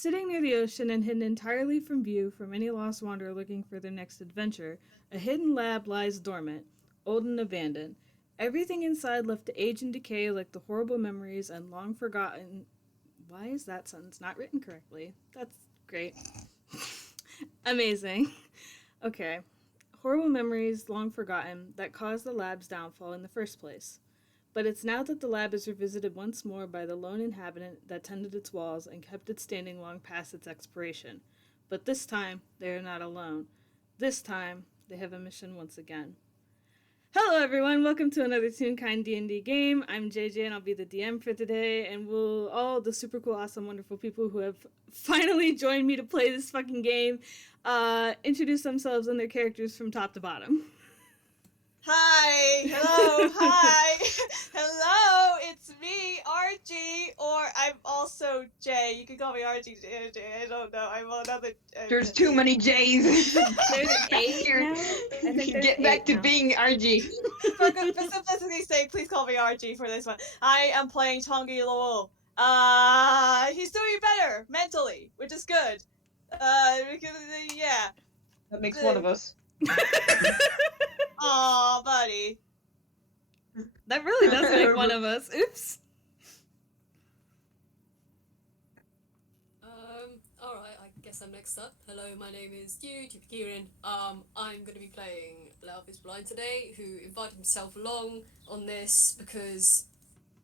Sitting near the ocean and hidden entirely from view from any lost wanderer looking for their next adventure, a hidden lab lies dormant, old and abandoned. Everything inside left to age and decay like the horrible memories and long forgotten. Why is that sentence not written correctly? That's great. Amazing. Okay. Horrible memories long forgotten that caused the lab's downfall in the first place. But it's now that the lab is revisited once more by the lone inhabitant that tended its walls and kept it standing long past its expiration. But this time, they are not alone. This time, they have a mission once again. Hello everyone, welcome to another Toonkind D&D game. I'm JayJay and I'll be the DM for today, and we'll all the super cool, awesome, wonderful people who have finally joined me to play this fucking game introduce themselves and their characters from top to bottom. Hi! Hello! Hi! Hello! It's me, Argee, or I'm also Jay. You can call me Argee. I don't know. I'm another. There's too many J's. There's 8 now? I think there's Get back 8 to now. being Argee. For simplicity's sake, please call me Argee for this one. I am playing Tanguy Leroux. He's doing better mentally, which is good. Because, yeah. That makes one of us. Aw, buddy. That really does make one of us. Oops. Alright, I guess I'm next up. Hello, my name is Dewp. I'm gonna be playing Lao Vis-Blind today, who invited himself along on this because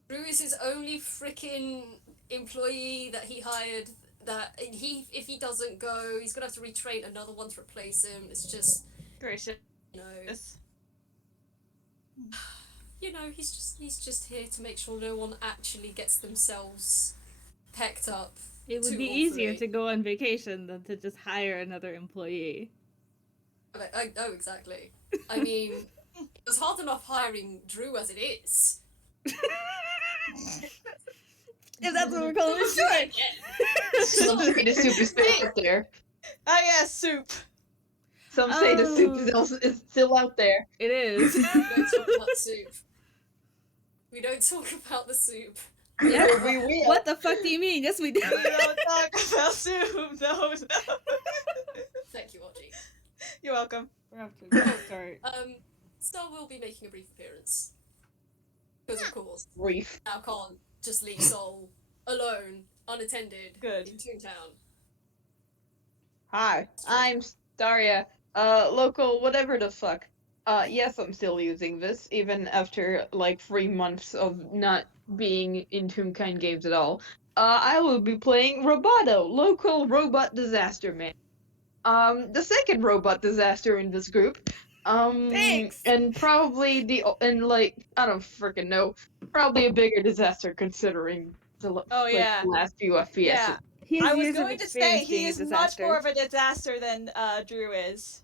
Drew is his only freaking employee that he hired. That if he doesn't go, he's gonna have to retrain another one to replace him. It's just, Gracious. you know, he's just here to make sure no one actually gets themselves pecked up. It would too be easier awfully. to go on vacation than to just hire another employee. I know exactly. I mean, it's hard enough hiring Drew as it is. If that's what we're calling it, sure. Some say the soup is still out there. Ah, yeah, soup. Some say the soup is still out there. It is. We don't talk about the soup. We don't talk about the soup. Yeah. We will. What the fuck do you mean? Yes, we do. We don't talk about soup. No. Thank you, Arjay. You're welcome. We're off to a good start. Star will be making a brief appearance. Because of course, Reef. now can't just leave Sol alone, unattended, Good. in Toontown. Hi, I'm Staria. Local whatever the fuck. Yes, I'm still using this, even after, like, 3 months of not being in Toonkind games at all. I will be playing Roboto, local robot disaster man. The second robot disaster in this group. Thanks! And probably I don't freaking know, probably a bigger disaster considering the last few FPS. Yeah. He has I was years of going to say experience being he a is much disaster. more of a disaster than Drew is.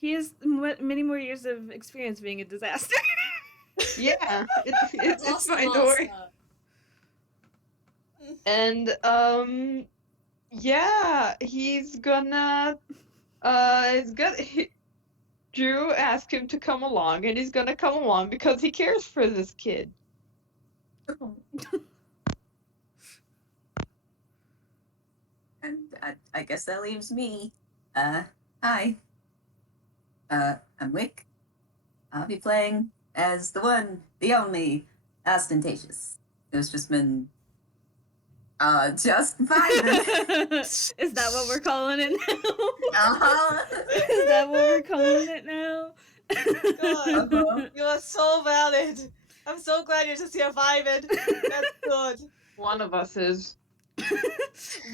He has many more years of experience being a disaster. Yeah, it's Lost fine, don't worry. master. And yeah, Drew asked him to come along, and he's gonna come along because he cares for this kid. And I guess that leaves me. Hi. I'm Wick. I'll be playing as the one, the only, Teishus. Who's just been, just vibing. Is that what we're calling it now? Uh-huh. Is that what we're calling it now? God, Uh-huh. you are so valid. I'm so glad you're just here vibing. That's good. One of us is.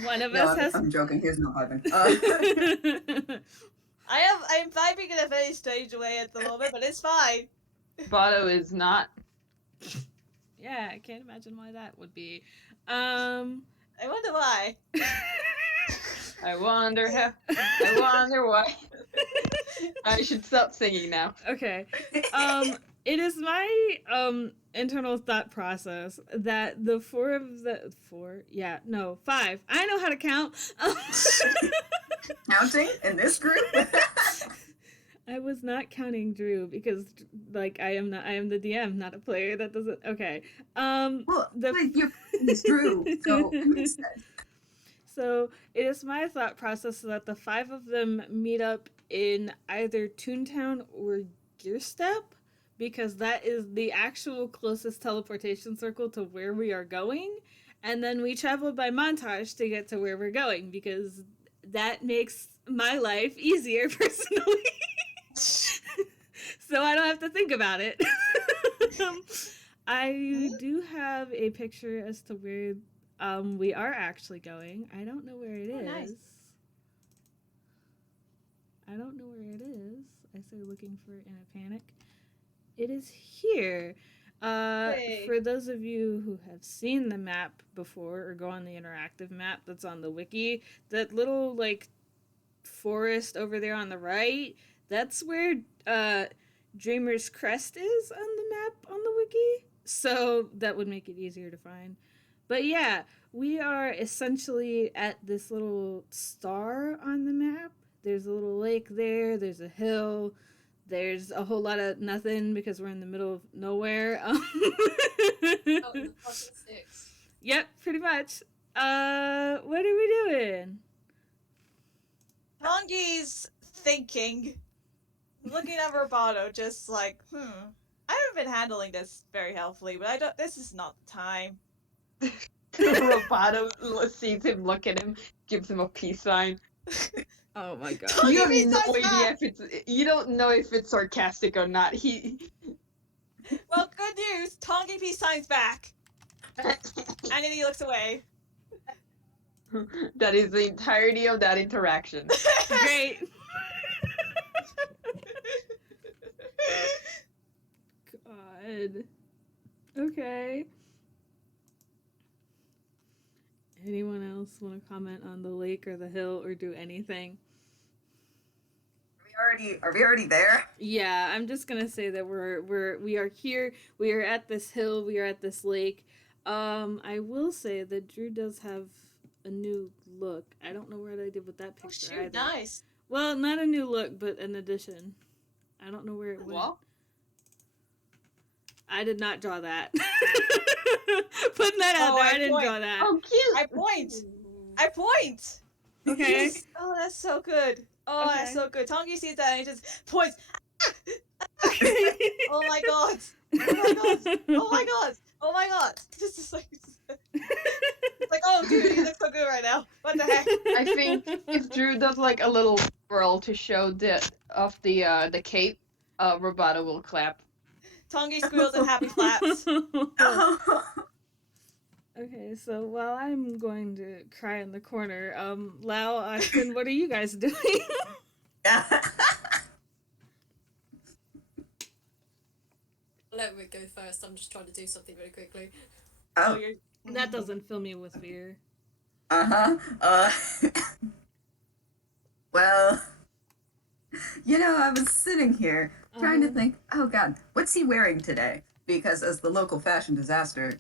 One of No, us has. I'm joking. He's not vibing. I'm vibing in a very strange way at the moment, but it's fine. Roboto is not. Yeah, I can't imagine why that would be. I wonder why. I wonder why. I should stop singing now. Okay. It is my internal thought process that the 5. I know how to count. Counting in this group? I was not counting Drew because, like, I am the DM, not a player. That doesn't. Okay. Well, the but it's true, so it makes sense. So it is my thought process that the 5 of them meet up in either Toontown or Gearstep, because that is the actual closest teleportation circle to where we are going. And then we travel by montage to get to where we're going, because that makes my life easier personally. So I don't have to think about it. I do have a picture as to where we are actually going. I don't know where it is. Nice. I don't know where it is. I started looking for it in a panic. It is here. For those of you who have seen the map before or go on the interactive map that's on the wiki, that little like forest over there on the right, that's where Dreamer's Crest is on the map on the wiki. So that would make it easier to find. But yeah, we are essentially at this little star on the map. There's a little lake there, there's a hill, there's a whole lot of nothing because we're in the middle of nowhere. Oh, in the fucking sticks. Yep, pretty much. What are we doing? Tanguy's thinking, looking at Roboto, just like, I haven't been handling this very helpfully, but this is not the time. Roboto sees him, look at him, gives him a peace sign. Oh my god. You have Give me no some idea back! you don't know if it's sarcastic or not. Well, good news, Tanguy peace signs back. And then he looks away. That is the entirety of that interaction. Great. God. Okay. Anyone else want to comment on the lake or the hill or do anything? Are we already there? Yeah, I'm just gonna say that we are here. We are at this hill. We are at this lake. I will say that Drew does have a new look. I don't know what I did with that picture Oh shoot, either. nice. Well, not a new look, but an addition. I don't know where it went. What? I did not draw that. Putting that out Oh, there, I I didn't point. draw that. Oh, cute! I point! I point! Okay. Oh, that's so good. Oh, that's Okay. so good. Tanguy sees that and he just points. Oh my god. Oh my god. Oh my god. Oh my god. Just is like, it's like, oh dude, you look so good right now. What the heck? I think if Drew does like a little twirl to show the cape, Roboto will clap. Tanguy squeals and happy claps. Okay, so while I'm going to cry in the corner, Lao, Austin, what are you guys doing? Let Wick go first. I'm just trying to do something very quickly. Oh, You're... That doesn't fill me with fear. Well, I was sitting here trying to think, oh god, what's he wearing today? Because as the local fashion disaster,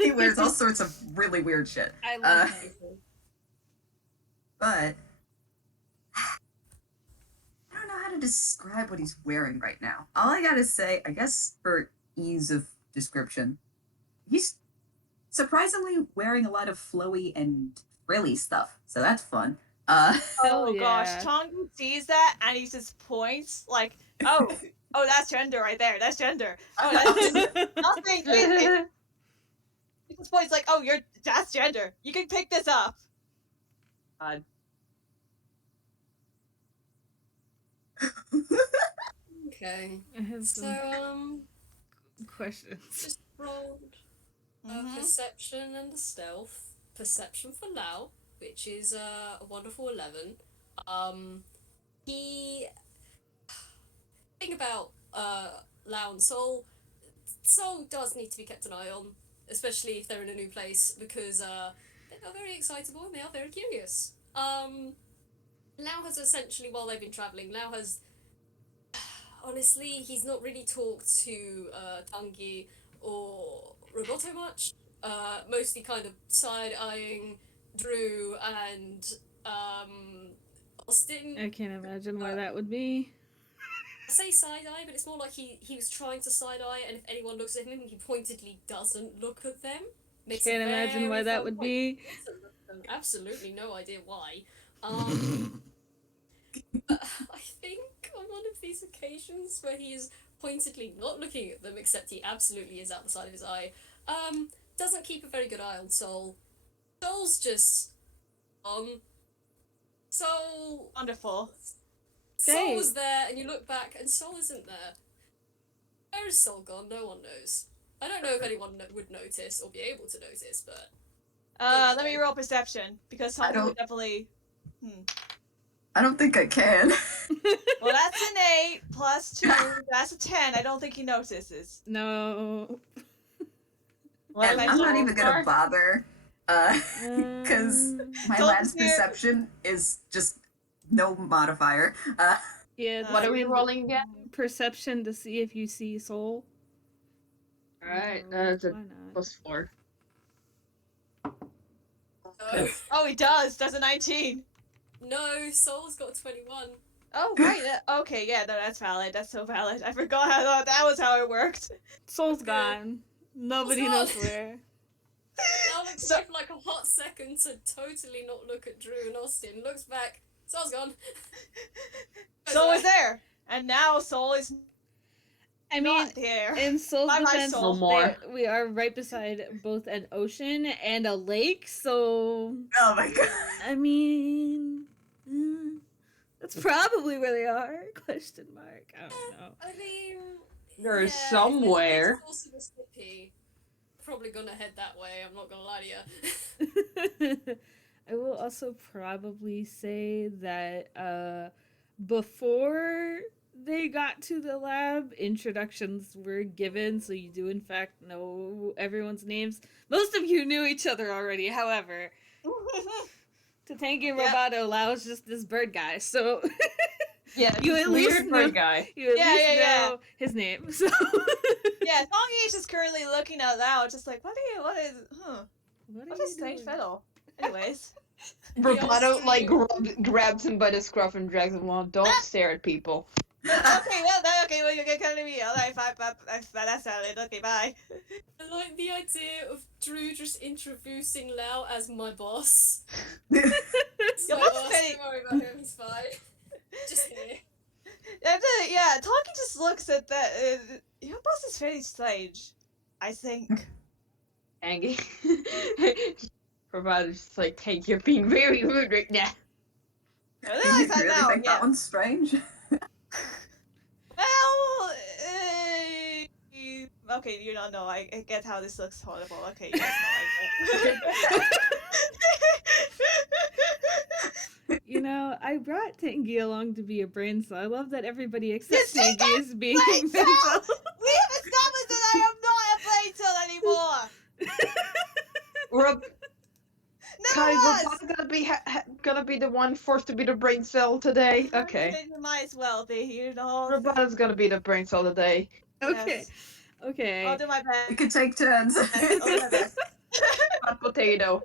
he wears all sorts of really weird shit. I love people. But I don't know how to describe what he's wearing right now. All I gotta say, I guess for ease of description, he's surprisingly wearing a lot of flowy and frilly stuff, so that's fun. Oh Hell gosh, yeah. Tanguy sees that and he just points like, oh, that's gender right there. That's gender. Oh, that's nothing. He just points like, oh, that's gender. You can pick this up. God. Okay. I have So, some questions. just rolled a Mhm. perception and a stealth. Perception for Lao, which is a wonderful 11. He... Think about Lao and Soul. Soul does need to be kept an eye on, especially if they're in a new place, because they are very excitable and they are very curious. Lao has essentially, while they've been travelling, Lao has... Honestly, he's not really talked to Tanguy or Roboto much. Mostly kind of side-eyeing Drew and Austin. I can't imagine why that would be. I say side-eye, but it's more like he was trying to side-eye, and if anyone looks at him, he pointedly doesn't look at them. Makes Can't a imagine why very that fun would point. be. Absolutely no idea why. I think on one of these occasions where he is pointedly not looking at them, except he absolutely is out the side of his eye, doesn't keep a very good eye on Soul. Soul's just Soul. Wonderful. Soul was there, and you look back, and Soul isn't there. Where is Soul gone? No one knows. I don't know if anyone would notice or be able to notice, but. Let me roll perception because I Tom would don't- definitely. I don't think I can. Well, that's an 8 plus 2. That's a 10. I don't think he notices. No. What And if I I'm not roll even gonna more? bother, because my Don't lab's fear- perception is just no modifier. Yeah. What What are we find rolling again? Perception to see if you see Soul. Alright, No, that's a why not? +4. No, Oh, he does. That's a 19. no, Soul's got 21. Oh, right. Okay, yeah, no, that's valid. That's so valid. I forgot how that was how it worked. Soul's gone. Nobody Soul's knows gone. where. Now looks So- for like a hot second to totally not look at Drew and Austin. Looks back. Soul's gone. Soul is there, and now Soul is I mean, not there. in Soul's Bye-bye, defense, Soul. No more. we are right beside both an ocean and a lake, so Oh my god. I mean, that's probably where they are? Question mark. I don't know. I mean, They're yeah, somewhere. If there's Mississippi, probably gonna head that way. I'm not gonna lie to you. I will also probably say that before they got to the lab, introductions were given, so you do in fact know everyone's names. Most of you knew each other already, however. To Tanguy Yeah. Roboto, Lao's just this bird guy, so Yeah, You this at least weird know- bird guy. you at Yeah, least yeah. know his name. So Yeah, Tanguy is just currently looking out loud, just like, what is what a strange fiddle. Anyways. Roboto like grabs him by the scruff and drags him along. Don't stare at people. Okay, well, you can come to me. Alright, fine, that's valid. Okay, bye. I like the idea of Drew just introducing Lau as my boss. Your It's like, boss "Oh, is very- don't worry about him, he's fine. Just here. Yeah, Tanguy just looks at that. Your boss is very strange, I think. Angie. Roboto's just like, hey, you're being very rude right now. I You realize that really now, think yeah. that one's strange? Well, okay, you don't know. I get how this looks horrible. Okay, yes, no, I get. you know, I brought Tanguy along to be a brain cell. I love that everybody except say that Tanguy is being brain cell! mental. We have established that I am not a brain cell anymore. Rob Kai, Never was. Roboto gonna be the one forced to be the brain cell today. Okay. You might as well be. You know. Roboto's gonna be the brain cell today. Okay. Yes. Okay. I'll do my We best. could take turns. I'll do my best. Hot potato.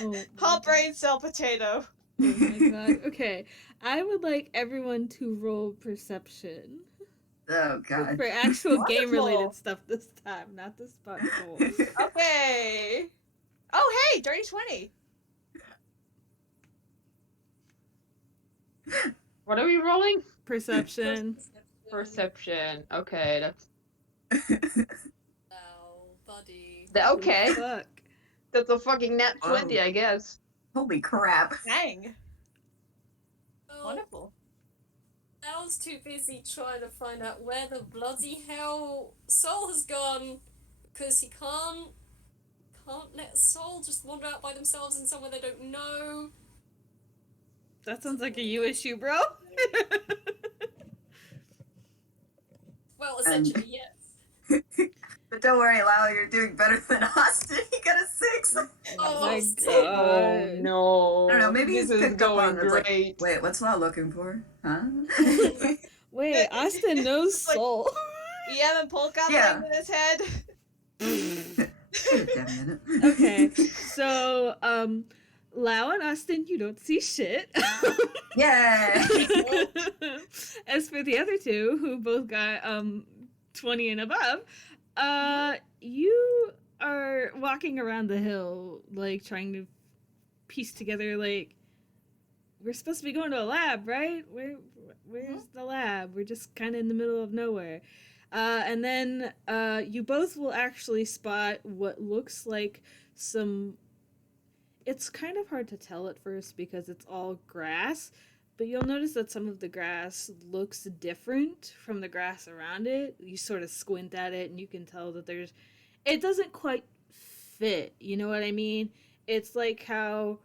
Oh, my Hot brain cell potato. Oh my god. Okay. I would like everyone to roll perception. Oh god. For actual game Wonderful. related stuff this time, not the spot poll. Okay. Oh hey, dirty 20. What are we rolling? Perception. Perception. Okay, that's Oh, buddy. okay. Fuck. That's a fucking nat 20, I guess. Holy crap. Dang. Oh, Wonderful. Al's too busy trying to find out where the bloody hell Soul has gone, because he can't let Soul just wander out by themselves in somewhere they don't know. That sounds like a you issue, bro. Well, essentially, yes. But don't worry, Lao, you're doing better than Austin. You got a 6. Oh my Austin. God. Oh no. I don't know, maybe this he's is picked up on going it's like, great. wait, what's Lao looking for? Huh? Wait, Austin knows It's like- Soul. EM and polka Yeah. playing in his head. Wait a damn minute. Okay, so Lao and Austin, you don't see shit. Yay! As for the other two, who both got 20 and above, you are walking around the hill, like trying to piece together, like, we're supposed to be going to a lab, right? Where's the lab? We're just kind of in the middle of nowhere. And then you both will actually spot what looks like some... It's kind of hard to tell at first because it's all grass, but you'll notice that some of the grass looks different from the grass around it. You sort of squint at it and you can tell that it doesn't quite fit, you know what I mean? It's like how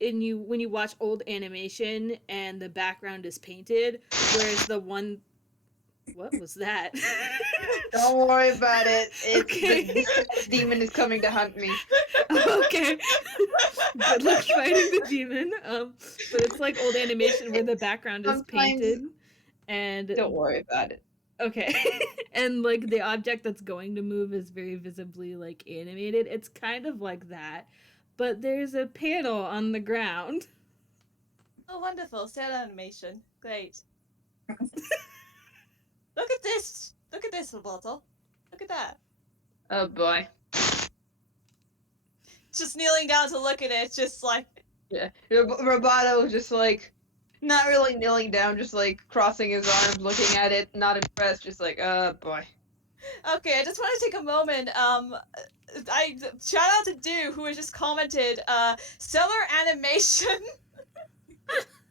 when you watch old animation and the background is painted, whereas the one... What was that? Don't worry about it. Okay. The demon is coming to hunt me. Okay. Good luck fighting the demon. But it's like old animation where the background is Sometimes- painted, and Don't worry about it. okay, and like the object that's going to move is very visibly like animated. It's kind of like that, but there's a panel on the ground. Oh, wonderful. Sad animation. Great. Look at this. Look at this, Roboto. Look at that. Oh boy. Just kneeling down to look at it, just like... Yeah. Roboto just like, not really kneeling down, just like crossing his arms, looking at it, not impressed, just like, oh boy. Okay, I just want to take a moment. I shout out to Dewp, who has just commented, stellar animation.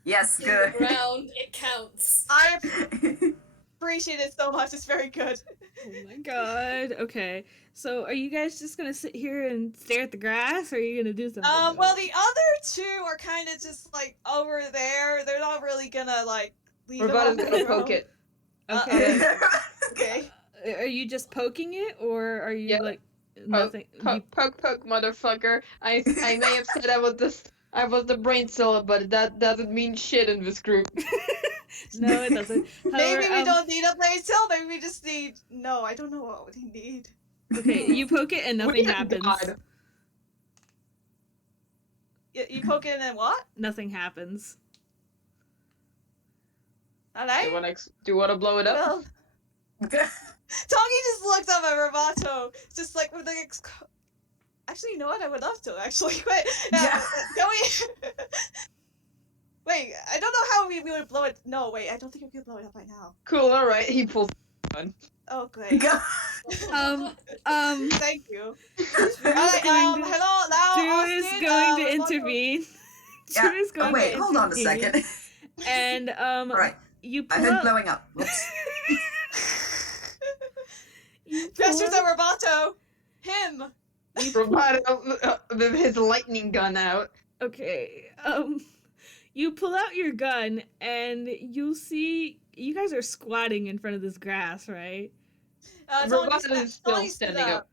Yes, In good. the ground, it counts. I appreciate it so much. It's very good. Oh my god. Okay, so are you guys just gonna sit here and stare at the grass, or are you gonna do something? Well, the other two are kind of just like over there. They're not really gonna like leave it Roboto's on gonna their poke own. it. Okay. Okay. Are you just poking it, or are you Yeah. like nothing? Poke, motherfucker. I may have said I was the brain cell, but that doesn't mean shit in this group. No, it doesn't. However, Maybe we don't need a brain cell. Maybe we just need. No, I don't know what we need. Okay, you poke it and nothing We happens. died. You poke it and what? Nothing happens. Alright. Do you wanna blow it up? Well, Tanguy just looked up at Roboto, just like with the. Actually, you know what? I would love to. Actually, wait. Yeah. Can we? Wait, I don't know how we would blow it. No, wait. I don't think we could blow it up right now. Cool. All right. He pulls. Oh, great. Go. Thank you. Drew's Alright, going to, hello, now. Drew is Austin, going to Roboto. intervene. Yeah. Drew is going Oh, wait, to hold on a intervene. second. And Alright, you I pull heard up. blowing up. Whoops. You pull Gestures up- at Roboto. Him. Roboto with his lightning gun out. Okay. You pull out your gun and you'll see you guys are squatting in front of this grass, right? Roboto is still Tanguy stood standing up.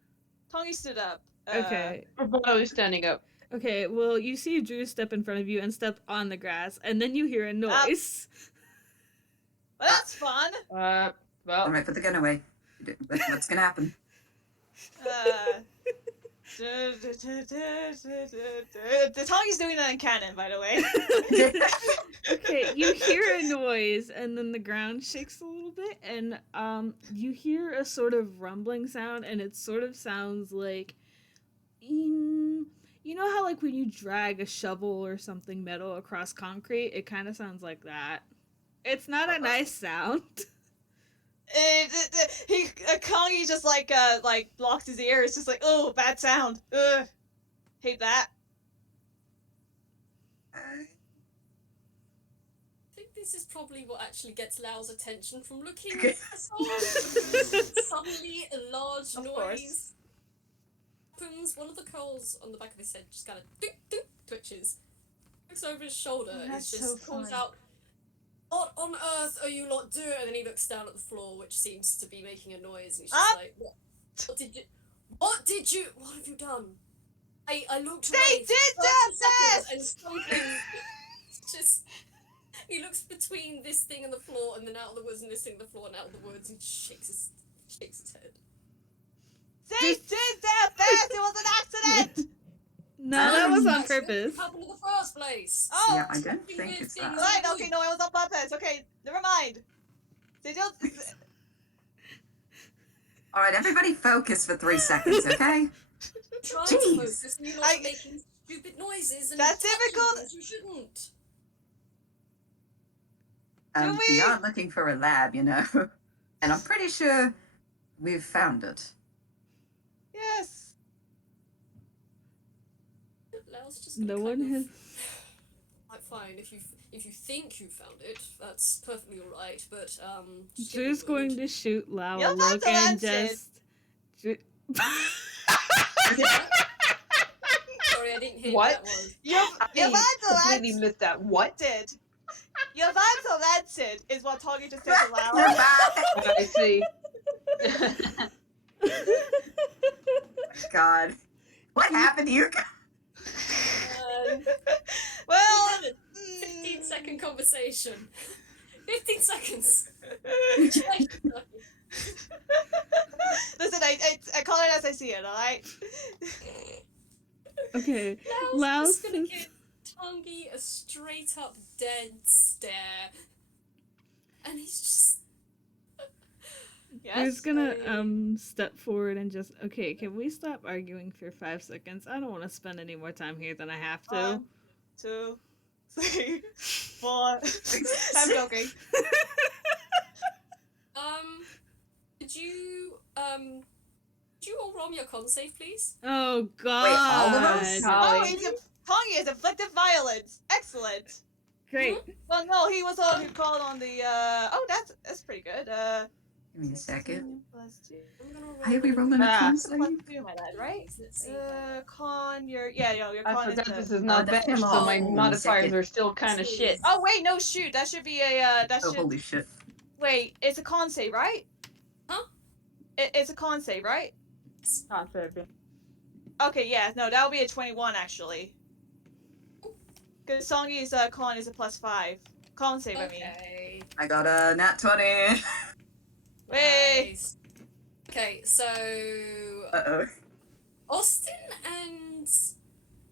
Tanguy stood up. Okay. Roboto is standing up. Okay, well, you see Drew step in front of you and step on the grass, and then you hear a noise. Well, that's fun. Well, Alright, put the gun away. What's gonna happen? The Tanguy's doing that in canon, by the way. Okay, you hear a noise, and then the ground shakes a little bit, and you hear a sort of rumbling sound, and it sort of sounds like, you know how like when you drag a shovel or something metal across concrete, it kind of sounds like that. It's not a nice sound. Kongi just like blocked his ears, just like, oh, bad sound. Ugh. Hate that. I think this is probably what actually gets Lao's attention from looking Okay. at suddenly a large Of noise course. happens. One of the curls on the back of his head just kind of twitches. Looks over his shoulder Oh, and that's just so calls fun. out, "What on earth are you lot doing?" And then he looks down at the floor, which seems to be making a noise, and he's just Ah! like, "What did you? What have you done?" I looked They away for did 30 that seconds best! and something just. He looks between this thing and the floor, and then out of the woods, and this thing and the floor, and out of the woods, and shakes his head. They did that best! It was an accident! No, that was on Accident purpose. happened in the first place. Oh! Yeah, I don't Something think weird it's things that. Right, are okay, no, it was on purpose. Okay, never mind. They don't... Alright, everybody focus for 3 seconds, okay? trying Jeez. to focus, and you lot are I- making stupid noises and That's touching difficult. things you shouldn't. Do We we? are looking for a lab, you know. And I'm pretty sure we've found it. Yes. Lao's just gonna No kind one of... has. Like, fine, if you think you found it, that's perfectly alright, but, just give me Drew's a going moment. to shoot Lao a You'll have look to and answer. just. Drew- Sorry, I didn't hear What? what that was. Your I completely Vital missed that. What? answered. Your Vital answered is what Tanguy just said to Lao. Goodbye. I see. God. What happened to you guys? Well, We had a 15-second conversation. 15 seconds. listen, I call it as I see it, alright? Okay, Lao's Lao just gonna says- give Tanguy a straight up dead stare. And he's just... Yes. Drew's gonna I- step forward and just, okay, can we stop arguing for 5 seconds? I don't want to spend any more time here than I have to. 1, 2, 3, 4. I'm joking. Could you all roll me your con save, please? Oh god. Wait, all of us? Oh, Golly. Tanguy has inflicted violence. Excellent. Great. Well, no, he was the one who called on the. Oh, that's pretty good. Give me a second. +2. I'm gonna roll Why are we rolling a Ah. con It's save? +2, my lad, right? Let's see. Con, your your I con is forgot the. this is not that's bad, so my hello. modifiers Second. are still kind of shit. Oh wait, no, shoot, that should be a that Oh, should. holy shit. Wait, it's a con save, right? Huh? It's a con save, right? Concept. Okay, yeah, no, that would be a 21 actually. Because Songy's con is a +5. Con save, I mean. Okay. I got a nat 20. Wait. Nice. Okay, so Uh-oh. Austin and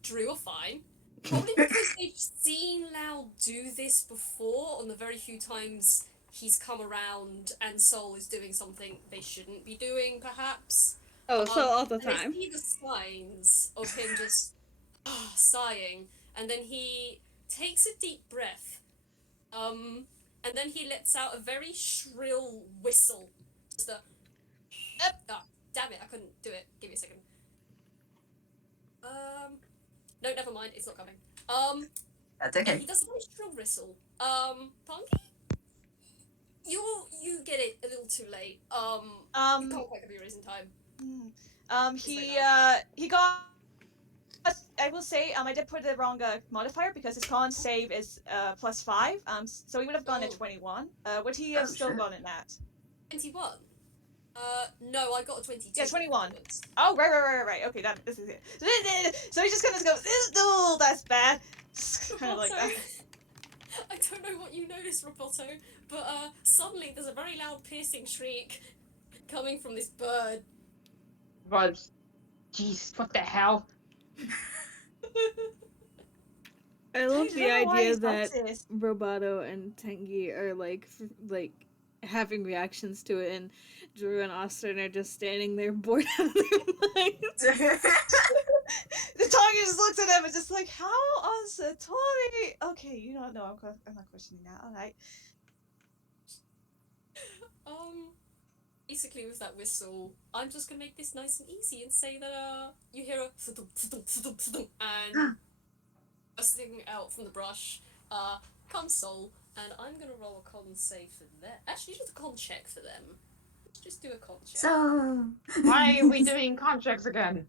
Drew are fine. Probably because they've seen Lao do this before on the very few times he's come around and Soul is doing something they shouldn't be doing, perhaps. Oh, so all the And they time. see the signs of him just sighing, and then he takes a deep breath, and then he lets out a very shrill whistle. Just a, oh, damn it, I couldn't do it. Give me a second. No, never mind, it's not coming. That's Yeah, okay. he does a very shrill whistle. Tanguy? You get it a little too late. You can't quite give me a reason time. He got. I will say, I did put the wrong modifier because his con save is +5. So he would have gone at Oh. 21. Would he have Oh, still shit. gone at that? 21? No, I got a 22. Yeah, 21. Oh, right. Okay, this is it. So he just kind of goes, oh, that's bad. Kind of like that. I don't know what you noticed, Roboto, but suddenly there's a very loud piercing shriek coming from this bird. But, jeez, what the hell? I love I the don't know why idea he's like that this. Roboto and Tanguy are like having reactions to it, and Drew and Austin are just standing there bored out of their minds. The Tanguy just looks at him and just like, how on Satori? Okay, you don't know. I'm not questioning that. All right. Basically with that whistle, I'm just gonna make this nice and easy and say that you hear a and bursting out from the brush comes Soul, and I'm gonna roll a con save for them. Actually, just a con check for them. Just do a con check. So. Why are we doing contracts again?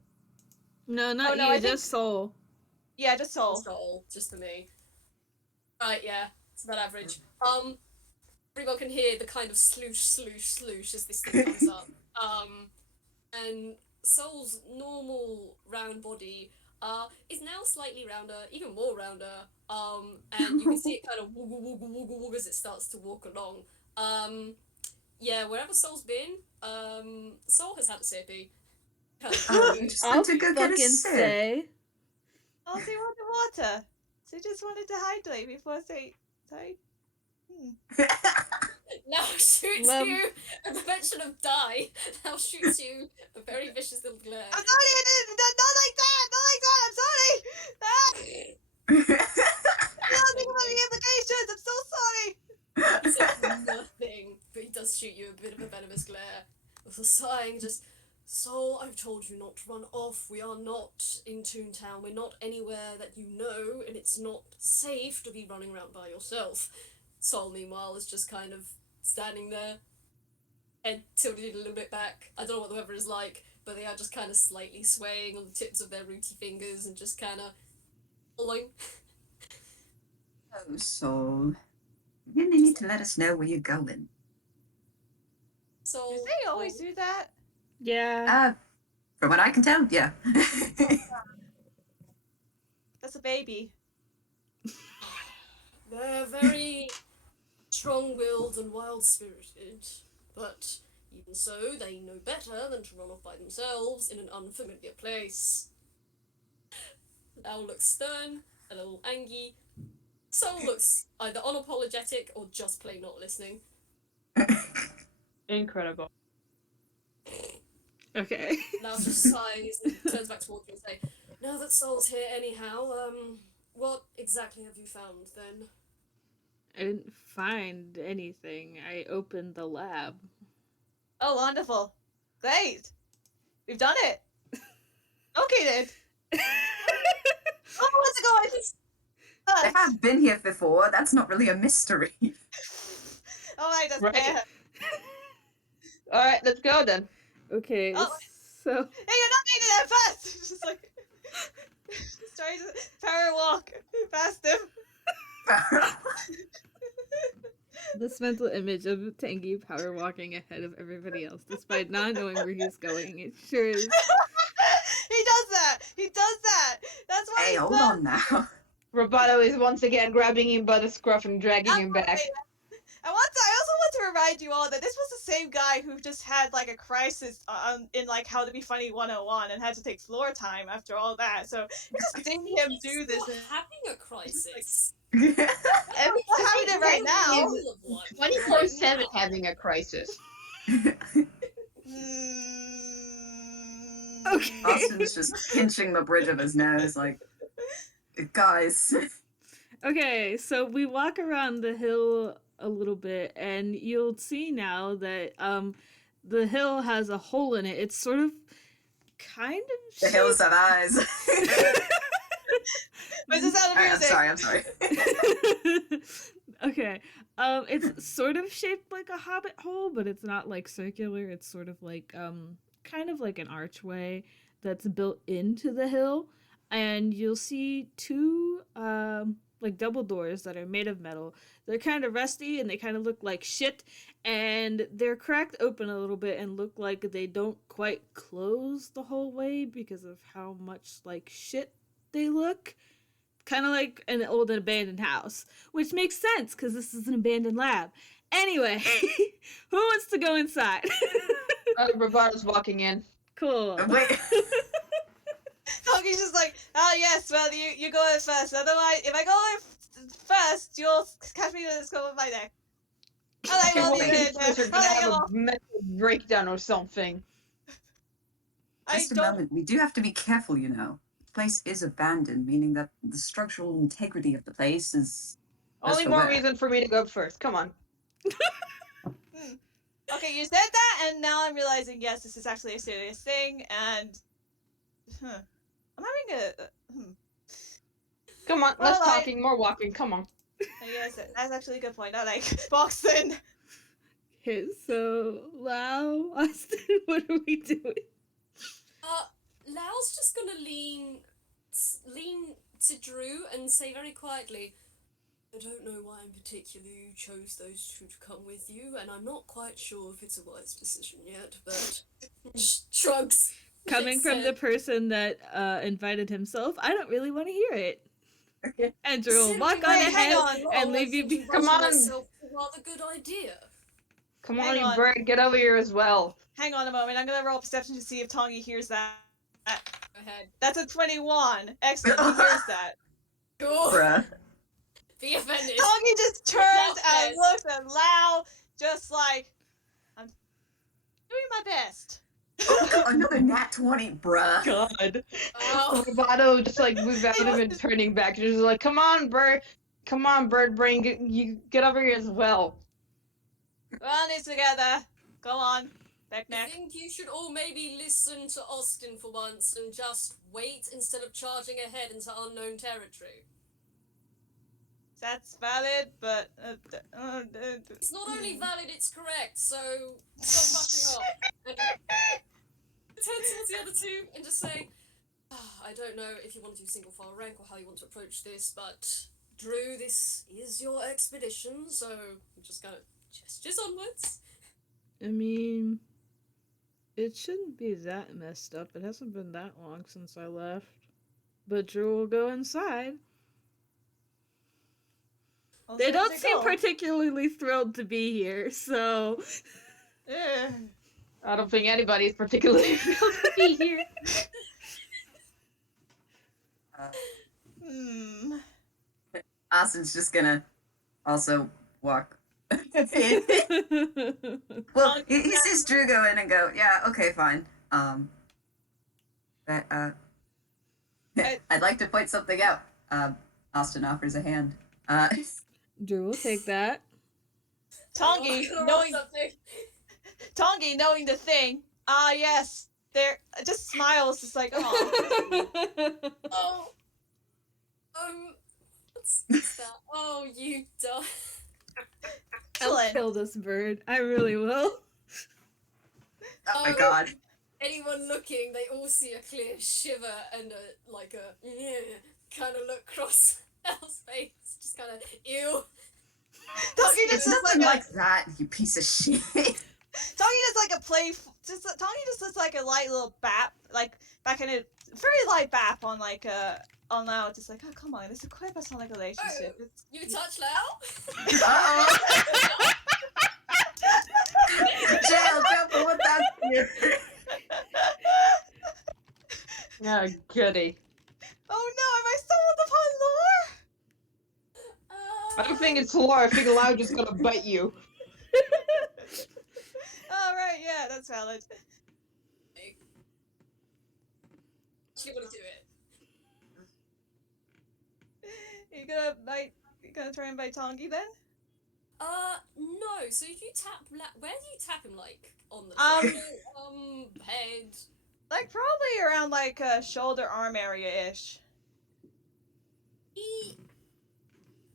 No, not no, you, I think- just Soul. Yeah, just Soul. Soul, just for me. Right, yeah, it's about average. Everyone can hear the kind of sloosh as this thing comes up. And Soul's normal round body is now slightly rounder, even more rounder. And you can see it kind of woggle as it starts to walk along. Yeah, wherever Soul's been, Soul has had a sippy. Oh, you just went to go get a fucking sip. say. Oh, they wanted water. So he just wanted to hydrate before they died. Now shoots Love- you at the mention of die. Now shoots you a very vicious little glare. I'm sorry, not like that. Not like that. I'm sorry. with a sighing, just, Soul, I've told you not to run off. We are not in Toontown. We're not anywhere that you know, and it's not safe to be running around by yourself. Soul, meanwhile, is just kind of standing there, head tilted a little bit back. I don't know what the weather is like, but they are just kind of slightly swaying on the tips of their rooty fingers and just kind of following. Oh, Soul. You're gonna need to let us know where you're going. Soul, Do they always do that? Yeah. From what I can tell, yeah. That's a baby. They're very strong-willed and wild-spirited, but even so, they know better than to run off by themselves in an unfamiliar place. Lao looks stern, a little angry. Soul looks either unapologetic or just plain not listening. Incredible. Okay. Lao just sighs and turns back towards you and say, now that Soul's here anyhow, what exactly have you found then? I didn't find anything. I opened the lab. Oh, wonderful. Great. We've done it. Okay, then. Oh, what's going on? They have been here before. That's not really a mystery. Oh, right, that's Right. bad. Alright, let's go then. Okay, Oh. so Hey, you're not making that fast! Just like... just trying to power walk past him. this mental image of Tanguy power walking ahead of everybody else, despite not knowing where he's going, it sure is. He does that! He does that! That's why Hey, he hold does on now. Roboto is once again grabbing him by the scruff and dragging him back. I also want to remind you all that this was the same guy who just had like a crisis in like How to Be Funny 101 and had to take floor time after all that. So just seeing him do this. He's not having a crisis. We're having it right now. He's 24/7 having a crisis. Okay. Austin's just pinching the bridge of his nose, like, guys. Okay, so we walk around the hill a little bit, and you'll see now that the hill has a hole in it. It's sort of kind of The hills have eyes. What's the sound of Alright, music? I'm sorry. Okay. It's sort of shaped like a hobbit hole, but it's not like circular. It's sort of like kind of like an archway that's built into the hill, and you'll see two like double doors that are made of metal. They're kind of rusty and they kind of look like shit, and they're cracked open a little bit and look like they don't quite close the whole way because of how much like shit they look. Kind of like an old abandoned house, which makes sense because this is an abandoned lab. Anyway, who wants to go inside? Roboto's walking in. Cool. Wait. Toki's just like, oh yes, well you go in first. Otherwise, if I go in first, you'll catch me with the scope of my neck. Alright, well, Well, you did. we're gonna have a mental breakdown or something. I Just a don't. moment. We do have to be careful, you know. The place is abandoned, meaning that the structural integrity of the place is... Only for more where? reason for me to go first. Come on. Okay, you said that, and now I'm realizing, yes, this is actually a serious thing, and... I'm having a... Come on, Well, less I- talking, more walking. Come on. Yes, that's actually a good point. I like box in. Okay, so Lao, Austin, what are we doing? Lao's just gonna lean to Drew and say very quietly, I don't know why in particular you chose those two to come with you, and I'm not quite sure if it's a wise decision yet, but shrugs. Coming from the person that invited himself, I don't really want to hear it. Okay. And Drew will Simply walk on wait, hang ahead on. and leave you be. Come on. Myself a rather good idea. Come Hang on, you on. bird, get over here as well. Hang on a moment. I'm gonna roll perception to see if Tanguy hears that. Go ahead. That's a 21. Excellent. He hears that. Cool. Bruh. Be offended. Tanguy just turns and Yes. looks at Lao, just like, I'm doing my best. Oh, another nat 20, bruh. God. Oh, Roboto just like without even turning back, just like, come on, bird brain, you get over here as well. We're on this together. Go on. Back I neck. think you should all maybe listen to Austin for once and just wait instead of charging ahead into unknown territory. That's valid, but It's not only valid, it's correct, so stop rushing off. And turn towards the other two and just say, I don't know if you want to do single file rank or how you want to approach this, but Drew, this is your expedition, so just kind of gestures onwards. I mean, it shouldn't be that messed up. It hasn't been that long since I left. But Drew will go inside. They don't seem particularly thrilled to be here, so... I don't think anybody's particularly thrilled to be here. Austin's just gonna also walk in. Well, he sees Drew go in and go, yeah, okay, fine. But, I'd like to point something out. Austin offers a hand. Drew will take that. Tanguy, knowing the thing. Ah, yes. There, just smiles, just like, oh. Oh. What's that? Oh, you dumb. I'll kill this bird. I really will. Oh my god. Anyone looking, they all see a clear shiver and a kind of look across Elle's face. Just kind of, ew. It's nothing like that, you piece of shit. Tanguy does like a Tanguy just does like a light little bap, like back in a very light bap on like on Lao, just like, oh come on, it's a quite platonic relationship. Oh, you touch Lao? Uh-oh. Jail, careful with that here. Oh, goody. Oh no, am I stumbled upon lore? I don't think it's lore. I think Lao just gonna bite you. Oh right, yeah, that's valid. You want to do it? You gonna try and bite Tanguy then? No. So if you tap, where do you tap him? Like on the head. Like probably around like shoulder arm area ish.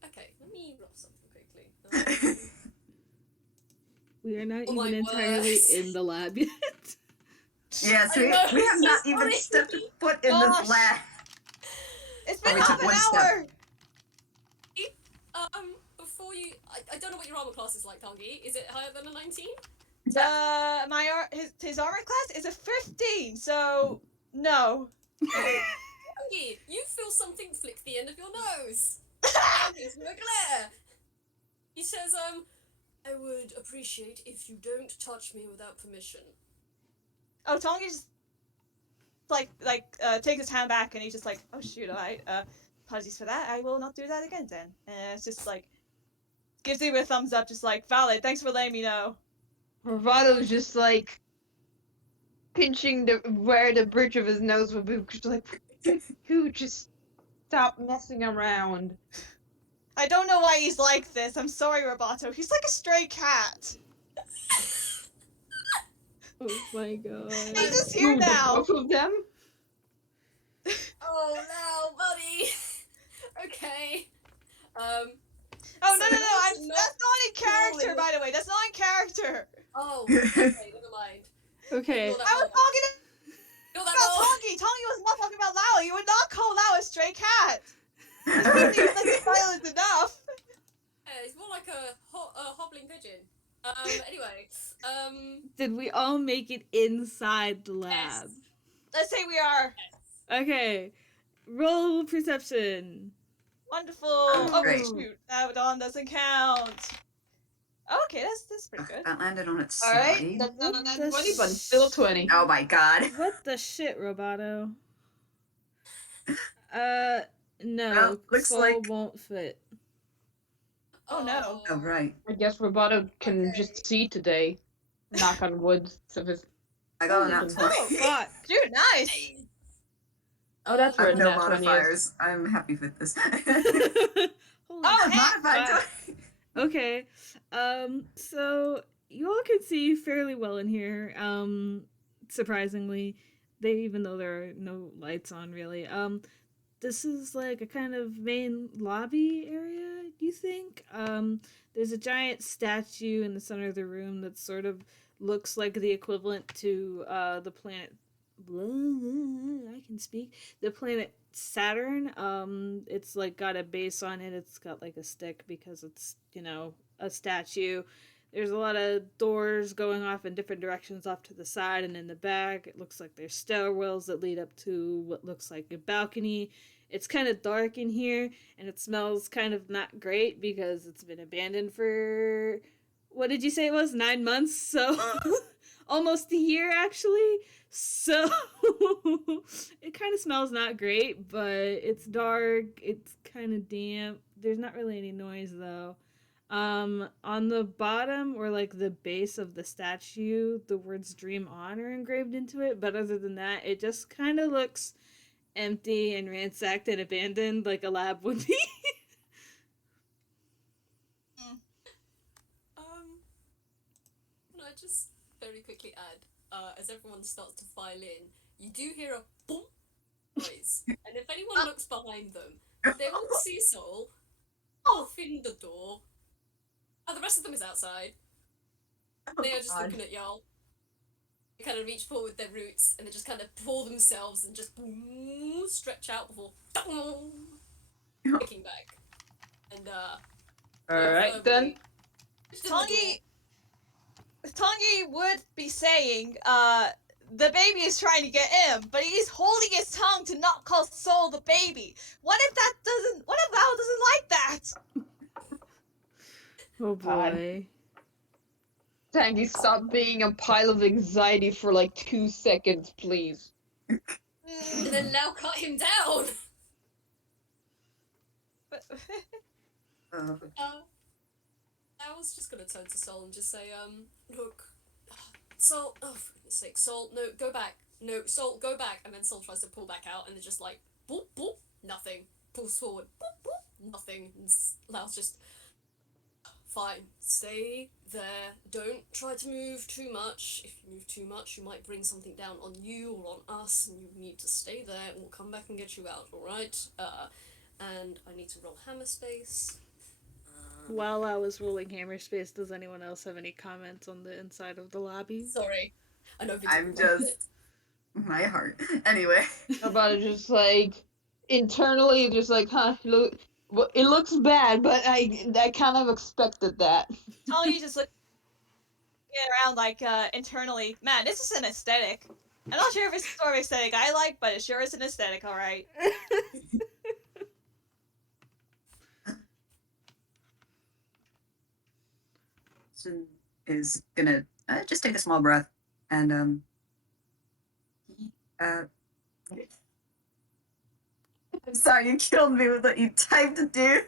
Okay, let me roll something quickly. We are not Oh my even entirely words. in the lab yet. Yes, I we know, have it's not so even funny. stepped foot in Gosh. this lab. It's been we half took an one step. hour. Before you, I don't know what your armor class is like, Tanguy. Is it higher than a 19? His armor class is a 15, so no. Tanguy, you feel something flick the end of your nose. And gives you a glare. He says, I would appreciate if you don't touch me without permission. Oh, Tanguy just takes his hand back and he's just like, oh shoot, alright, apologies for that. I will not do that again then. And it's just like gives you a thumbs up, just like, valid, thanks for letting me know. Rovato's just like pinching where the bridge of his nose would be, just like, you just stop messing around. I don't know why he's like this. I'm sorry, Roboto. He's like a stray cat. Oh my god. He's just here Ooh, now. Both of them? Oh no, buddy. Okay. Oh no, So that's that's not not in character, rolling. by the way. That's not in character. Oh, okay, never mind. Okay. Ignore that I was roll. talking Ignore that about roll. Tanguy. Tanguy was not talking about Lao. You would not call Lao a stray cat. This seems like silent enough. Yeah, it's more like a hobbling pigeon. Anyway, Did we all make it inside the lab? Yes. Let's say we are. Okay. Roll perception. Wonderful. Oh, Oh, great. shoot. That one doesn't count. Okay, that's pretty good. That landed on its Alright, side. that's not on that What 20, but the still 20. Oh my god. What the shit, Roboto? No. Well, looks Soul like- won't fit. Oh, no. Oh, right. I guess Roboto can Okay. just see today. Knock on wood. So his... I got Holy an fuck. 20. Fuck. Dude, nice. Oh, that's I where have no nat 20 is. modifiers. I'm happy with this. Holy Oh, fuck. modified. Okay. So you all can see fairly well in here. Surprisingly, even though there are no lights on really. This is like a kind of main lobby area, you think? There's a giant statue in the center of the room that sort of looks like the equivalent to the planet. I can speak. The planet Saturn. It's like got a base on it. It's got like a stick because it's, a statue. There's a lot of doors going off in different directions off to the side and in the back. It looks like there's stairwells that lead up to what looks like a balcony. It's kind of dark in here, and it smells kind of not great because it's been abandoned for, what did you say it was? 9 months? So almost a year, actually. So it kind of smells not great, but it's dark. It's kind of damp. There's not really any noise, though. On the bottom, or like the base of the statue, the words "Dream On" are engraved into it, but other than that, it just kind of looks empty and ransacked and abandoned like a lab would be. Can I just very quickly add, as everyone starts to file in, you do hear a boom noise, and if anyone looks behind them, they will see Soul off in the door. And the rest of them is outside. They are just looking at y'all. They kind of reach forward their roots and they just kind of pull themselves and just boom, stretch out before kicking back. And Alright then. Tanguy would be saying, the baby is trying to get him, but he's holding his tongue to not call Soul the baby. What if Val doesn't like that? Oh boy. Tanguy, stop being a pile of anxiety for like 2 seconds, please. And then now cut him down! I was just gonna turn to Sol and just say, look, Sol, oh, for goodness sake, Sol, no, go back. No, Sol, go back. And then Sol tries to pull back out and it's just like, boop, boop, nothing. Pulls forward, boop, boop, nothing. And Lao's just, fine, stay there. Don't try to move too much. If you move too much, you might bring something down on you or on us, and you need to stay there, and we'll come back and get you out, alright? And I need to roll hammer space. While I was rolling hammer space, does anyone else have any comments on the inside of the lobby? Sorry. I know I'm just... my heart. Anyway. About it, just like, internally, just like, look... Well, it looks bad, but I kind of expected that. Tanguy just look around like internally. Man, this is an aesthetic. I'm not sure if it's the sort of aesthetic I like, but it sure is an aesthetic, all right. Is gonna just take a small breath and I'm sorry, you killed me with what you typed to do.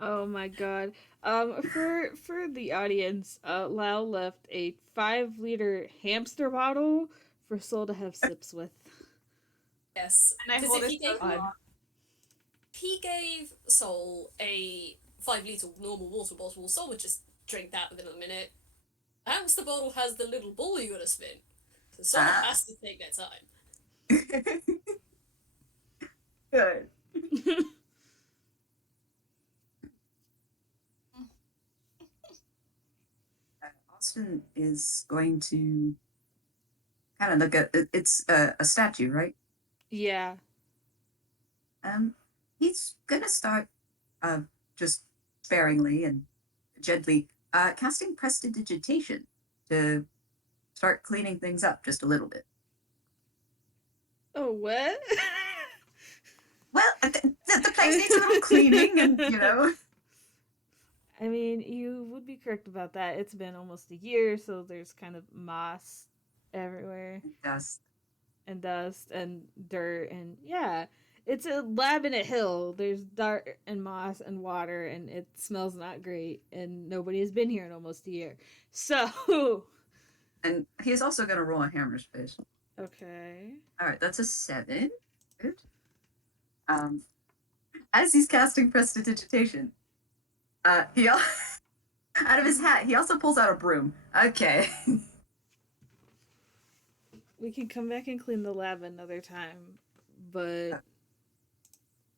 Oh my god. For the audience, Lao left a 5-liter hamster bottle for Soul to have sips with. Yes. And I Because hold if it he gave Soul a 5-liter normal water bottle, Soul would just drink that within a minute. A hamster bottle has the little ball you gotta spin. So someone has to take their time. Good. Austin is going to kind of look at it's a statue, right? Yeah. He's gonna start just sparingly and gently casting prestidigitation to start cleaning things up just a little bit. Oh, what? Well, the place needs a little cleaning, and I mean, you would be correct about that. It's been almost a year, so there's kind of moss everywhere. Dust. And dust and dirt, and yeah. It's a lab in a hill. There's dirt and moss and water, and it smells not great, and nobody has been here in almost a year. So... And he's also going to roll a hammer space. Okay. Alright, that's a 7. Good. As he's casting prestidigitation, he Out of his hat, he also pulls out a broom. Okay. We can come back and clean the lab another time, but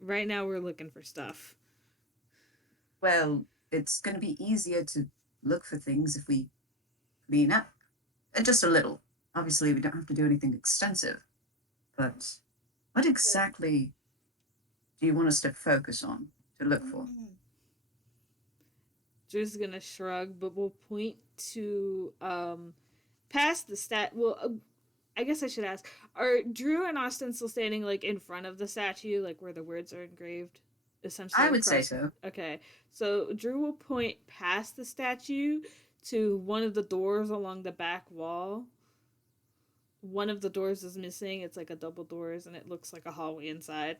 right now we're looking for stuff. Well, it's going to be easier to look for things if we clean up. Just a little. Obviously, we don't have to do anything extensive. But what exactly do you want us to focus on to look for? Drew's gonna shrug, but we'll point to past the I guess I should ask: are Drew and Austin still standing like in front of the statue, like where the words are engraved? Essentially, I would say so. Okay, so Drew will point past the statue to one of the doors along the back wall. One of the doors is missing. It's like a double doors, and it looks like a hallway inside.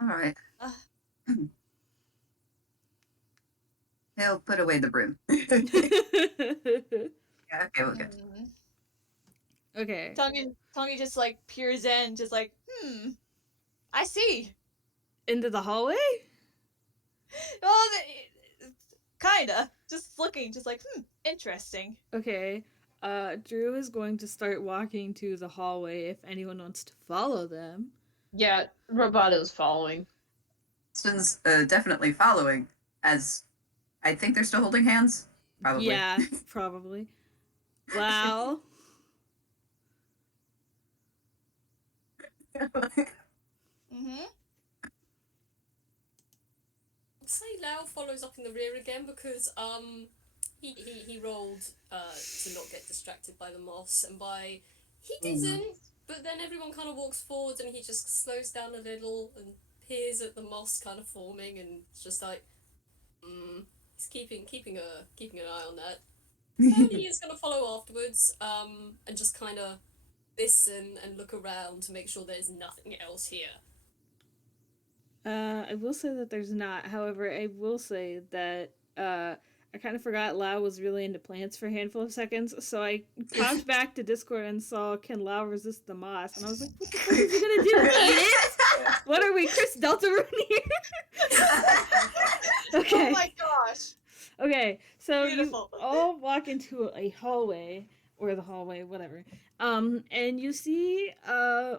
All right. He'll put away the broom. Yeah, okay, we're good. Okay. Tanguy just like peers in, just like, I see. Into the hallway? Well, kinda. Just looking, just like, interesting. Okay. Drew is going to start walking to the hallway if anyone wants to follow them. Yeah, Roboto's following. Austin's definitely following, as I think they're still holding hands. Probably. Yeah, probably. Wow. I'd say Lao follows up in the rear again because he rolled to not get distracted by the moss, and he didn't, but then everyone kind of walks forward and he just slows down a little and peers at the moss kind of forming, and it's just like he's keeping an eye on that. And he is gonna follow afterwards, and just kind of listen and look around to make sure there's nothing else here. I will say that there's not. However, I will say that I kind of forgot Lao was really into plants for a handful of seconds, so I popped back to Discord and saw, can Lao resist the moss? And I was like, what the fuck is he gonna do? Eat it? What are we, Chris Deltarune here? Okay. Oh my gosh. Okay, so Beautiful. you all walk into a hallway, or the hallway, whatever. And you see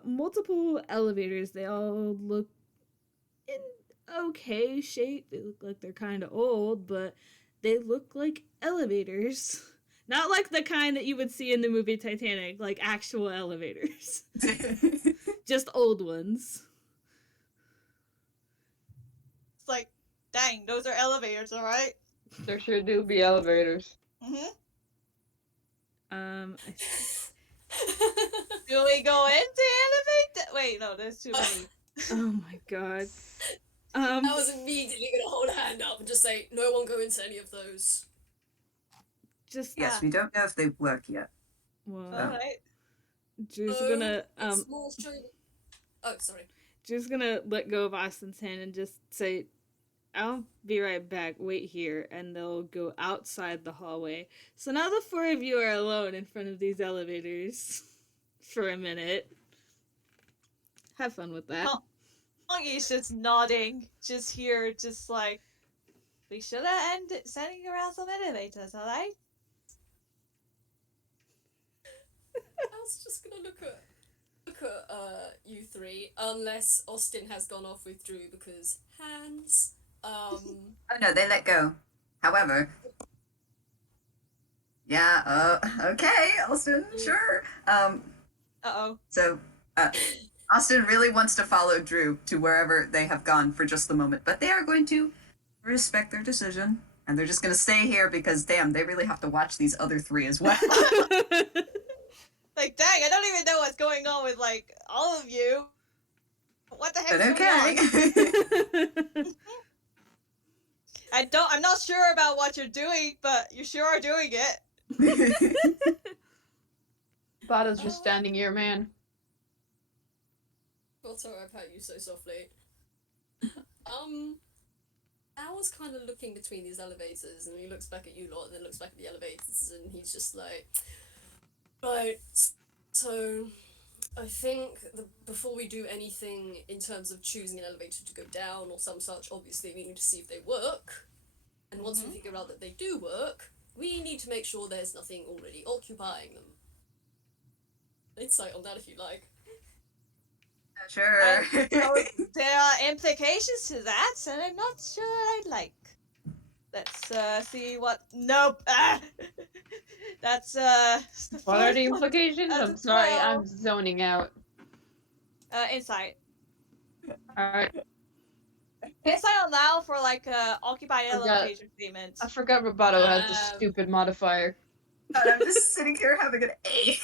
multiple elevators. They all look in okay shape. They look like they're kind of old, but they look like elevators. Not like the kind that you would see in the movie Titanic, like actual elevators. Just old ones. It's like, dang, those are elevators, alright? There sure do be elevators. Do we go into elevator? Wait, no, there's too many. Oh my god. I was immediately gonna hold a hand up and just say, no one go into any of those. Just Yes, we don't know if they work yet. well, Alright. Drew's gonna it's more straight. Oh, sorry. Drew's gonna let go of Austin's hand and just say, I'll be right back, wait here, and they'll go outside the hallway. So now the four of you are alone in front of these elevators for a minute. Have fun with that. Tanguy's just nodding, just here, just like, we should have ended sending around some elevators, alright? I was just gonna look at you three, unless Austin has gone off with Drew because hands. Oh no, they let go. However, yeah, okay, Austin, sure. So, Austin really wants to follow Drew to wherever they have gone for just the moment, but they are going to respect their decision, and they're just going to stay here because, damn, they really have to watch these other three as well. Like, dang, I don't even know what's going on with, like, all of you. What the heck But going okay. on? I'm not sure about what you're doing, but you sure are doing it. Roboto's just standing here, man. Roboto, I pat you so softly. I was kind of looking between these elevators, and he looks back at you lot, and then looks back at the elevators, and he's just like, right, so I think before we do anything in terms of choosing an elevator to go down or some such, obviously we need to see if they work. And once we figure out that they do work, we need to make sure there's nothing already occupying them. Insight on that if you like. Sure. So there are implications to that, and I'm not sure I like. Let's see what. Nope. That's What are the implications? That's a I'm sorry, 12. I'm zoning out. Insight. Alright, Insight allow for like occupied Forgot- location statements. I forgot Roboto has this stupid modifier. And I'm just sitting here having an A.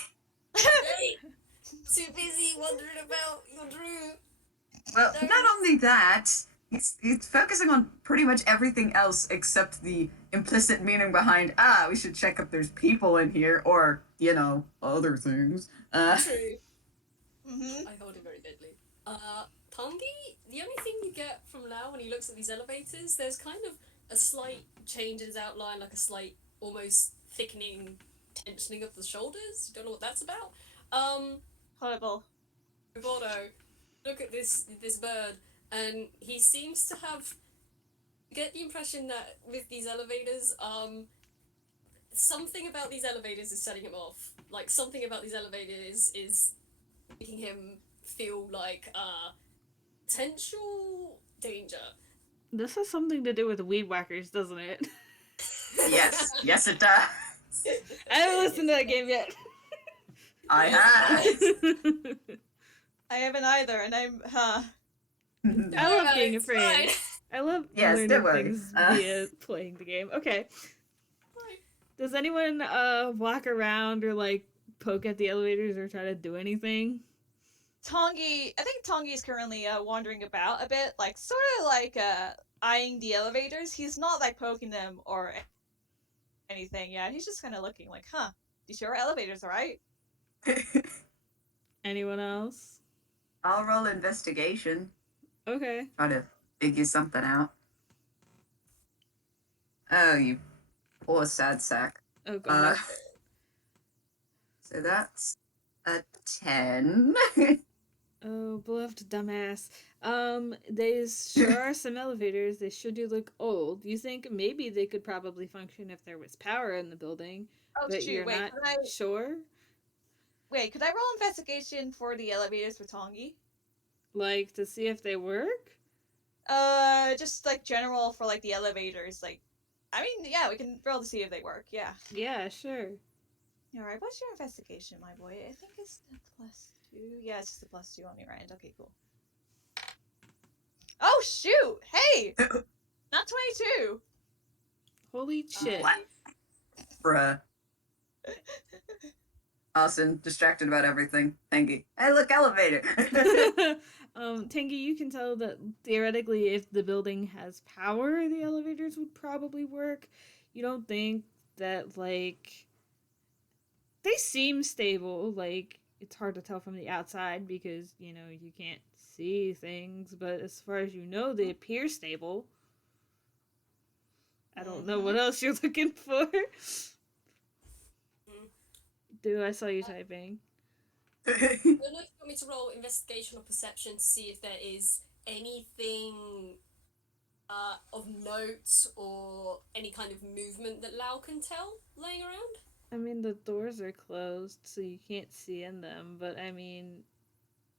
Too busy wondering about your Drew. Well, not only that, it's focusing on pretty much everything else except the implicit meaning behind, we should check if there's people in here, or, other things. True. Mm-hmm. I hold it very deadly. Tanguy, the only thing you get from Lao when he looks at these elevators, there's kind of a slight change in his outline, like a slight, almost thickening, tensioning of the shoulders. You don't know what that's about. Horrible. Roboto, look at this bird, and he seems to have. You get the impression that with these elevators, something about these elevators is setting him off. Like something about these elevators is making him feel like potential danger. This has something to do with weed whackers, doesn't it? Yes, it does. I haven't listened to that game yet. I have. I haven't either, and I'm I love being It's afraid. fine. I love Yes, learning don't worry. things via playing the game. Okay. Fine. Does anyone walk around or like poke at the elevators or try to do anything? Tanguy. I think Tanguy is currently wandering about a bit, like sort of like eyeing the elevators. He's not like poking them or anything. Yeah, he's just kind of looking like, these sure elevators, all right? Anyone else? I'll roll investigation. Okay. Try to figure something out. Oh, you poor sad sack. Oh god. So that's a 10. Oh, beloved dumbass. There sure are some elevators. They sure do look old. You think maybe they could probably function if there was power in the building, Oh but shoot! you're Wait, not could I sure? could I roll investigation for the elevators for Tanguy? Like, to see if they work? Just like general for like the elevators. Like, I mean, yeah, we can roll to see if they work. Yeah. Yeah, sure. All right. What's your investigation, my boy? I think it's the +2. Yeah, it's just the +2 on your end. Okay, cool. Oh shoot! Hey, not 22. Holy shit. What? Bruh. Austin, distracted about everything. Tanguy. Hey, look, elevator! Tanguy, you can tell that theoretically if the building has power, the elevators would probably work. You don't think that, like... They seem stable, like, it's hard to tell from the outside because, you can't see things, but as far as you know, they appear stable. I don't know what else you're looking for. Dude, I saw you typing. I don't know if you want me to roll investigation or perception to see if there is anything of note or any kind of movement that Lao can tell laying around. I mean, the doors are closed, so you can't see in them, but I mean,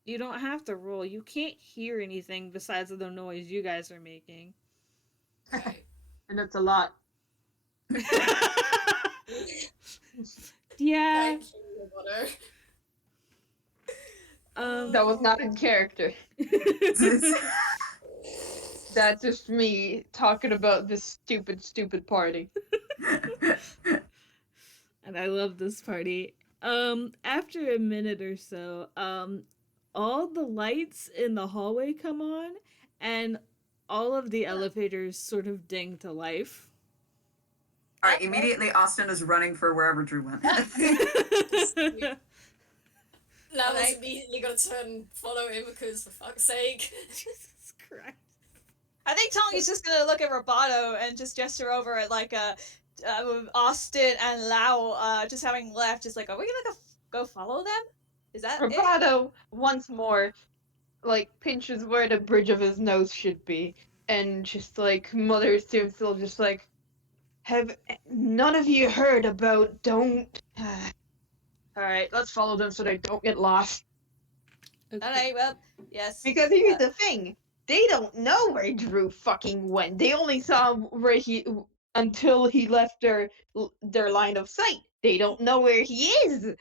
you don't have to roll. You can't hear anything besides the noise you guys are making. Okay. And it's a lot. Yeah. Thank you, Roboto. That was not in character. That's just me talking about this stupid party. And I love this party. After a minute or so, all the lights in the hallway come on, and all of the elevators sort of ding to life. Alright, immediately Austin is running for wherever Drew went. Lao was Alright. immediately gonna turn and follow him because, for fuck's sake. Jesus Christ. I think Tanguy's just gonna look at Roboto and just gesture over at like Austin and Lao just having left. Just like, are we gonna go follow them? Is that it? Roboto, once more, like, pinches where the bridge of his nose should be, and just, like, mutters to himself, just like, Have none of you heard about don't... Alright, let's follow them so they don't get lost. Okay. Alright, well, yes. Because here's the thing. They don't know where Drew fucking went. They only saw where he... until he left their line of sight. They don't know where he is.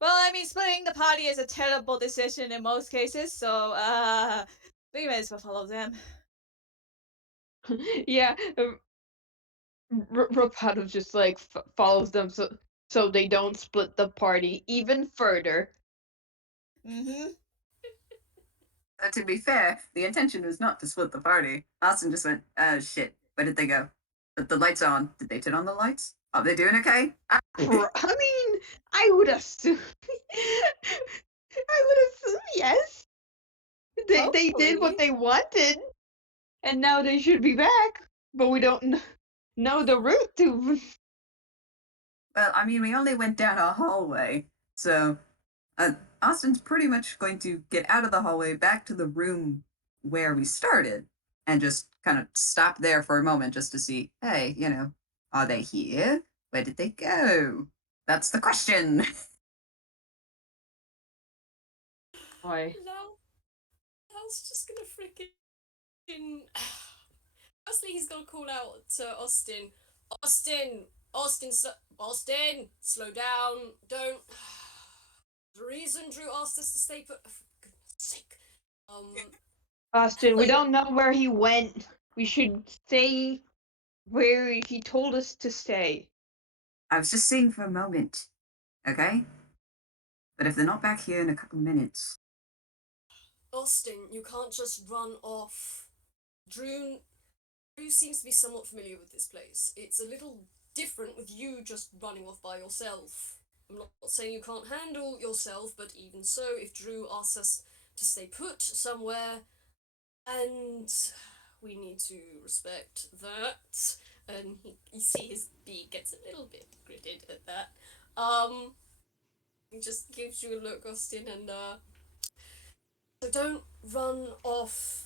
Well, I mean, splitting the party is a terrible decision in most cases, so, we may as well follow them. Yeah, Roboto just like follows them so they don't split the party even further. Mm-hmm. To be fair, the intention was not to split the party. Austin just went, oh shit, where did they go? But the lights are on. Did they turn on the lights? Are they doing okay? I mean, I would assume. I would assume yes. They did what they wanted, and now they should be back. But we don't know the route to. Well, I mean, we only went down a hallway, so Austin's pretty much going to get out of the hallway back to the room where we started and just kind of stop there for a moment just to see, hey, are they here? Where did they go? That's the question. Why? Lao's just gonna freaking. Firstly, he's gonna call out to Austin. Austin, slow down. Don't. The reason Drew asked us to stay put. For goodness sake. Austin, we don't know where he went. We should stay where he told us to stay. I was just seeing for a moment, okay? But if they're not back here in a couple minutes... Austin, you can't just run off. Drew seems to be somewhat familiar with this place. It's a little different with you just running off by yourself. I'm not saying you can't handle yourself, but even so, if Drew asks us to stay put somewhere, and we need to respect that, and you see his beak gets a little bit gritted at that. He just gives you a look, Austin, and so don't run off.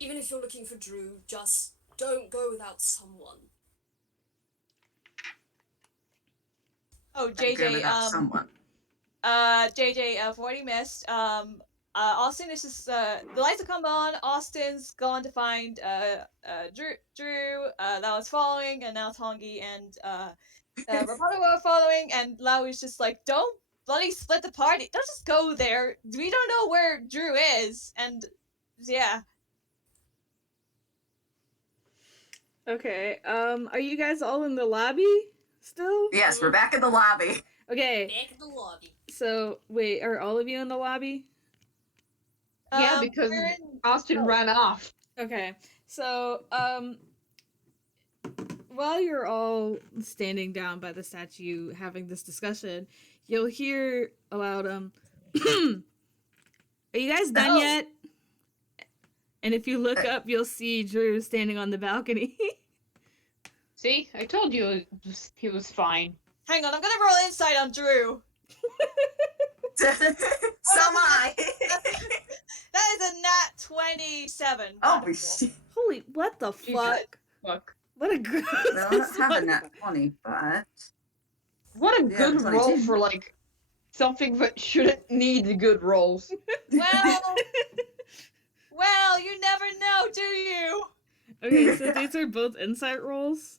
Even if you're looking for Drew, just don't go without someone. Oh, Go JayJay, without someone. JayJay, for what he missed, Austin is just, the lights have come on, Austin's gone to find, Drew, that was following, and now Tanguy and, Roboto were following, and Lao is just like, don't bloody split the party, don't just go there, we don't know where Drew is, and, yeah. Okay, are you guys all in the lobby still? Yes, we're back in the lobby. Okay, Back in the lobby. so wait, are all of you in the lobby? Yeah, because we're in- Austin ran off. Okay, so, while you're all standing down by the statue having this discussion, you'll hear aloud, are you guys done Oh. yet? And if you look up, you'll see Drew standing on the balcony. See, I told you he was fine. Hang on, I'm gonna roll insight on Drew. So am I. That is a nat 27. Oh, Wonderful. shit. Holy, what the You fuck? Fuck. What a gross. No, I don't have a nat 20, but... What a Yeah, good 22. roll for like something that shouldn't need good rolls. Well, you never know, do you? Okay, so these are both insight rolls.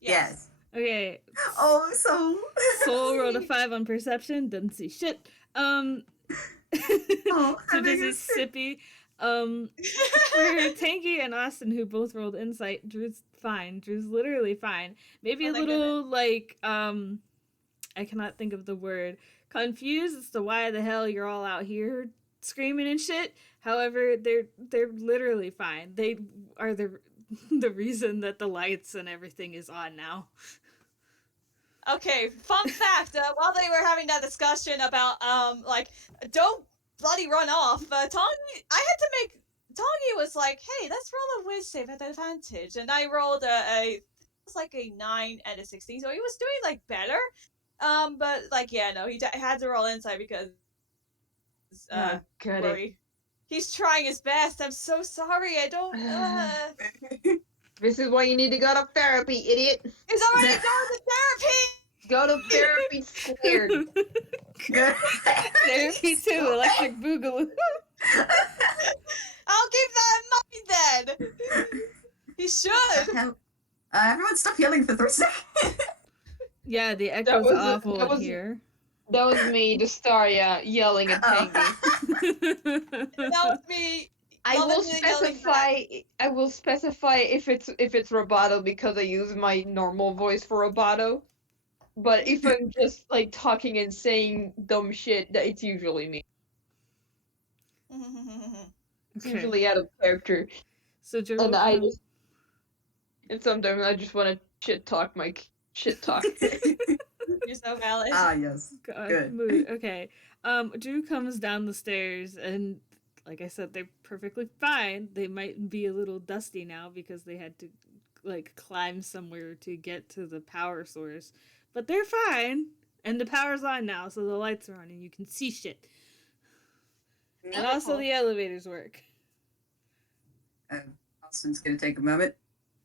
Yes. Okay, Oh, so... Soul rolled a 5 on perception, didn't see shit. Oh, So this having a is sip. sippy. For Tanguy and Austin, who both rolled insight, Drew's fine. Drew's literally fine. Maybe Oh, a thank little like I cannot think of the word. Confused as to why the hell you're all out here screaming and shit. However, they're literally fine. They are the reason that the lights and everything is on now. Okay, fun fact, while they were having that discussion about, don't bloody run off, Tanguy was like, hey, let's roll a whiz save at advantage, and I rolled it was like a 9 and a 16, so he was doing, like, better, but, like, yeah, no, he had to roll insight because, Got it. he's trying his best, I'm so sorry, I don't, This is why you need to go to therapy, idiot. He's already going to therapy! Go to therapy squared. Good. Therapy too, electric boogaloo. I'll keep that in mind then! He should! Everyone stop yelling for 3 seconds. Yeah, the echo's awful that in was- here. That was me, the Staria, yelling at Tanguy. That was me. I will Loving the yelling specify. I will specify if it's Roboto because I use my normal voice for Roboto. But if I'm just like talking and saying dumb shit, that it's usually me. It's Okay. usually out of character, So Drew and will I come- just and sometimes I just want to shit talk my shit talk. You're so valid. Yes. God, Good. mood. Okay. Drew comes down the stairs and like I said, they're perfectly fine. They might be a little dusty now because they had to like climb somewhere to get to the power source. But they're fine. And the power's on now, so the lights are on and you can see shit. And also the elevators work. Austin's gonna take a moment.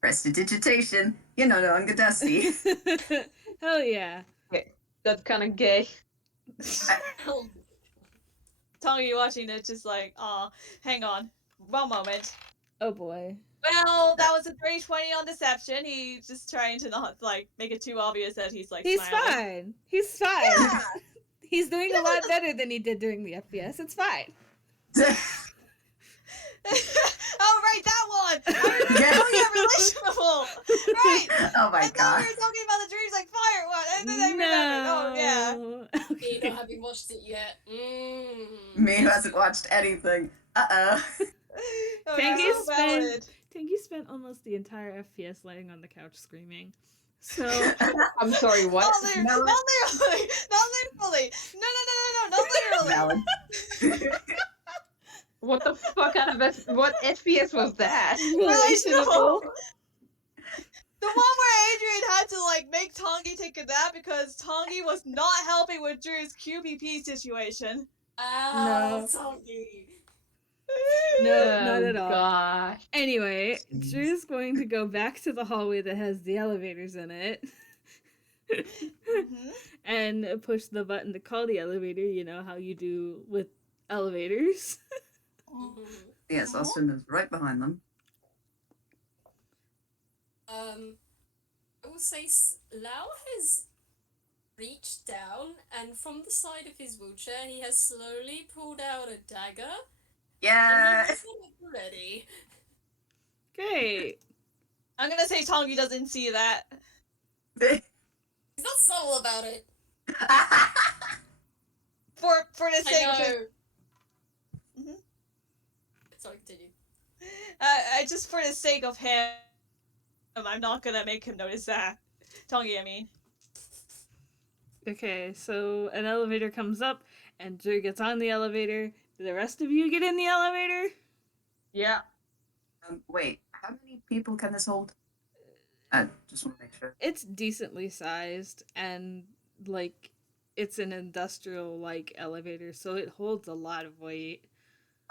Prestidigitation. You know, no longer dusty. Hell yeah. That's kind of gay. Tanguy watching it just like, aw, hang on. One moment. Oh boy. Well, that was a 320 on deception. He's just trying to not, like, make it too obvious that he's, like, He's smiling. fine. He's fine. Yeah! He's doing a lot better than he did during the FPS. It's fine. Oh, right, that one! I remember Yeah. oh, yeah, relational! Right! Oh my I thought god. we were talking about the dreams like fire one, and then I remembered, oh, yeah. Me Okay. not having watched it yet. Me who hasn't watched anything. Oh, Tanguy you're so spent- valid. Tanguy spent almost the entire FPS laying on the couch screaming. So, I'm sorry, what? Not literally, No. not literally, not literally. No, not literally. Valid. What the fuck out of what FPS was that? Relational. The one where Adrian had to like make Tanguy take a nap because Tanguy was not helping with Drew's QPP situation. Oh, Tanguy. no, not at all. Gosh. Anyway, Jeez. Drew's going to go back to the hallway that has the elevators in it. Mhm. And push the button to call the elevator, you know how you do with elevators. Mhm. Yes, Austin is right behind them. I will say Lao has reached down, and from the side of his wheelchair, he has slowly pulled out a dagger. And Yeah. he has it ready. Great. I'm gonna say Tanguy doesn't see that. He's not subtle about it. For the I sake of know. it. Mhm. Sorry, continue. I just for the sake of him, I'm not gonna make him notice that. Tanguy, I mean. Okay, so an elevator comes up, and Drew gets on the elevator. Do the rest of you get in the elevator? Yeah. Wait, how many people can this hold? I just want to make sure. It's decently sized, and, like, it's an industrial-like elevator, so it holds a lot of weight.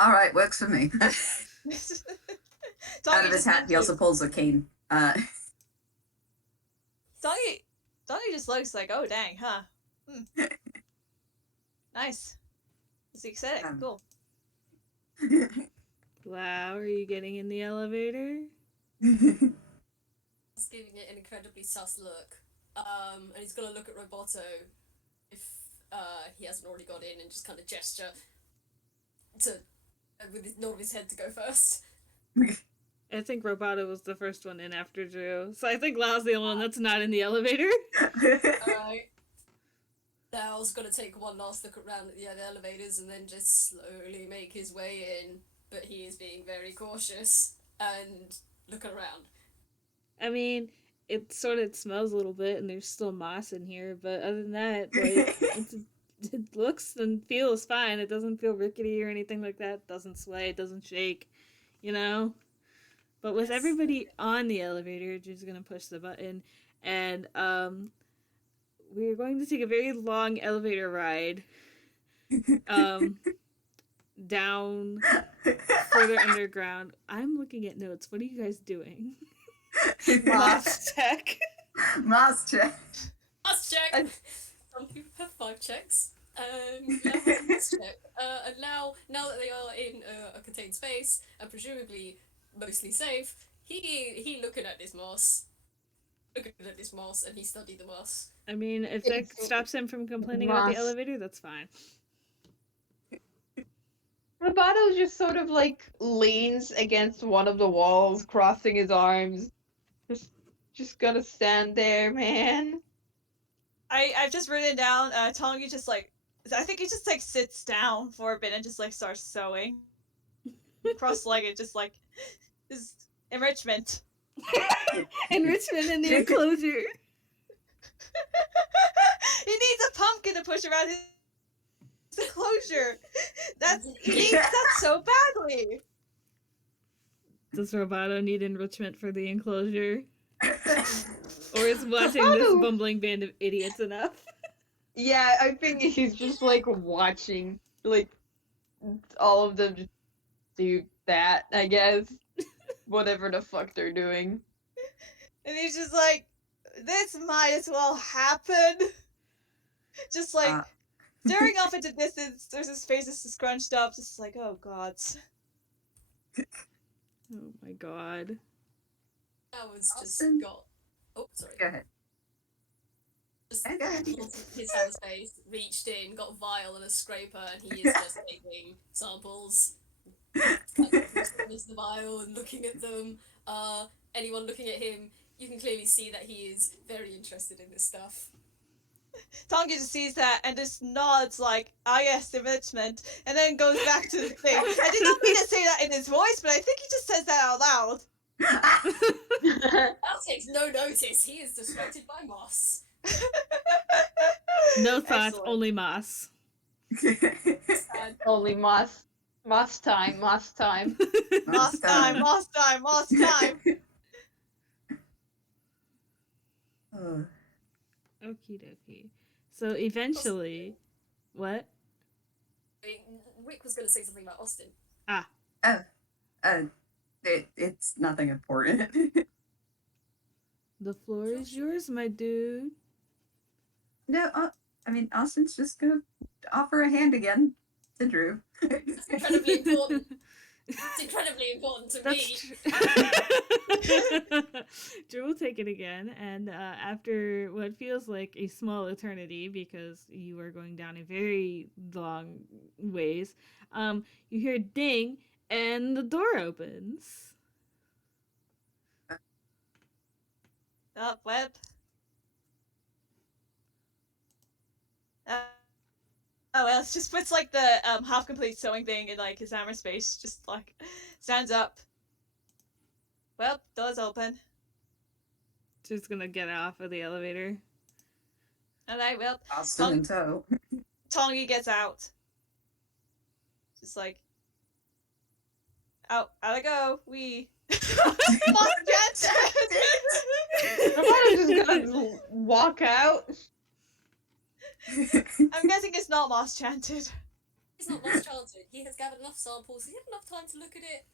Alright, works for me. Out Tanguy of his just hat, he also pulls a cane. Tanguy just looks like, oh dang, huh? Nice. It's exciting. Cool. Wow, are you getting in the elevator? He's giving it an incredibly sus look. And he's gonna look at Roboto if he hasn't already got in and just kind of gesture to with his nod of his head to go first. I think Roboto was the first one in after Drew, so I think Lau's the only one that's not in the elevator. Alright. Lao's gonna take one last look around at the other elevators and then just slowly make his way in, but he is being very cautious and looking around. I mean, it sort of smells a little bit, and there's still moss in here, but other than that, like, it looks and feels fine. It doesn't feel rickety or anything like that. It doesn't sway, it doesn't shake, you know? But with everybody on the elevator, Drew's gonna push the button, and we're going to take a very long elevator ride down further underground. I'm looking at notes. What are you guys doing? Moss check. Moss check. Must check. Some people have 5 checks. Now has a must check. And now that they are in a contained space and presumably mostly safe, he looking at this moss. Looking at this moss, and he studied the moss. I mean, if that stops him from complaining about the Moss. elevator, that's fine. Roboto just sort of like leans against one of the walls, crossing his arms. Just gonna stand there, man. I've just written down, Tanguy just like, I think he just like sits down for a bit and just like starts sewing. Cross-legged, just like, this enrichment. Enrichment in the enclosure. He needs a pumpkin to push around his enclosure. He needs that so badly. Does Roboto need enrichment for the enclosure? Or is watching this Roboto- bumbling band of idiots enough? Yeah, I think he's just like watching, like, all of them just do that, I guess. Whatever the fuck they're doing. And he's just like, this might as well happen. Just like, staring off into distance, there's his face is scrunched up, just like, oh god. Oh my god. That was just Austin? got. Oh, sorry. Go ahead. Just Go ahead. pulled his hand space, reached in, got a vial and a scraper, and he is just taking samples. With the vial and looking at them. Anyone looking at him, you can clearly see that he is very interested in this stuff. Tongi just sees that and just nods like, ah yes, enrichment, and then goes back to the thing. I did not mean to say that in his voice, but I think he just says that out loud. Al takes no notice. He is distracted by moss. No thoughts, Excellent. only moss. And Only moss. Moss time, moss time. Moss time, moss time, moss time. Oh. Okie dokie. So eventually, what? Wick was going to say something about Austin. It's nothing important. The floor is yours, my dude. No, I mean, Austin's just gonna offer a hand again to Drew. It's incredibly important. It's incredibly important to me. Drew will take it again, and after what feels like a small eternity, because you are going down a very long ways, you hear a ding, and the door opens. Up, web. Oh well, it's just puts like the half-complete sewing thing in like his hammer space. Just like stands up. Well, door's open. Just gonna get off of the elevator. Alright, well, Austin in tow. Tongi gets out. Just like, out I go. We. Moss I'm just gonna walk out. I'm guessing it's not moss chanted. He's not moss chanted. He has gathered enough samples. He had enough time to look at it.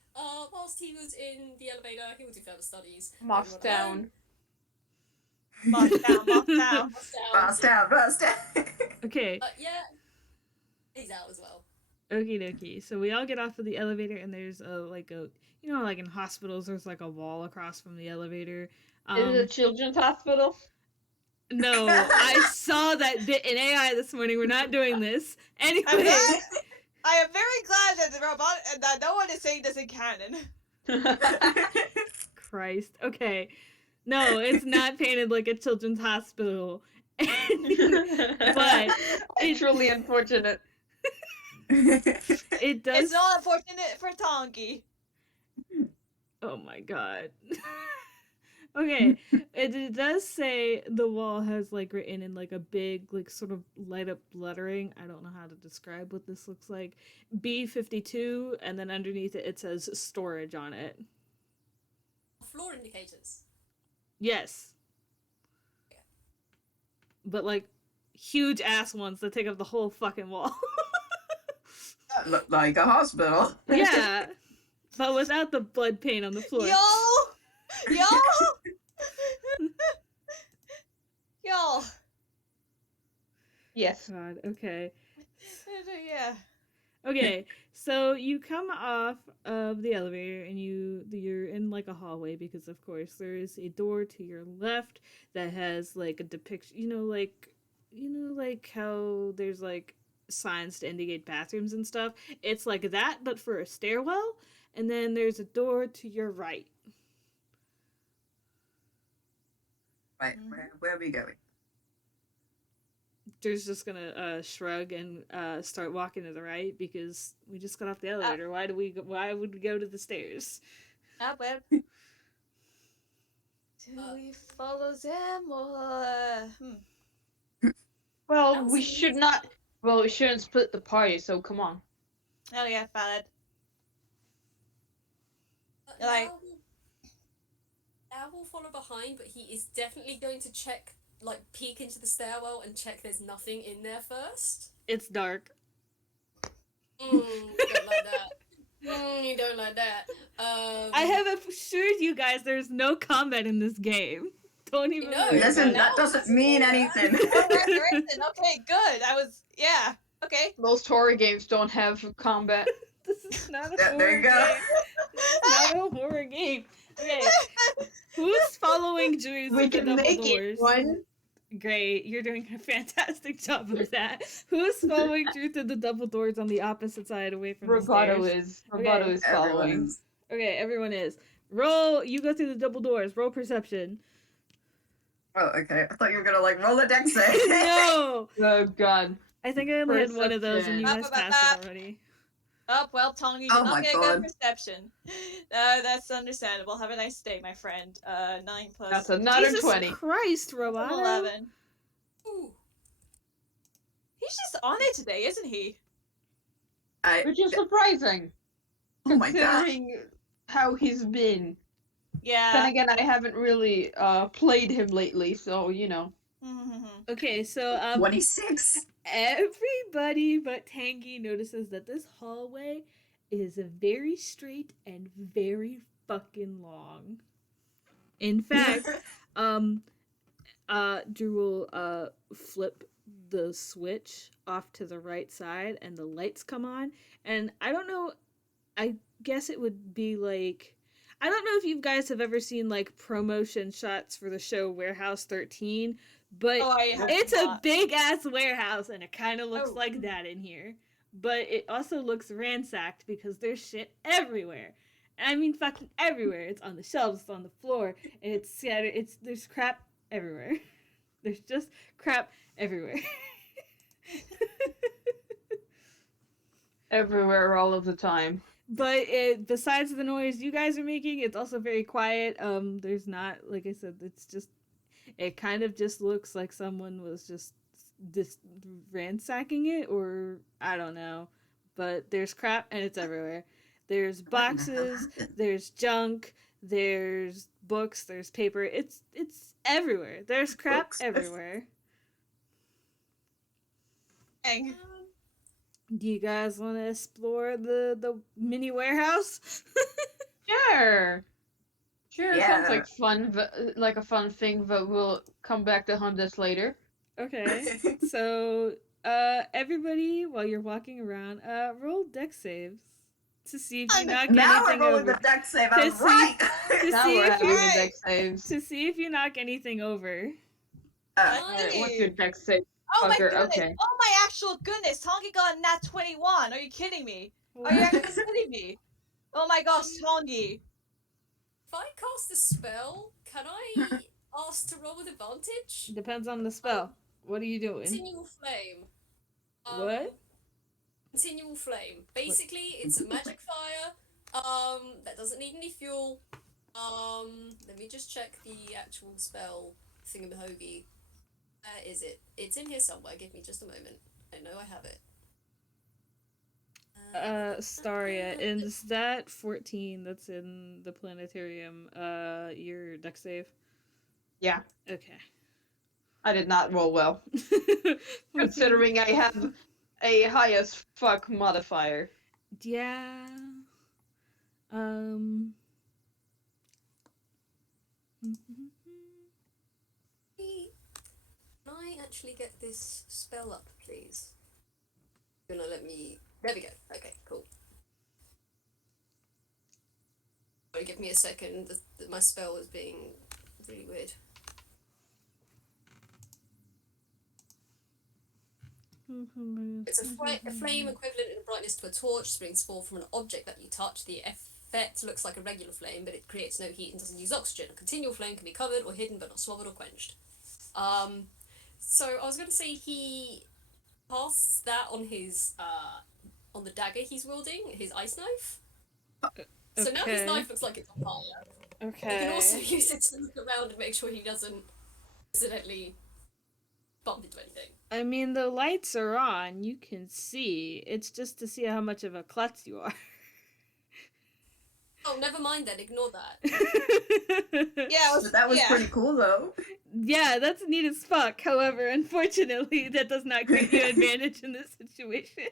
Whilst he was in the elevator, he will do further studies. Moss Everyone down. Moss down, moss down. alone, moss down. Bust down, bust down. Okay, Yeah, he's out as well. okie dokie. So we all get off of the elevator, and there's like in hospitals, there's like a wall across from the elevator. Is it a children's hospital? No, I saw that bit in AI this morning. We're not doing this. Anyway. I am very glad that the robot and that no one is saying this in canon. Christ. Okay. No, it's not painted like a children's hospital. But Truly unfortunate. it does. It's not unfortunate for Tongi. Oh my god. Okay, it does say the wall has like written in like a big like sort of light up lettering. I don't know how to describe what this looks like. B52, and then underneath it says storage on it. Floor indicators. Yes. But like huge ass ones that take up the whole fucking wall. Look like a hospital. Yeah. But without the blood paint on the floor. Yo! Y'all! Y'all! Yes. God, okay. Yeah. Okay, so you come off of the elevator and you're in like a hallway because of course there is a door to your left that has like a depiction, like how there's like signs to indicate bathrooms and stuff. It's like that but for a stairwell, and then there's a door to your right. Right, where are we going? Drew's just gonna shrug and start walking to the right because we just got off the elevator. Why would we go to the stairs? Well. Do we follow them or? Well, we should not. Well, we shouldn't split the party. So come on. Oh yeah, valid. Like, Al will follow behind, but he is definitely going to check, like, peek into the stairwell and check there's nothing in there first. It's dark. You don't like that. You don't like that. I have assured you guys there's no combat in this game. Don't even worry Listen, about that doesn't mean anything. Oh, okay, good. Yeah. Okay. Most horror games don't have combat. This is not a Yeah, horror there you go. game. This is not a horror game. Okay. Who's following Julie We through the can double make doors? it one. Great, you're doing a fantastic job of that. Who's following Drew through the double doors on the opposite side away from the Roboto stairs? is. Roboto Okay. is Everyone following. is. Okay, everyone is. Roll, you go through the double doors. Roll perception. Oh, okay. I thought you were gonna like roll a deck save. No! Oh god. I think I only had one of those and you guys Perception. passed it already. Oh, well, Tongue, you Oh did not my get a God. good perception. That's understandable. Have a nice day, my friend. 9 plus That's another Jesus 20. Christ, Roboto. 11. Ooh. He's just on it today, isn't he? Which is surprising. Oh my god. Considering how he's been. Then Yeah. again, I haven't really played him lately, so you know. Okay, so 26. everybody but Tanguy notices that this hallway is very straight and very fucking long. In fact, Drew will flip the switch off to the right side and the lights come on. And I don't know, I guess it would be like, I don't know if you guys have ever seen like promotion shots for the show Warehouse 13, but Oh, I have it's not. a big ass warehouse and it kind of looks Oh. like that in here. But it also looks ransacked because there's shit everywhere. I mean fucking everywhere. It's on the shelves, it's on the floor, it's scattered, there's crap everywhere. There's just crap everywhere. Everywhere, all of the time. But besides the noise you guys are making, it's also very quiet. There's not, like I said, it kind of just looks like someone was just ransacking it, or I don't know. But there's crap and it's everywhere. There's boxes, there's junk, there's books, there's paper. It's everywhere. There's crap Books. everywhere. Dang. Do you guys want to explore the mini warehouse? Sure. Sure, Yeah. sounds like fun, like a fun thing, but we'll come back to hunt us later. Okay. So, everybody, while you're walking around, roll dex saves to see if you knock Now we're anything rolling over. the deck save. To I'm see- right. To Now see we're if having you a dex saves. to see if you knock anything over. Alright, what's your dex save? Oh my Fucker, goodness. okay. Oh my actual goodness. Tongi got a nat 21. Are you kidding me? Are you actually kidding me? Oh my gosh, Tongi. If I cast a spell, can I ask to roll with advantage? Depends on the spell. What are you doing? Continual flame. What? Continual flame. Basically, it's a magic fire. That doesn't need any fuel. Let me just check the actual spell thingamahogey. Where is it? It's in here somewhere. Give me just a moment. I know I have it. Staria, is that 14 that's in the planetarium, your dex save? Yeah, Okay. I did not roll well, considering I have a high as fuck modifier. Yeah. Can I actually get this spell up, please? You're gonna let me. There we go. Okay, cool. Sorry, give me a second. My spell is being really weird. It's a flame equivalent in brightness to a torch springs forth from an object that you touch. The effect looks like a regular flame, but it creates no heat and doesn't use oxygen. A continual flame can be covered or hidden, but not smothered or quenched. So I was going to say he casts that on his on the dagger he's wielding, his ice knife. So now his knife looks like it's on fire. Okay. He can also use it to look around and make sure he doesn't accidentally bump into anything. I mean, the lights are on. You can see. It's just to see how much of a klutz you are. Oh, never mind then. Ignore that. Yeah, That was pretty cool, though. Yeah, that's neat as fuck. However, unfortunately, that does not give you advantage in this situation.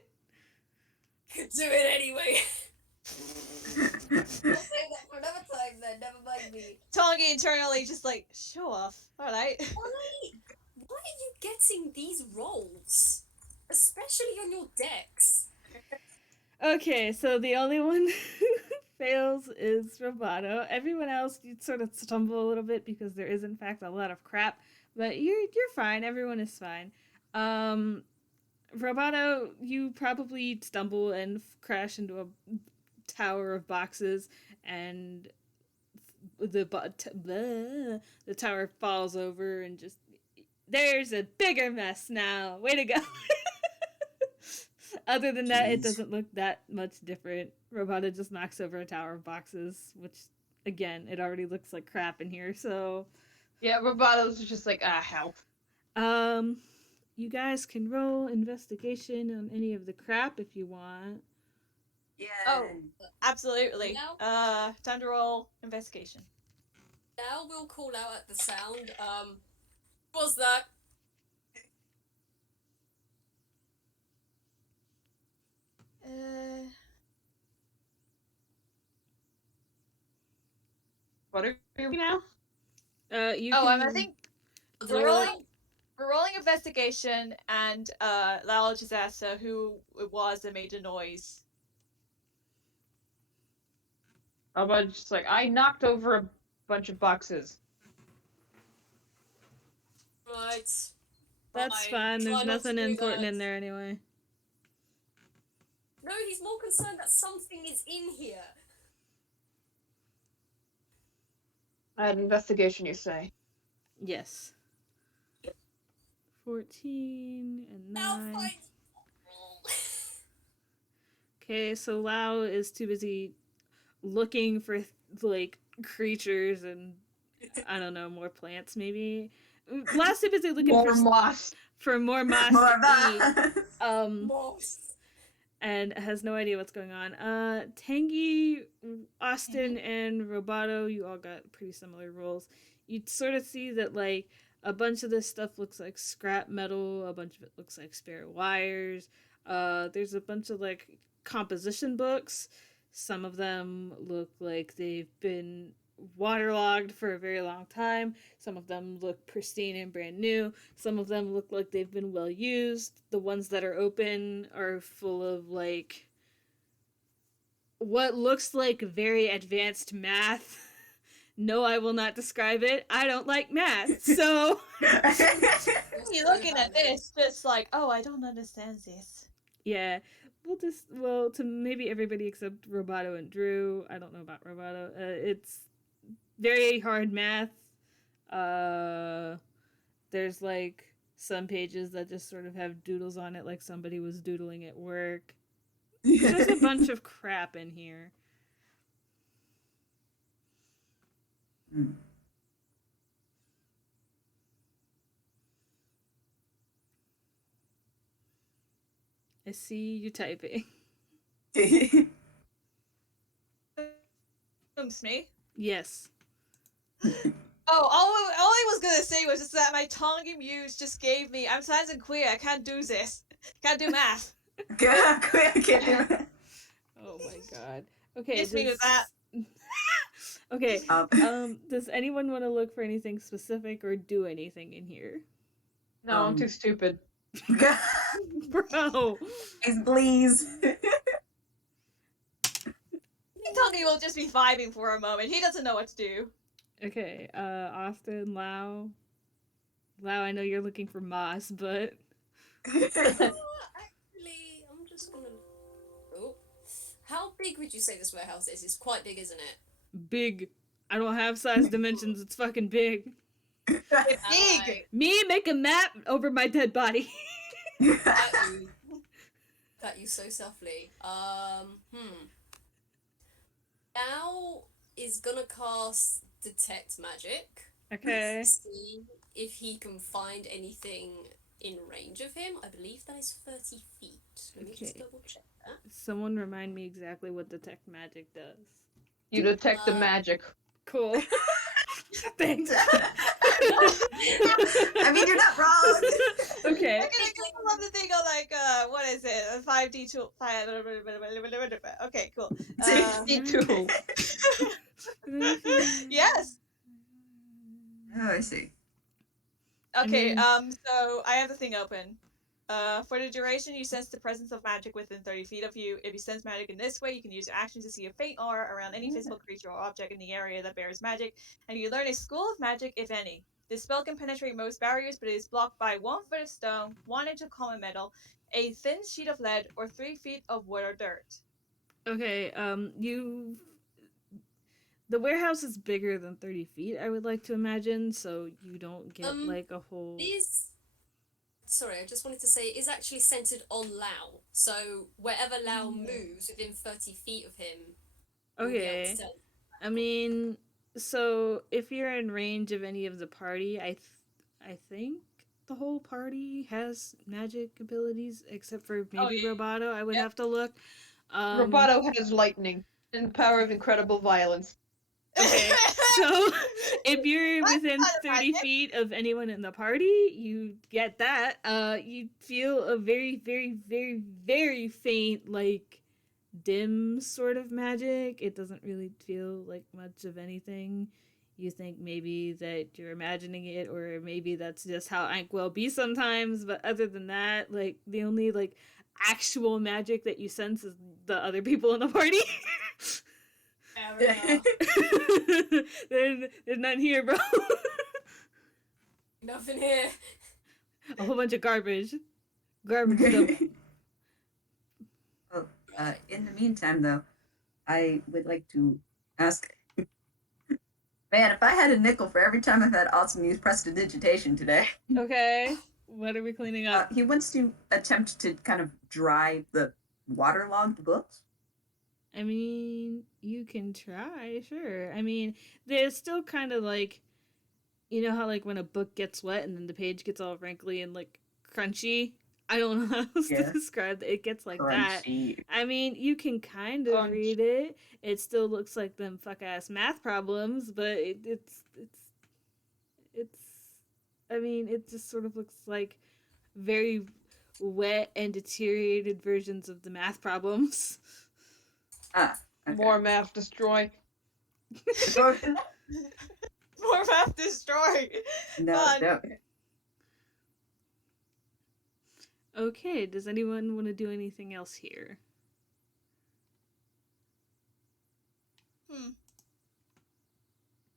Do it anyway. I'll save that for another time then. Never mind me. Tanguy internally just like, show off. Alright. Why are you getting these rolls? Especially on your decks. Okay, so the only one who fails is Roboto. Everyone else, you sort of stumble a little bit because there is, in fact, a lot of crap. But you're fine. Everyone is fine. Roboto, you probably stumble and crash into a tower of boxes, and the tower falls over and just... There's a bigger mess now. Way to go. Other than that, it doesn't look that much different. Roboto just knocks over a tower of boxes, which, again, it already looks like crap in here, so... Yeah, Roboto's just like, help. You guys can roll investigation on any of the crap if you want. Yeah. Oh, absolutely. Now? Time to roll investigation. Now we'll call out at the sound. What was that? What are we now? I think we're rolling investigation, and Lao just asked who it was that made the noise. Roboto's just like, I knocked over a bunch of boxes. Right. That's Fine. fine. There's Try not nothing to do important that. in there anyway. No, he's more concerned that something is in here. Investigation, you say? Yes. 14 and Now 9. fight. Okay, so Lao is too busy looking for, like, creatures and, I don't know, more plants, maybe? Lao's too busy looking More moss. for more moss More to eat. Moss. And has no idea what's going on. Tanguy, Austin, and Roboto, you all got pretty similar roles. You sort of see that, like, a bunch of this stuff looks like scrap metal, a bunch of it looks like spare wires. There's a bunch of, like, composition books. Some of them look like they've been waterlogged for a very long time. Some of them look pristine and brand new. Some of them look like they've been well used. The ones that are open are full of, like, what looks like very advanced math. No, I will not describe it. I don't like math, so... You're looking at this, just like, oh, I don't understand this. Yeah, to maybe everybody except Roboto and Drew. I don't know about Roboto. It's very hard math. There's, like, some pages that just sort of have doodles on it, like somebody was doodling at work. There's a bunch of crap in here. I see you typing. Me? Yes. Oh, all I was gonna say was just that my Tongan muse just gave me, I'm trans and queer, I can't do this. Can't do math. Oh my god. Okay. Miss me with that. Okay. Um, Does anyone want to look for anything specific or do anything in here? No, I'm too stupid. Bro. please. Tanguy will just be vibing for a moment. He doesn't know what to do. Okay, Austin, Lao. Lao, I know you're looking for moss, but Actually, I'm just gonna. Oh, how big would you say this warehouse is? It's quite big, isn't it? big. I don't have size dimensions, it's fucking big. It's big. Alright, Me make a map over my dead body. got you. Got you so softly. Now is gonna cast Detect Magic. Okay. See if he can find anything in range of him. I believe that is 30 feet. Let me just Okay. double check that. Someone remind me exactly what detect magic does. You detect the magic. Cool. Thanks. I mean, you're not wrong. Okay. I love the thing of like, what is it? A 5D tool. Okay, cool. 62. Yes. Oh, I see. Okay, mean- so I have the thing open. For the duration, you sense the presence of magic within 30 feet of you. If you sense magic in this way, you can use your action to see a faint aura around any physical creature or object in the area that bears magic, and you learn a school of magic, if any. This spell can penetrate most barriers, but it is blocked by 1 foot of stone, 1 inch of common metal, a thin sheet of lead, or 3 feet of wood or dirt. Okay, the warehouse is bigger than 30 feet, I would like to imagine, so you don't get like a whole... Sorry, I just wanted to say it is actually centered on Lao. So wherever Lao moves within 30 feet of him, you'll be able Okay. to tell. I mean, so if you're in range of any of the party, I think the whole party has magic abilities, except for maybe yeah. Roboto. I would Yep. have to look. Roboto has lightning and the power of incredible violence. Okay, so if you're That's within kind of 30 magic. feet of anyone in the party, you get that. You feel a very, very, very, very faint, like, dim sort of magic. It doesn't really feel like much of anything. You think maybe that you're imagining it, or maybe that's just how Ink will be sometimes, but other than that, like, the only, like, actual magic that you sense is the other people in the party. there's none here, bro. Nothing here. A whole bunch of garbage stuff. Oh, in the meantime, though, I would like to ask, man, if I had a nickel for every time I've had Austin use prestidigitation today. Okay, what are we cleaning up? He wants to attempt to kind of dry the waterlogged books. I mean, you can try, sure. I mean, there's still kind of like, you know how like when a book gets wet and then the page gets all wrinkly and like crunchy? I don't know how else to describe it. It gets like Crunchy. that. I mean, you can kind of read it. It still looks like them fuck-ass math problems, but it's I mean, it just sort of looks like very wet and deteriorated versions of the math problems. Ah, okay. More math destroy. More math destroy. No. Okay, does anyone want to do anything else here?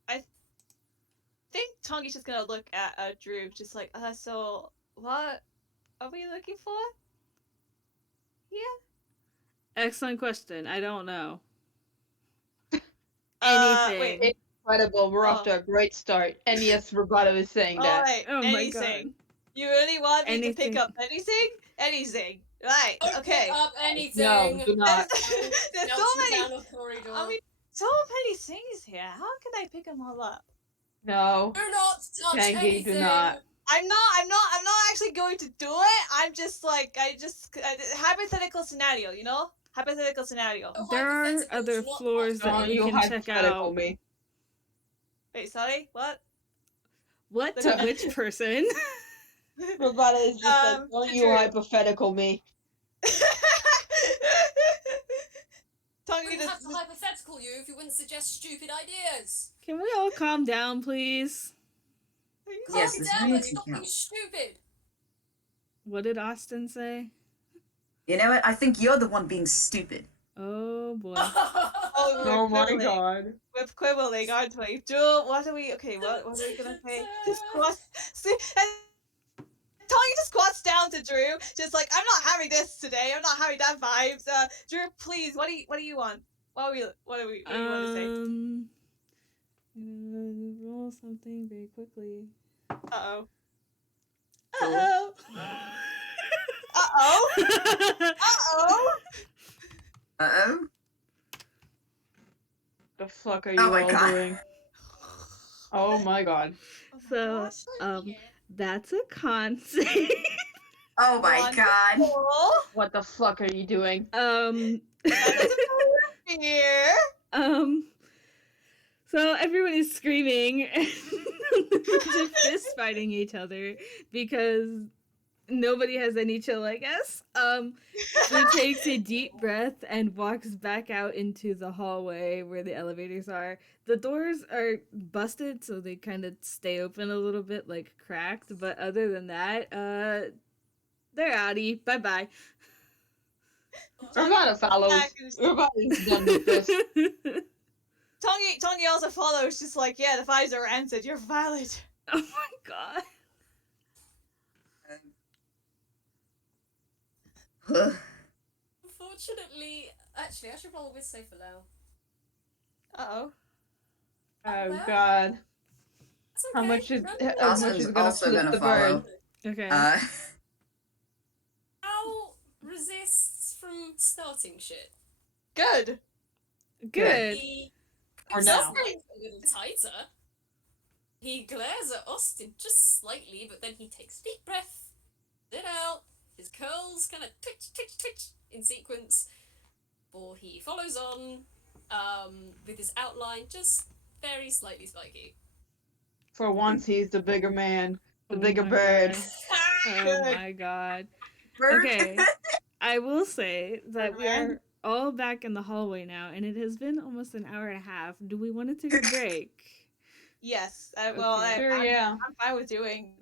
I think Tongie's just gonna look at Drew, just like, so what are we looking for? Yeah. Excellent question. I don't know. Anything. Wait. Incredible. We're off to a great start. And yes, Roboto is saying that. Alright, Oh my anything. god. You really want me to Anything. pick up anything? Anything. Right, Don't okay. pick up anything. No, do not. There's so Melting many. down a corridor. I mean, so many things here. How can I pick them all up? No. do not touch Tanguy, do anything. not. I'm not actually going to do it. I'm just like, hypothetical scenario, you know? Hypothetical scenario. Oh, There are hypothetical, other not floors that Don't we you can check hypothetical out. me. Wait, sorry? What? What to which person? Roboto is just like, don't you Drew. hypothetical me. Tanguy wouldn't have just to hypothetical you if you wouldn't suggest stupid ideas. Can we all calm down, please? Calm Yes, this down really and stop being counts. stupid. What did Austin say? You know what? I think you're the one being stupid. Oh boy. Oh, we're Oh my quibbling. god. We're quibbling, aren't we? Jewel, what are we? Okay, what are we gonna say? Just squats. See, and Tony just squats down to Drew, just like, I'm not having this today. I'm not having that vibes. Drew, please, what do you want? What do you want to say? Roll something very quickly. Uh-oh. Uh-oh. Uh-oh. Uh-oh. Uh-oh. The fuck are you Oh my all god. doing? Oh my god. Oh my So, gosh. that's a con save. Oh my god. Wonderful. What the fuck are you doing? That doesn't matter here. So everyone is screaming and just fist fighting each other because nobody has any chill, I guess. He takes a deep breath and walks back out into the hallway where the elevators are. The doors are busted, so they kind of stay open a little bit, like cracked. But other than that, they're outie. Bye bye. Urbana follows. Urbana's done with this. Tongi also follows, just like, yeah, the vibes are answered. You're valid. Oh my god. Unfortunately, actually, I should roll with safe for Lao. Uh-oh. Oh god. That's How okay. much is Random how dice. much Austin's is gonna also flip gonna the follow. bird? Okay. How resists from starting shit? Good. Good. He Or his now. legs a little tighter. He glares at Austin just slightly, but then he takes a deep breath, it out. His curls kind of twitch, twitch, twitch in sequence. Or he follows on, with his outline just very slightly spiky. For once, he's the bigger man, the Oh bigger my bird. God. Oh Good. my god. Bird. Okay. I will say that we Man. are all back in the hallway now, and it has been almost an hour and a half. Do we want to take a break? Yes. Well, Okay. Sure, yeah. I'm fine with doing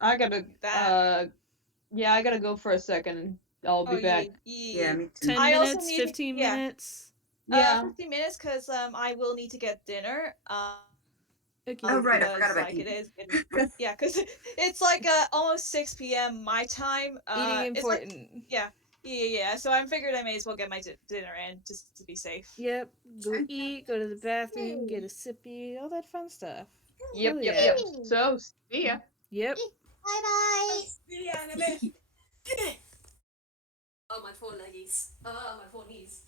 I gotta that. yeah, I gotta go for a second. I'll be back. Yeah, me too. 10 I also minutes, need- 15 yeah. minutes? Yeah. 15 minutes, because I will need to get dinner. Okay. Oh, right, I because, forgot about like, it eating. is getting, yeah, because it's like almost 6 p.m. my time. Eating It's like, important. yeah. So I figured I may as well get my dinner in just to be safe. Yep. Go eat, go to the bathroom, get a sippy, all that fun stuff. Yep, Hell yep, yeah. yep. So, see ya. Yep. Bye. Oh, my poor leggies. Oh, my poor knees.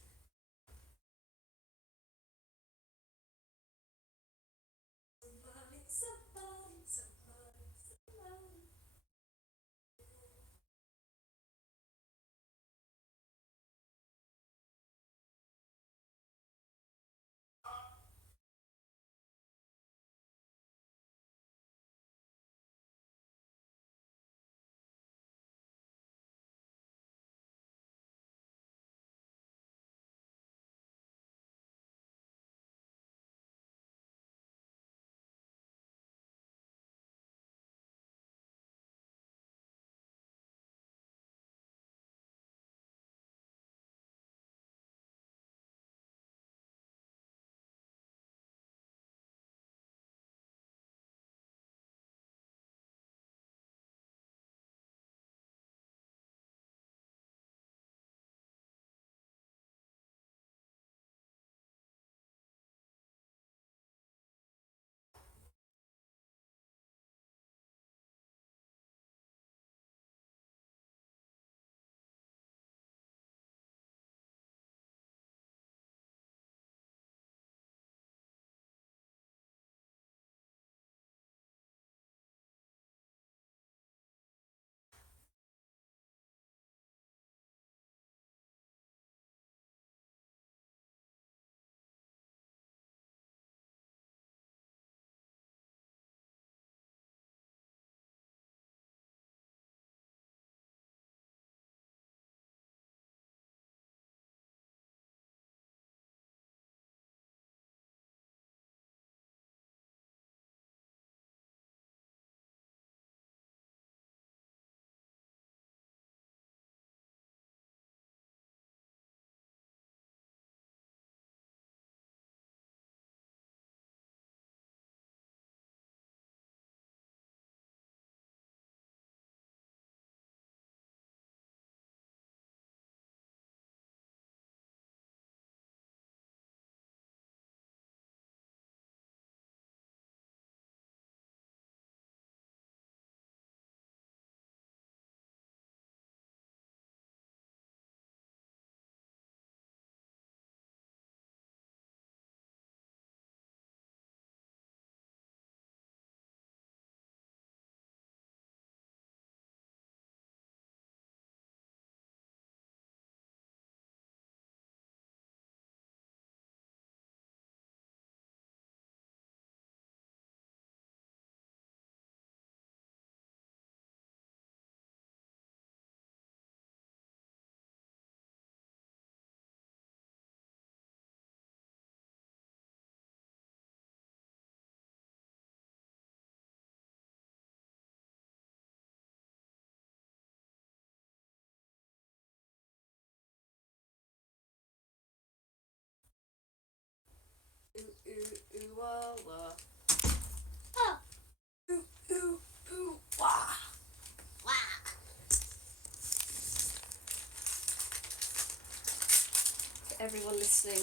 everyone listening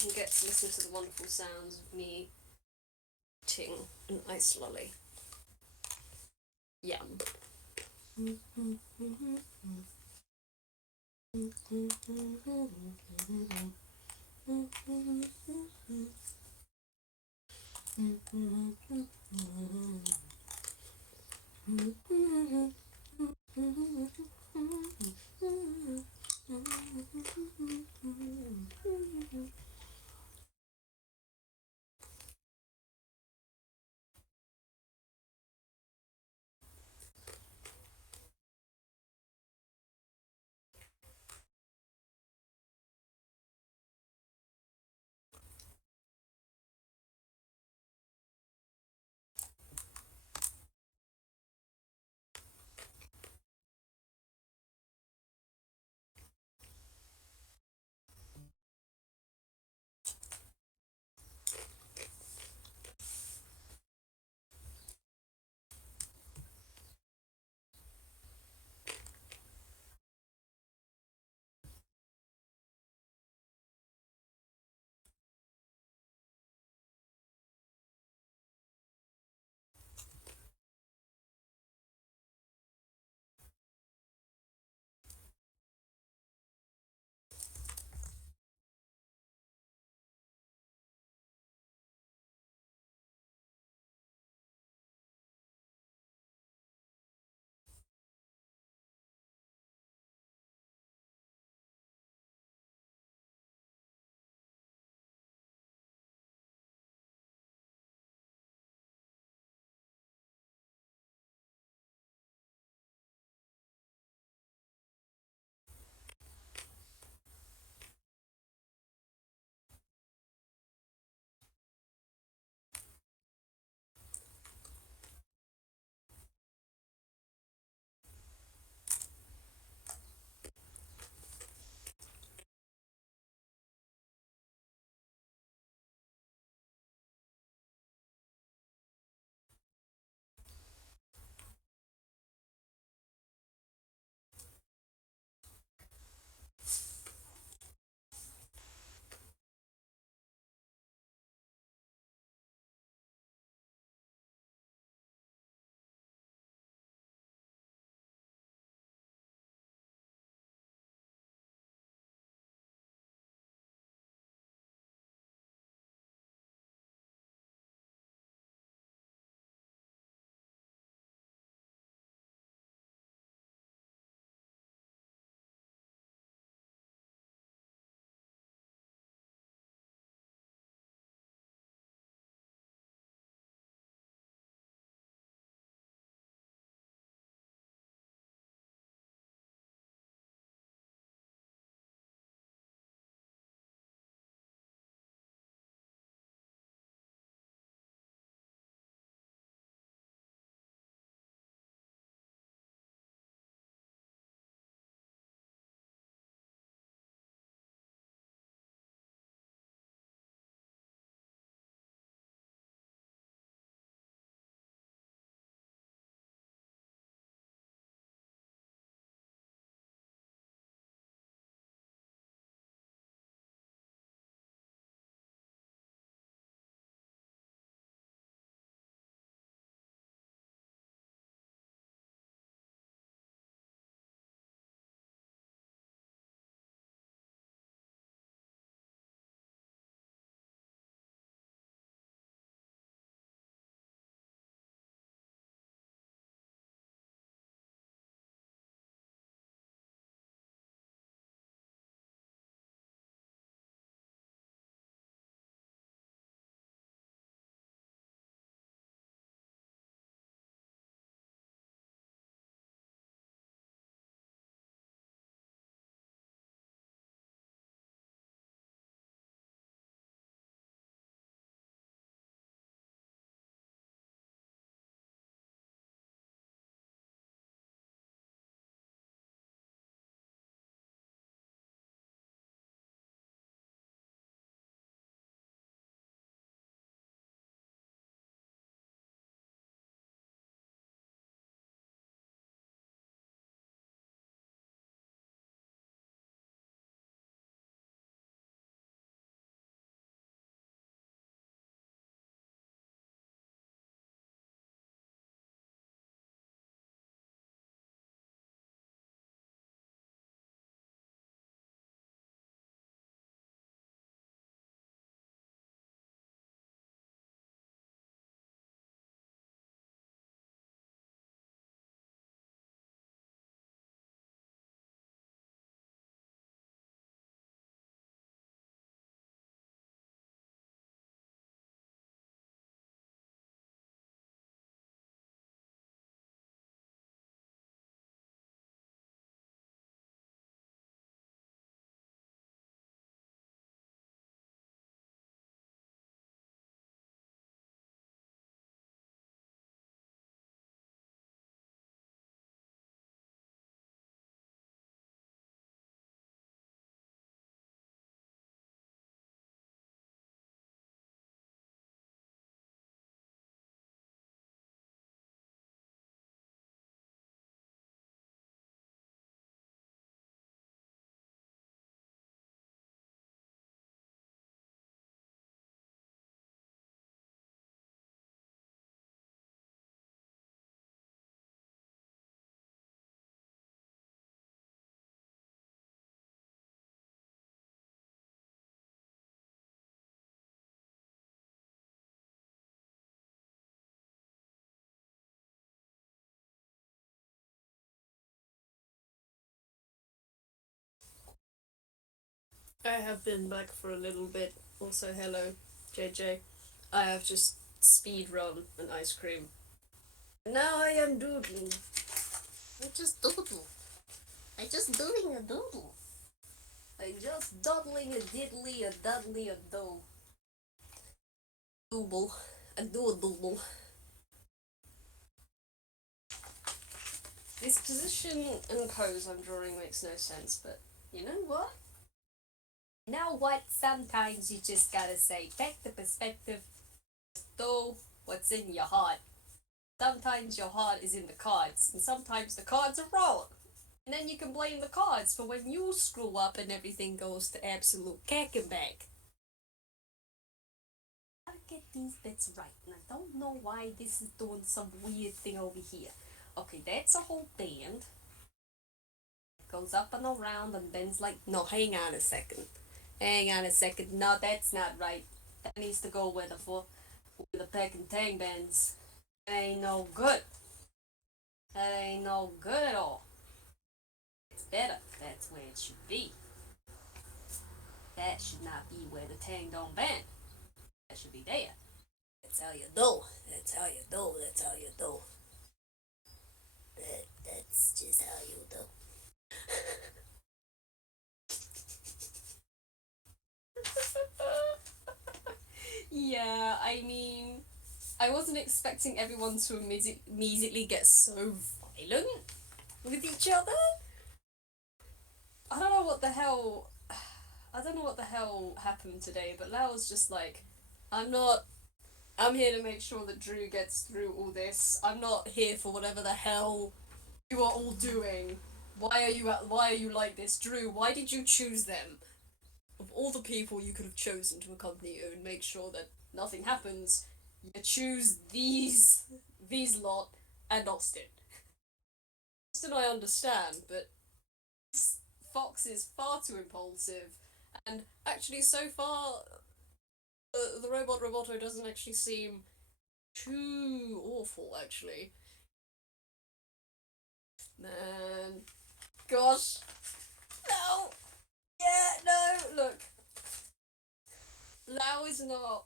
can get to listen to the wonderful sounds of me eating an ice lolly. Yum. I have been back for a little bit. Also, hello, JJ. I have just speed run an ice cream. Now I am doodling. I just doodle. I just doing a doodle. I just doodling a diddly a dudley a do. Doodle. A doodle. This position and pose I'm drawing makes no sense, but you know what? You know what? Sometimes you just gotta say, take the perspective, though what's in your heart. Sometimes your heart is in the cards, and sometimes the cards are wrong. And then you can blame the cards for when you screw up and everything goes to absolute cack and back. I gotta get these bits right, and I don't know why this is doing some weird thing over here. Okay, that's a whole band. It goes up and around and bends like. No, hang on a second. Hang on a second. No, that's not right. That needs to go where the peck and tang bends. That ain't no good. That ain't no good at all. It's better. That's where it should be. That should not be where the tang don't bend. That should be there. That's how you do. That's how you do. That's how you do. That's just how you do. Yeah, I mean, I wasn't expecting everyone to immediately get so violent with each other. I don't know what the hell. I don't know what the hell happened today, but Lao was just like, I'm here to make sure that Drew gets through all this. I'm not here for whatever the hell you are all doing. Why are you like this, Drew? Why did you choose them? Of all the people you could have chosen to accompany you and make sure that nothing happens, you choose these lot and Austin. Austin I understand, but Fox is far too impulsive, and actually so far the robot Roboto doesn't actually seem too awful actually. Man, gosh, no, yeah, no, look, Lao is not.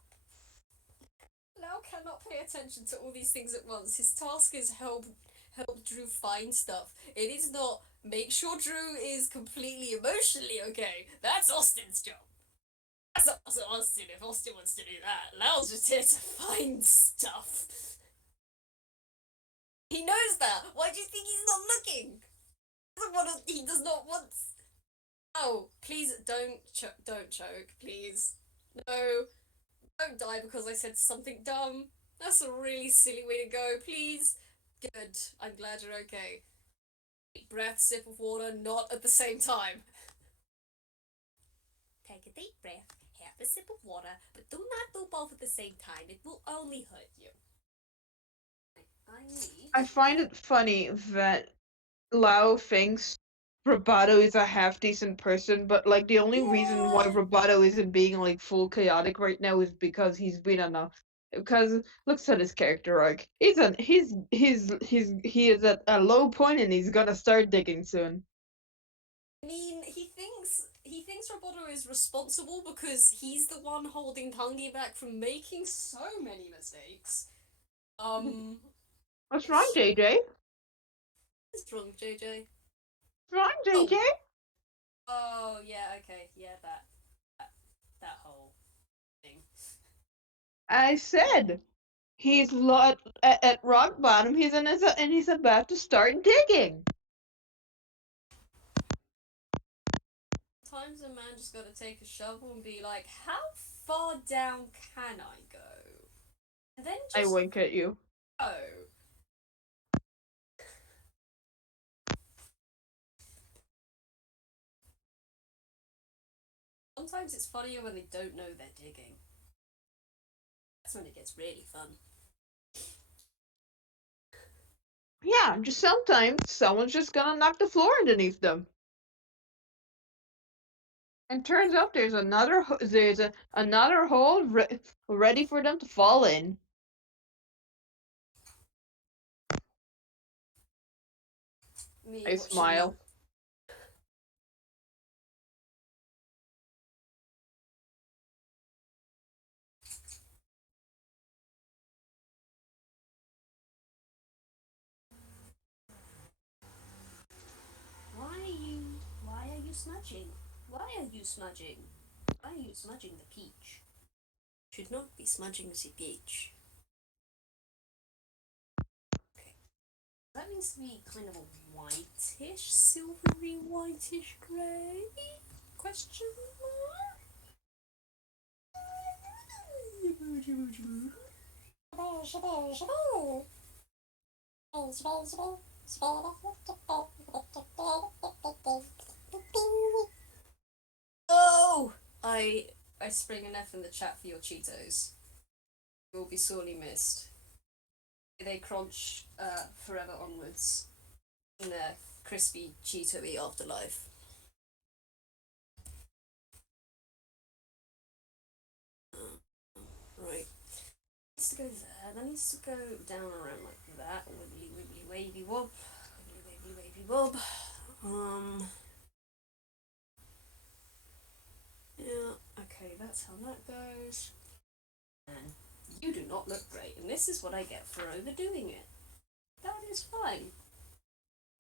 Lao cannot pay attention to all these things at once. His task is help Drew find stuff. It is not make sure Drew is completely emotionally okay. That's Austin's job. That's up to Austin if Austin wants to do that. Lao's just here to find stuff. He knows that. Why do you think he's not looking? He does not want. Oh, please don't choke, please. No, don't die because I said something dumb. That's a really silly way to go. Please. Good. I'm glad you're okay. Deep breath, sip of water, not at the same time. Take a deep breath, have a sip of water, but do not do both at the same time. It will only hurt you. I find it funny that Lao thinks Roboto is a half decent person, but like the only reason why Yeah. Roboto isn't being like full chaotic right now is because he's been on a because looks at his character arc. He is at a low point and he's gonna start digging soon. I mean, he thinks Roboto is responsible because he's the one holding Tanguy back from making so many mistakes. What's wrong, JayJay? What's wrong, JayJay? What's wrong, JayJay? Oh yeah, okay, yeah, that whole thing. I said he's at rock bottom. And he's about to start digging. Sometimes a man just gotta take a shovel and be like, how far down can I go? And then I just wink at you. go. Sometimes it's funnier when they don't know they're digging. That's when it gets really fun. Yeah, just sometimes someone's just gonna knock the floor underneath them. And turns out there's another hole ready for them to fall in. Me I watching smile. smudging? Why are you smudging? Why are you smudging the peach? Should not be smudging the peach. Okay. That needs to be kind of a whitish, silvery whitish grey? Question mark? Oh! I spring an F in the chat for your Cheetos. You will be sorely missed. They crunch forever onwards in their crispy, Cheeto-y afterlife. Right. Needs to go there. That needs to go down around like that. Wibbly wibbly wavy wob. Wibbly wavy wavy wob. Yeah, okay, that's how that goes. And you do not look great, and this is what I get for overdoing it. That is fine.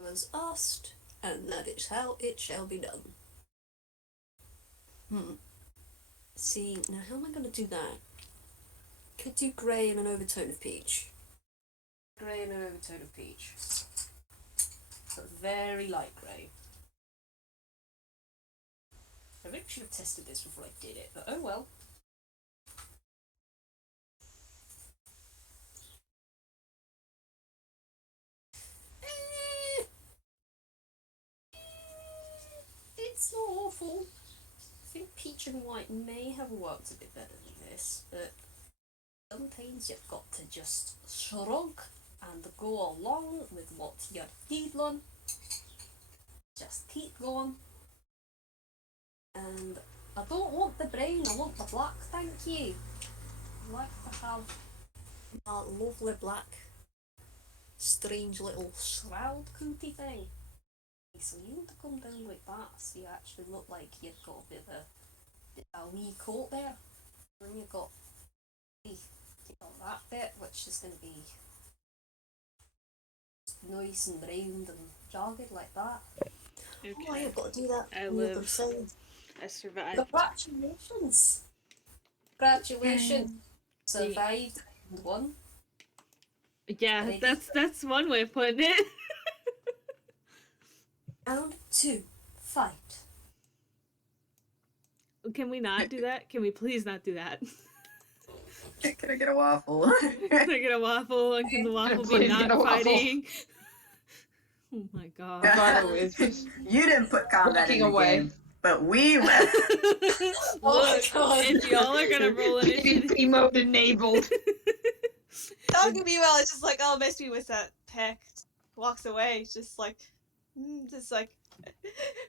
I was asked, and that is how it shall be done. See, now how am I going to do that? Could do grey and an overtone of peach. Grey and an overtone of peach. But very light grey. I really should have tested this before I did it, but oh well. It's not awful. I think peach and white may have worked a bit better than this, but sometimes you've got to just shrug and go along with what you're feeling. Just keep going. And I don't want the brown, I want the black, thank you. I like to have a lovely black, strange little shroud coaty thing. So you want to come down like that so you actually look like you've got a bit of a wee coat there. And then you've got that bit, which is going to be nice and round and jagged like that. Okay. Oh, I've got to do that. I on the other lived. side. I survived. Congratulations! Congratulations! Survived and won. Yeah, Ready? that's one way of putting it. Round 2. Fight. Can we not do that? Can we please not do that? Can I get a waffle? Can I get a waffle? And can the waffle be Please not get a waffle. fighting? Oh my god. Roboto is just You didn't put combat in walking the away. game, but we will. Oh my Look, god. if y'all are gonna roll initiative. PvP mode enabled. Talking to me well, it's just like, oh, miss me with that peck. Walks away, just like,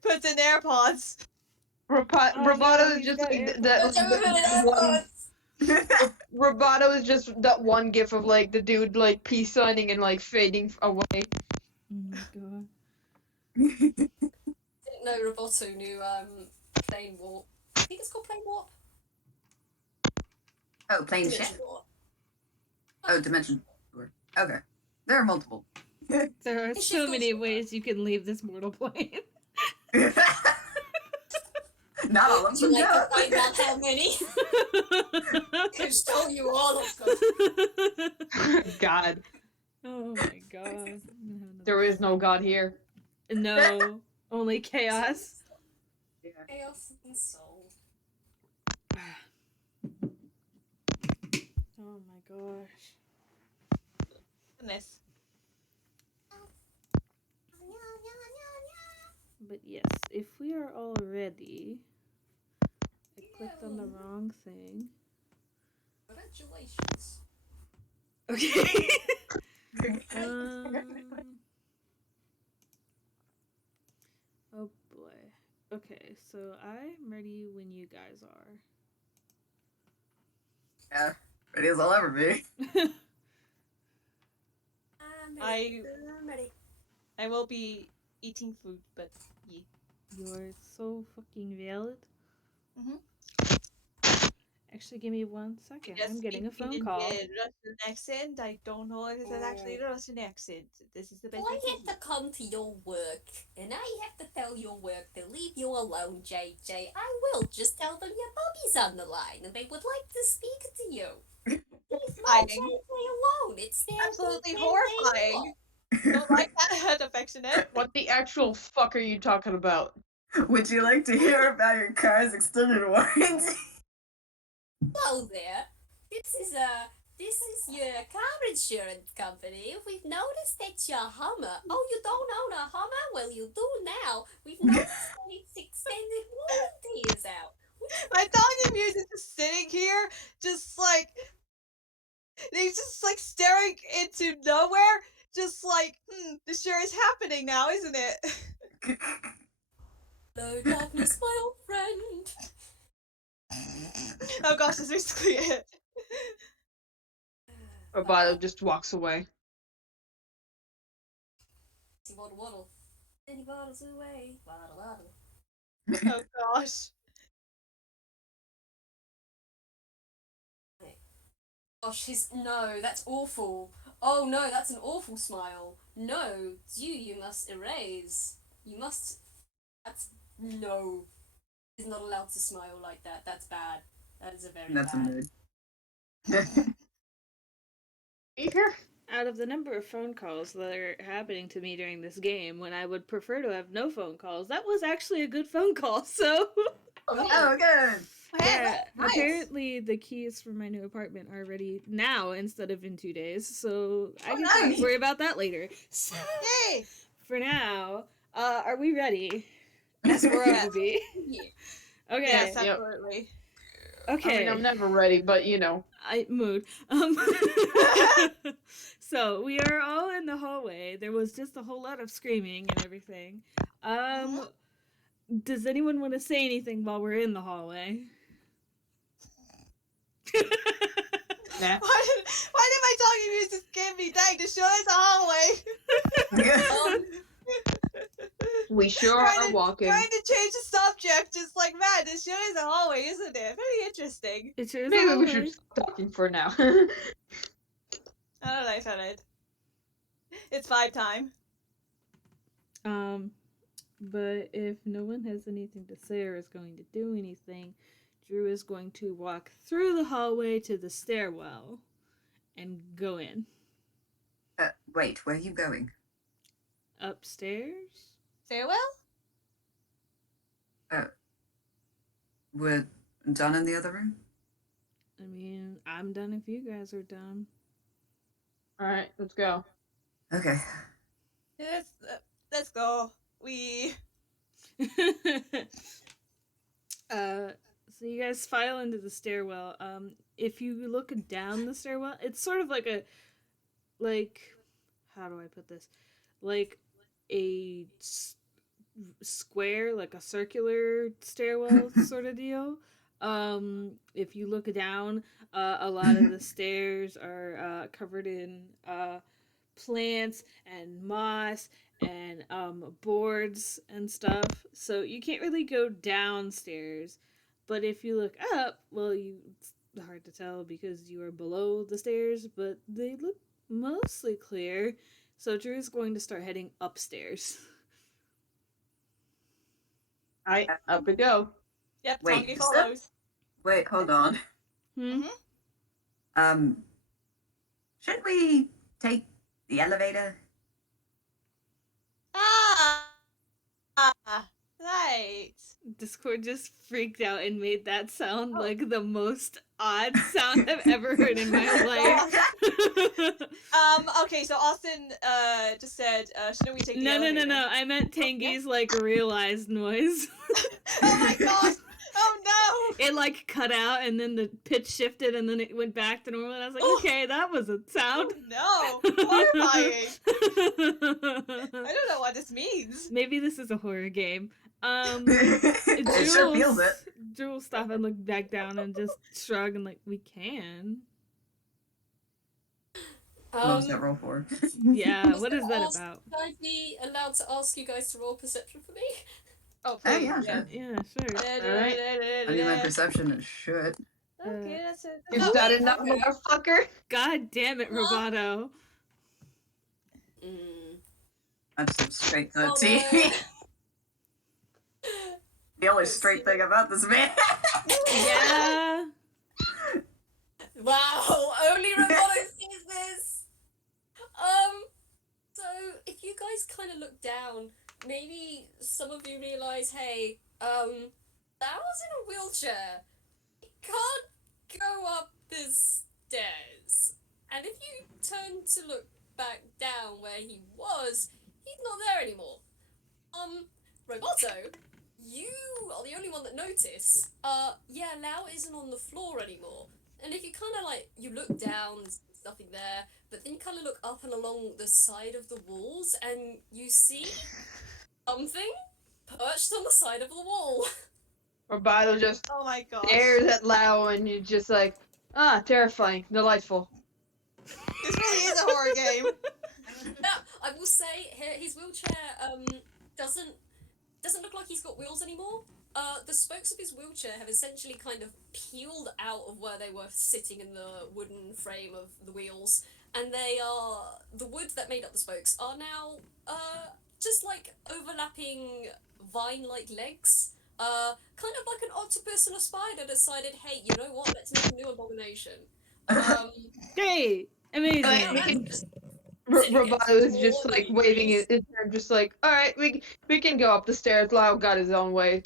puts in AirPods. Roboto is he's just got like AirPods. that one. Roboto is just that one gif of like the dude like peace signing and like fading away. Oh my god. Didn't know Roboto knew Plane Warp. I think it's called Plane Warp. Oh, plane ship? Dimension Warp. Oh, dimension. Okay. There are multiple. There are It's so just many also- ways you can leave this mortal plane. Not all of Would you them. like No. to find out how many? I'll tell you all of them. God, Oh my god. there is no God here. No, only chaos. Yeah. Chaos and soul. Oh my gosh. Goodness. But yes, if we are all ready, I clicked on the wrong thing. Congratulations. Okay. Oh boy. Okay, so I'm ready when you guys are. Yeah. Ready as I'll ever be. I'm ready. I will be eating food, but yeah. You're so fucking valid. Mhm. Actually, give me 1 second. Just I'm getting a speaking phone in call. the Russian accent. I don't know if it's actually the Russian accent. This is the best Well, I I can have do. to come to your work, and I have to tell your work to leave you alone, JJ. I will just tell them your puppy's on the line, and they would like to speak to you. Leave my Hiding. JJ alone. It's their Absolutely their horrifying. Don't like that, affectionate. What the actual fuck are you talking about? Would you like to hear about your car's extended warranty? Hello there. This is your car insurance company. We've noticed that your Hummer. Oh, you don't own a Hummer? Well, you do now. We've noticed that its extended warranty is out. My Tanguy Muse is just sitting here, just like he's just like staring into nowhere, just like, this sure is happening now, isn't it? Hello, darkness, my old friend. Oh gosh, that's basically it. Roboto just walks away. Waddle waddle. And he waddles away. Waddle waddle. Oh gosh. Gosh, no, that's awful. Oh no, that's an awful smile. No, you must erase. You must. No. He's not allowed to smile like that. That's bad. That is a very That's a bad. mood. Here? Out of the number of phone calls that are happening to me during this game, when I would prefer to have no phone calls, that was actually a good phone call, so... Oh, good. Yeah, Nice. apparently the keys for my new apartment are ready now instead of in 2 days, so I Oh, can nice. worry about that later. So, Yay! for now, are we ready? As we're Yes. gonna be. Yeah. Okay. Yes, Yep. absolutely. Okay. I mean, I'm never ready, but you know. Mood. So we are all in the hallway. There was just a whole lot of screaming and everything. Does anyone want to say anything while we're in the hallway? Nah. Why did my Tanguy Muse just give me dang to show us a hallway? We sure are walking. Trying to change the subject, just like, man, this show is a hallway, isn't it? Very interesting. It sure is a Maybe we hallway. should stop talking for now. I don't know. It's 5 time. But if no one has anything to say or is going to do anything, Drew is going to walk through the hallway to the stairwell and go in. Wait, where are you going? Upstairs? Farewell? We're done in the other room? I mean, I'm done if you guys are done. Alright, let's go. Okay. Let's go. We. So you guys file into the stairwell. If you look down the stairwell, it's sort of like how do I put this? Like a square, like a circular stairwell sort of deal. If you look down, a lot of the stairs are covered in plants and moss and boards and stuff, so you can't really go downstairs. But if you look up, well, it's hard to tell because you are below the stairs, but they look mostly clear. So Drew's going to start heading upstairs. Alright, up we go. Yep, Wait, Tanguy is follows. Wait, hold on. Shouldn't we take the elevator? Right. Discord just freaked out and made that sound like the most odd sound I've ever heard in my life. Okay, so Austin, just said, shouldn't we take the No, elevator? no. I meant Tanguy's, like, realized noise. Oh my gosh! Oh no! It, like, cut out, and then the pitch shifted, and then it went back to normal, and I was like, okay, that was a sound. Oh no! Horrifying! I don't know what this means. Maybe this is a horror game. It sure feels it. Drew will stop and look back down and just shrug and like, we can. What was that roll for? Yeah, what is that Ask- about? Can I be allowed to ask you guys to roll perception for me? Oh, Oh, please. yeah, sure. Yeah, sure. Alright. I mean, my perception is shit. Okay, that's it. Is that enough, Okay. motherfucker? God damn it, Roboto. I'm some straight to the Well, T. The only Let's straight see. thing about this man. Yeah. Wow, only Roboto sees this. So if you guys kind of look down, maybe some of you realize, hey, that was in a wheelchair. He can't go up the stairs. And if you turn to look back down where he was, he's not there anymore. Roboto, you are the only one that noticed. Yeah, Lao isn't on the floor anymore. And if you kind of like, you look down, there's nothing there, but then you kind of look up and along the side of the walls, and you see something perched on the side of the wall. Roboto just Oh my gosh. stares at Lao and you're just like, terrifying, delightful. This really is a horror game. Now, I will say, his wheelchair doesn't look like he's got wheels anymore. The spokes of his wheelchair have essentially kind of peeled out of where they were sitting in the wooden frame of the wheels, and the wood that made up the spokes are now just like overlapping vine-like legs. Kind of like an octopus and a spider decided, hey, you know what? Let's make a new abomination. Great. Amazing. Roboto is just like waving his hand, just like, alright, we can go up the stairs. Lao got his own way.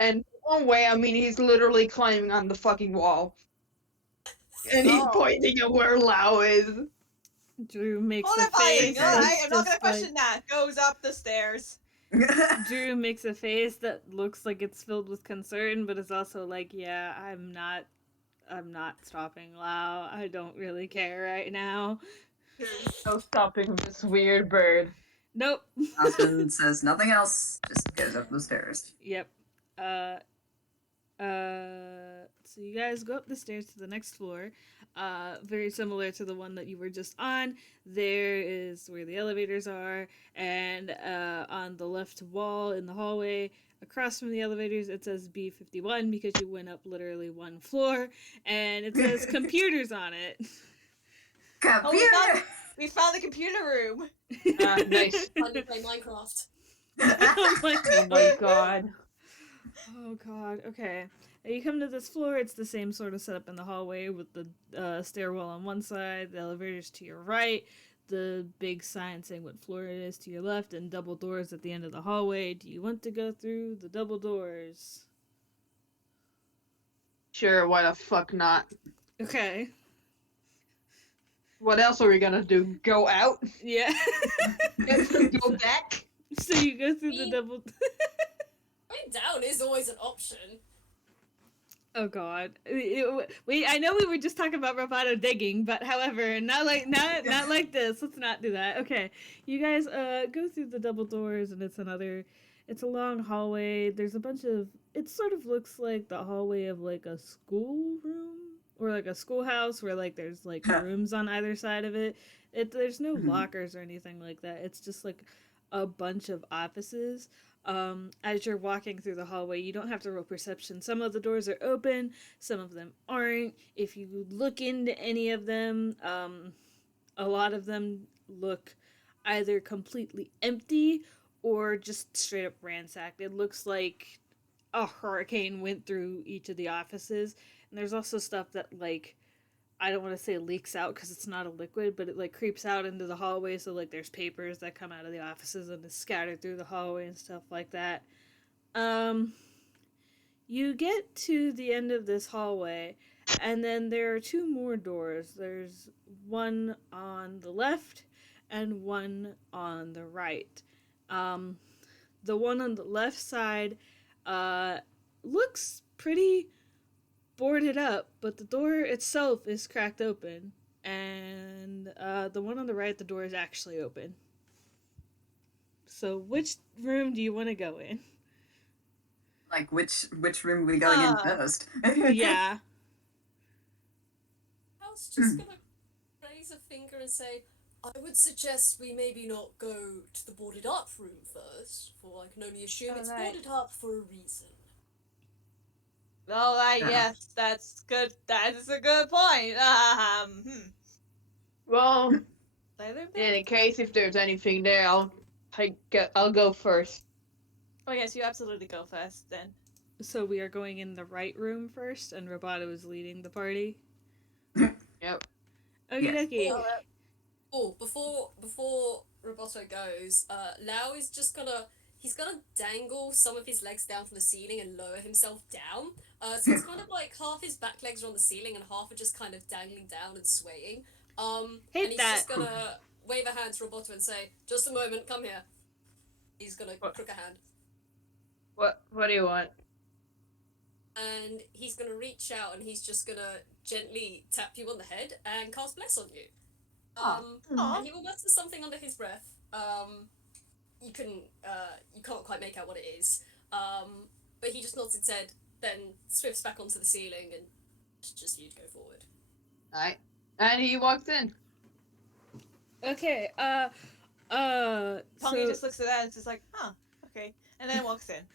And one way, I mean, he's literally climbing on the fucking wall. And he's pointing at where Lao is. Drew makes a Horrifying. face. Alright, that's I'm not gonna just question that. Goes up the stairs. Drew makes a face that looks like it's filled with concern, but it's also like, yeah, I'm not stopping Lao. I don't really care right now. No stopping this weird bird. Nope. Husband says nothing else, just goes up the stairs. Yep. So you guys go up the stairs to the next floor. Very similar to the one that you were just on. There is where the elevators are, and on the left wall in the hallway, across from the elevators, it says B51 because you went up literally one floor, and it says computers on it. Computer! Oh, we found the computer room. Nice. Time to play Minecraft. Oh my Oh my god. Oh god, okay. You come to this floor, it's the same sort of setup in the hallway with the stairwell on one side, the elevators to your right, the big sign saying what floor it is to your left, and double doors at the end of the hallway. Do you want to go through the double doors? Sure, why the fuck not? Okay. What else are we gonna do? Go out? Yeah. Go back? So you go through the double... Going down is always an option. Oh god. I know we were just talking about Roboto digging, but however, not like this. Let's not do that. Okay. You guys go through the double doors, and it's a long hallway. There's a bunch of, it sort of looks like the hallway of like a schoolroom or like a schoolhouse where like there's like rooms on either side of it. There's no lockers or anything like that. It's just like a bunch of offices. As you're walking through the hallway, you don't have to roll perception. Some of the doors are open, some of them aren't. If you look into any of them, a lot of them look either completely empty or just straight up ransacked. It looks like a hurricane went through each of the offices. And there's also stuff that, like, I don't want to say leaks out because it's not a liquid, but it like creeps out into the hallway. So like there's papers that come out of the offices and is scattered through the hallway and stuff like that. You get to the end of this hallway, and then there are two more doors. There's one on the left and one on the right. The one on the left side looks pretty boarded up, but the door itself is cracked open, and the one on the right, the door is actually open. So which room do you want to go in? Like, which room are we going in first? Yeah. I was just gonna raise a finger and say, I would suggest we maybe not go to the boarded up room first, for I can only assume it's Alright. boarded up for a reason. Yes, that's good. That is a good point. Well, Leather in any bag? case, if there's anything there, I'll go first. Oh yes, you absolutely go first then. So we are going in the right room first, and Roboto is leading the party. Yep. Okie Yes. dokie. Oh, before Roboto goes, Lao is just he's gonna dangle some of his legs down from the ceiling and lower himself down. So it's kind of like half his back legs are on the ceiling and half are just kind of dangling down and swaying. Hate And he's that. just gonna wave a hand to Roboto and say, "Just a moment, come here." He's gonna What? crook a hand. What do you want? And he's gonna reach out and he's just gonna gently tap you on the head and cast Bless on you. Aw. And he will mutter something under his breath. You can't quite make out what it is. But he just nods his head, then swifts back onto the ceiling, and just you to go forward. Alright. And he walks in. Okay. Tanguy just looks at that and is just like, huh, okay, and then walks in.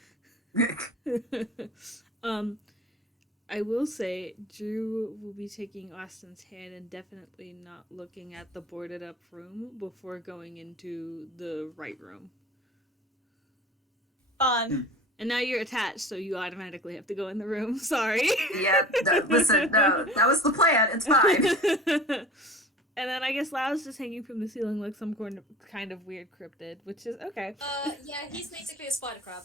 I will say Drew will be taking Austin's hand and definitely not looking at the boarded up room before going into the right room. Fun. And now you're attached, so you automatically have to go in the room. Sorry. Listen, no, that was the plan. It's fine. And then I guess Lau's just hanging from the ceiling like some kind of weird cryptid, which is okay. Yeah, he's basically a spider crab.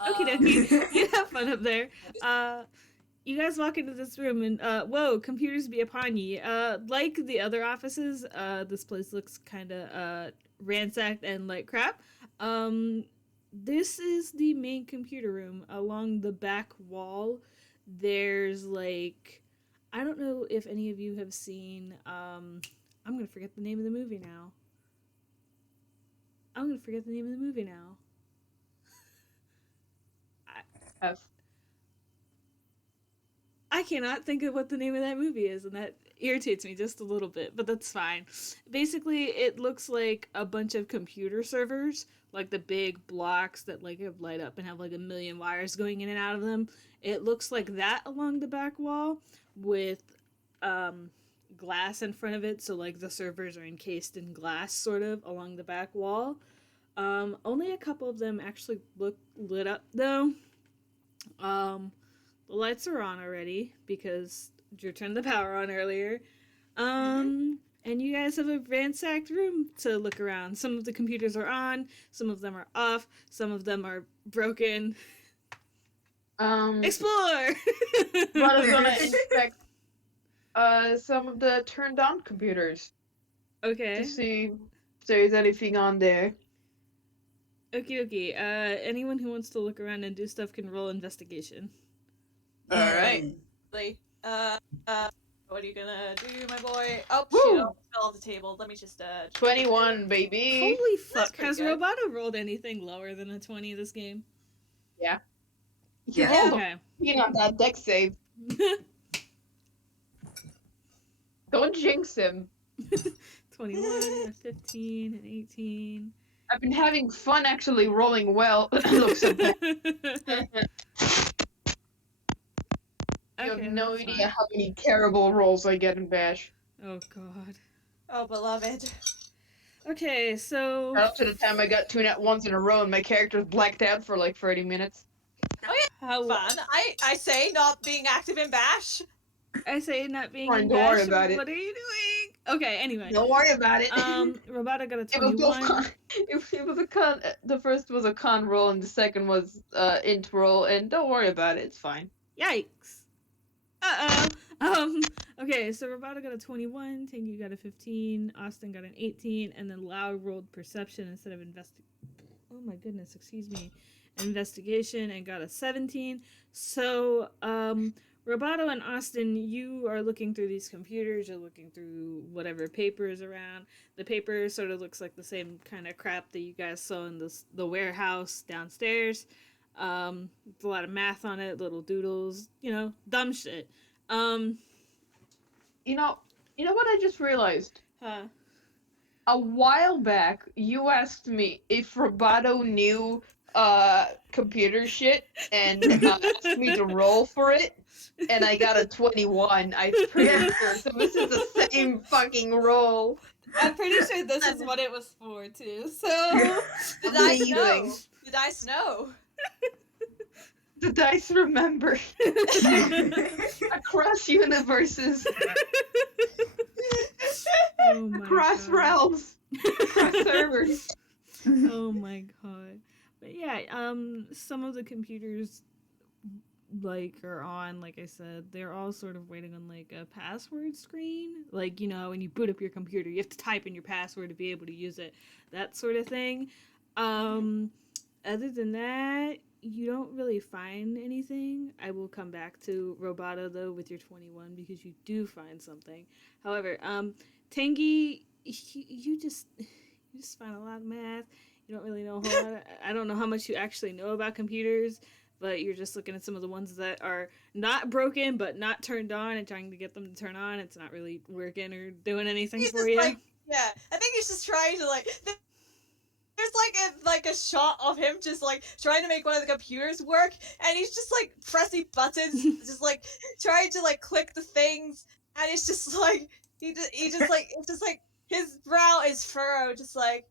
Okie dokie. You have fun up there. You guys walk into this room and whoa, computers be upon ye. Like the other offices, this place looks kind of ransacked and like crap. This is the main computer room. Along the back wall, there's like, I don't know if any of you have seen. I'm gonna forget the name of the movie now. I cannot think of what the name of that movie is, and that irritates me just a little bit, but that's fine. Basically, it looks like a bunch of computer servers, like the big blocks that like light up and have like a million wires going in and out of them. It looks like that along the back wall with glass in front of it, so like the servers are encased in glass sort of along the back wall. Only a couple of them actually look lit up though. The lights are on already because Drew turned the power on earlier. And you guys have a ransacked room to look around. Some of the computers are on, some of them are off, some of them are broken. Explore! What is gonna inspect some of the turned on computers Okay. to see if there's anything on there. Okie dokie. Anyone who wants to look around and do stuff can roll investigation. Alright. What are you gonna do, my boy? Oh, Woo! shit, I almost fell off the table. Let me just, 21, baby. Holy fuck, pretty has good. Roboto rolled anything lower than a 20 this game? Yeah. Yeah. Okay. You know that deck save. Don't jinx him. 21, a 15, an 18. I've been having fun actually rolling well. Look so bad. You have no that's idea fine. how many terrible rolls I get in Bash. Oh god. oh, beloved. Okay, so Up to the time I got 2 nat ones in a row and my character's blacked out for like 30 minutes. how Fun. I say not being active in Bash. I say not being Fine, in don't worry Bash, about it. what are you doing? Okay, anyway. Don't worry about it. Roboto got a It was both 21. con. It was a con. The first was a con roll and the second was int roll, and don't worry about it. It's fine. Yikes. Okay, so Roboto got a 21, Tanguy got a 15, Austin got an 18, and then Lao rolled perception instead of oh my goodness, excuse me, investigation and got a 17. So, Roboto and Austin, you are looking through these computers, you're looking through whatever paper is around. The paper sort of looks like the same kind of crap that you guys saw in the warehouse downstairs. There's a lot of math on it, little doodles, dumb shit. You know what I just realized? Huh. A while back, you asked me if Roboto knew computer shit and asked me to roll for it, and I got a 21. I'm pretty sure. So this is the same fucking roll. I'm pretty sure this is what it was for too. So The dice Amazing. know. The dice know. The dice remember. Across universes, oh my across God. realms, across servers. Oh my god. But yeah, some of the computers like are on, like I said, they're all sort of waiting on like a password screen. Like, you know, when you boot up your computer, you have to type in your password to be able to use it. That sort of thing. Other than that, you don't really find anything. I will come back to Roboto though with your 21 because you do find something. However, Tanguy, you just find a lot of math. You don't really know a whole lot. I don't know how much you actually know about computers, but you're just looking at some of the ones that are not broken but not turned on and trying to get them to turn on. It's not really working or doing anything He's for just you. like, yeah, I think he's just trying to like. There's like a shot of him just like trying to make one of the computers work, and he's just like pressing buttons, just like trying to like click the things, and it's just like he just like it's just like his brow is furrowed, just like,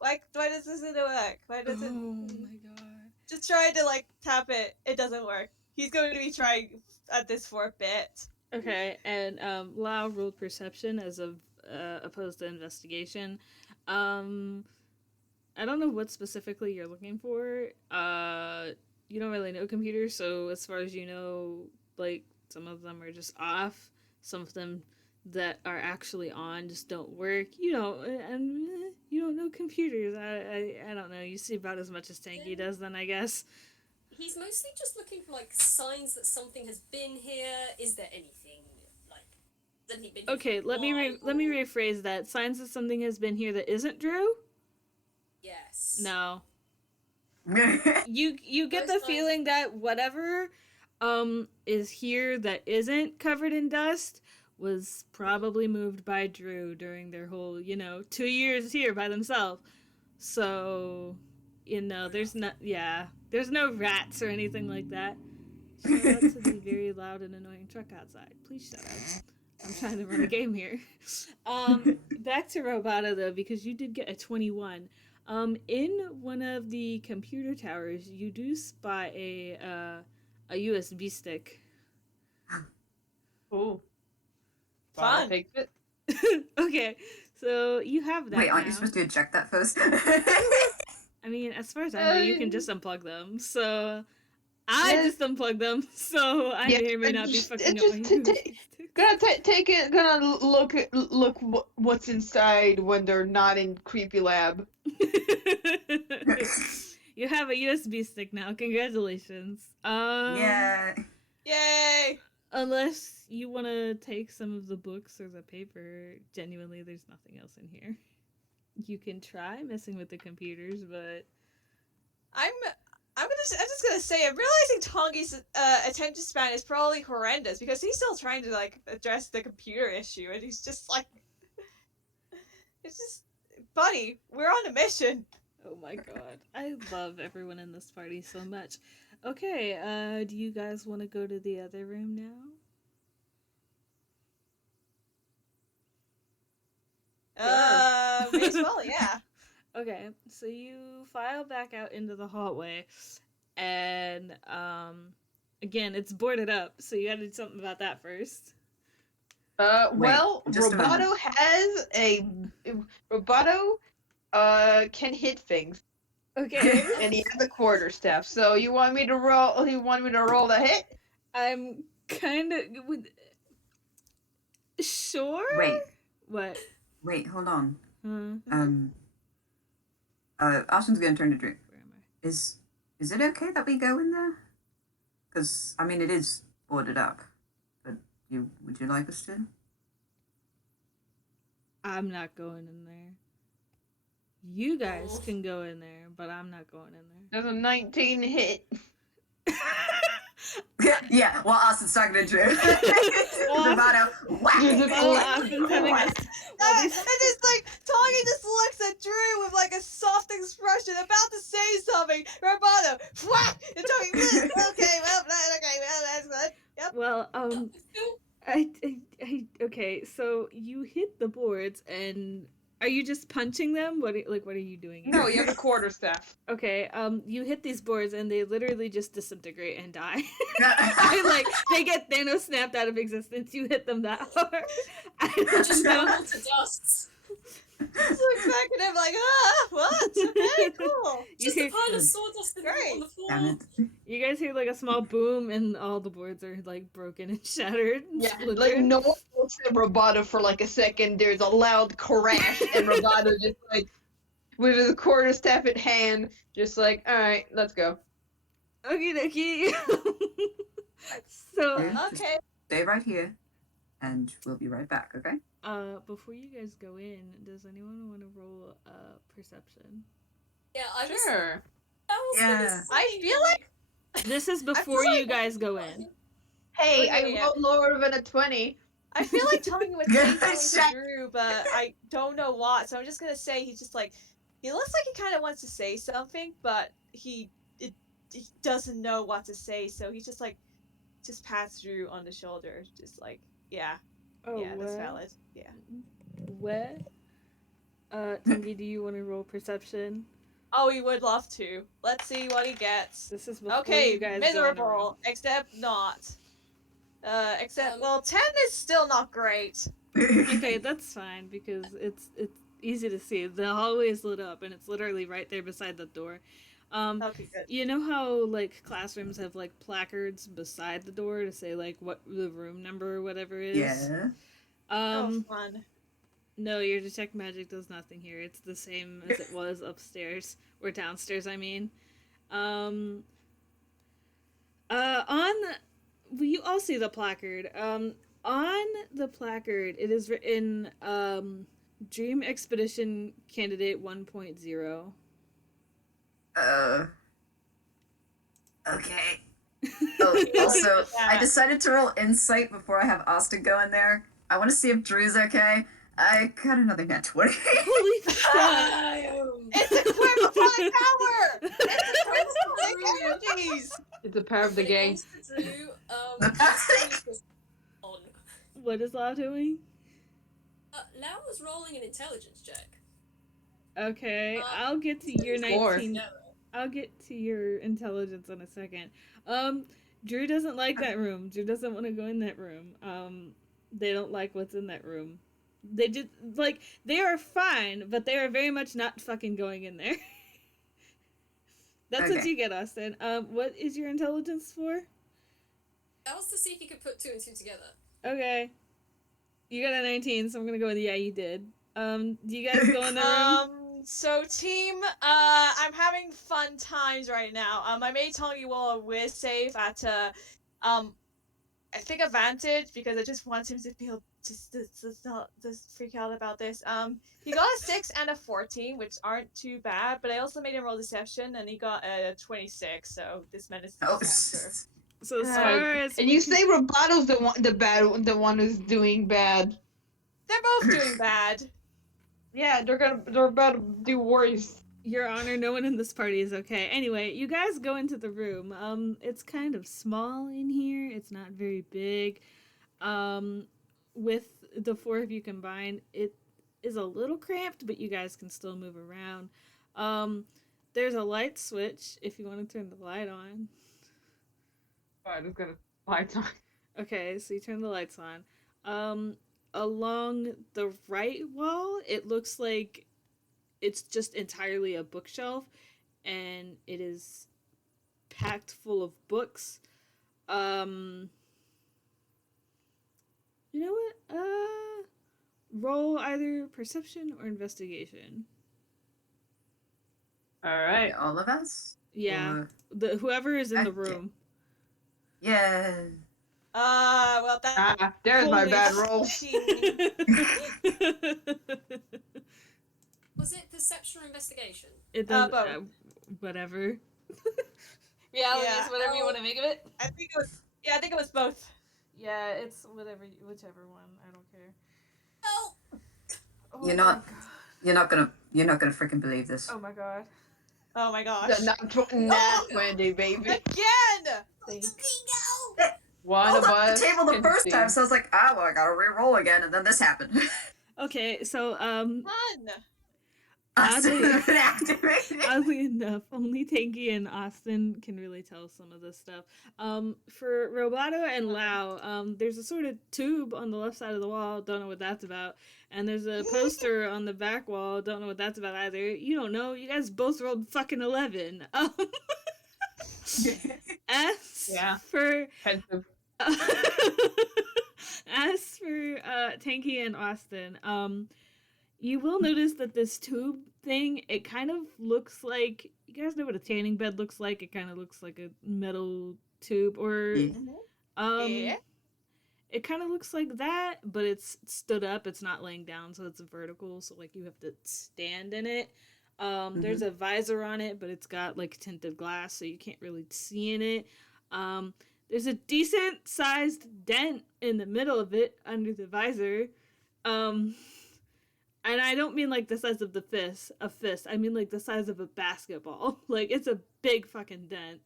like why does this not work? Why does it? Oh my god. Just trying to like tap it, it doesn't work. He's going to be trying at this for a bit. Okay, and Lao rolled perception as opposed to investigation. I don't know what specifically you're looking for. You don't really know computers, so as far as you know, like some of them are just off, some of them that are actually on just don't work. You don't, and you don't know computers. I don't know. You see about as much as Tanguy does, then I guess. He's mostly just looking for like signs that something has been here. Is there anything like that he been here Okay, for let me a let me while? rephrase that. Signs that something has been here that isn't Drew? Yes. No. You get the Those signs- feeling that whatever is here that isn't covered in dust was probably moved by Drew during their whole, 2 years here by themselves. So, there's there's no rats or anything like that. Shout out to the very loud and annoying truck outside. Please shut up. I'm trying to run a game here. Back to Roboto though, because you did get a 21. In one of the computer towers, you do spot a USB stick. Ooh. Fun. Take it. Okay, so you have that. Wait, aren't you now. supposed to eject that first? I mean, as far as I know, you can just unplug them. So I just unplugged them. So I may or may not be fucking up my USB stick. Gonna take it. Gonna look what's inside when they're not in creepy lab. You have a USB stick now. Congratulations. Yeah. Yay! Unless you want to take some of the books or the paper, genuinely, there's nothing else in here. You can try messing with the computers, but I'm just gonna say I'm realizing Tonguy's attention span is probably horrendous because he's still trying to like address the computer issue, and he's just like, it's just, buddy, we're on a mission. oh my god, I love everyone in this party so much. Okay, do you guys want to go to the other room now? May as well, yeah. Okay, so you file back out into the hallway, and again, it's boarded up, so you gotta do something about that first. Well, Wait, just a moment. Roboto can hit things, Okay, and he has a quarterstaff. So you want me to roll? You want me to roll the hit? I'm kind of sure. Wait, What? hold on. Huh? Austin's gonna turn to Drew. Where am I? Is it okay that we go in there? Because I mean, it is boarded up. But would you like us to? I'm not going in there. You guys can go in there, but I'm not going in there. There's a 19 hit. Yeah, while Austin's talking to Drew. Roboto, whack! While Austin's having this, And just like Tanguy just looks at Drew with like a soft expression, about to say something. Roboto, whack! And Tanguy, okay, well, that's good. Yep. well, I feel okay, so you hit the boards, and are you just punching them? What are you doing? No, you have a quarterstaff. Okay, you hit these boards, and they literally just disintegrate and die. Yeah. Like, they get Thanos snapped out of existence. You hit them that hard. I just don't know. crumble to dust. Just looks back at him like, what? Okay, cool. You Just a hear, pile of sawdust on the Damn floor. it. you guys hear like a small boom, and all the boards are like broken and shattered. And Yeah, splintered. like no one looks at Roboto for like a second. There's a loud crash, and Roboto just like with his quarterstaff at hand, just like, all right, let's go. Okie dokie. So, Yeah, just Okay. stay right here, and we'll be right back, okay? before you guys go in, does anyone want to roll perception? Yeah, I was. Sure. I was Yeah. gonna say, I feel like This is before like- you guys go in. Hey, Okay, I yeah. rolled lower than a 20. I feel like Tommy would say Good something shot. to Drew, but I don't know what. So I'm just gonna say he's just like, he looks like he kind of wants to say something, but he doesn't know what to say. So he's just like, just pats Drew on the shoulder, just like, yeah, Oh, yeah, that's what? valid. Yeah. What? Tanguy, do you want to roll perception? Oh, he would love to. Let's see what he gets. This is before Okay, you guys go in the room. miserable, except not. Except, Um, well, 10 is still not great. Okay, that's fine because it's easy to see. The hallway is lit up, and it's literally right there beside the door. Okay, good. You know how like classrooms have like placards beside the door to say like what the room number or whatever is? Yeah. Oh, fun. No, your detect magic does nothing here. It's the same as it was upstairs or downstairs. I mean, on well, you all see the placard. On the placard, it is written Dream Expedition Candidate 1.0. Okay. Oh, also, I decided to roll insight before I have Austin go in there. I want to see if Drew's okay. I got another nat 20. Holy fuck! It's equipped with high power! It's equipped with energies! It's a power of the When it gang. comes to Drew, on. What is Lao doing? Lao was rolling an intelligence check. Okay, I'll get to your Four. 19. No. I'll get to your intelligence in a second. Drew doesn't like that room. Drew doesn't want to go in that room. They don't like what's in that room. They just like they are fine, but they are very much not fucking going in there. That's what Okay. you get, Austin. What is your intelligence for? That was to see if he could put two and two together. Okay, you got a 19, so I'm gonna go with yeah, you did. Do you guys go in that room? So team, I'm having fun times right now. I made Tony roll a whiz save at I think advantage because I just want him to feel just not just freak out about this. He got a 6 and a 14, which aren't too bad, but I also made him roll deception and he got a 26. So this man is Oh, disaster. So as far as And you say Roboto's the one who's doing bad. They're both doing bad. Yeah, they're about to do worse. Your Honor, no one in this party is okay. Anyway, you guys go into the room. It's kind of small in here. It's not very big. With the four of you combined, it is a little cramped, but you guys can still move around. There's a light switch if you want to turn the light on. I'm just gonna lights on. Okay, so you turn the lights on. Along the right wall, it looks like it's just entirely a bookshelf, and it is packed full of books. You know what? Roll either perception or investigation. All right. All of us? Yeah, Or- whoever is in the Okay. room. Yeah. Well that. There's my Holy bad roll. shit. Was it perception or investigation? It does both. whatever. Yeah. Whatever you want to make of it. I think it was Yeah, I think it was both. Yeah, it's whichever one. I don't care. No. Oh You're my not- God. You're not gonna freaking believe this. Oh my God. Oh my gosh. Nat 20, baby. Again! One Held of up the us table the can first see. time, so I was like, ah, well, I gotta re-roll again, and then this happened. Okay, so Fun! Oddly- Activated. oddly enough, only Tanguy and Austin can really tell some of this stuff. For Roboto and Lao, there's a sort of tube on the left side of the wall. Don't know what that's about. And there's a poster on the back wall. Don't know what that's about either. You don't know. You guys both rolled fucking 11. As Yeah. for Heads of as for Tanky and Austin, you will notice that this tube thing, it kind of looks like, you guys know what a tanning bed looks like? It kind of looks like a metal tube, or Yeah. it kind of looks like that, but it's stood up. It's not laying down, so it's vertical. So like you have to stand in it. There's a visor on it, but it's got like tinted glass, so you can't really see in it. There's a decent sized dent in the middle of it under the visor. And I don't mean like the size of a fist. I mean like the size of a basketball. Like it's a big fucking dent.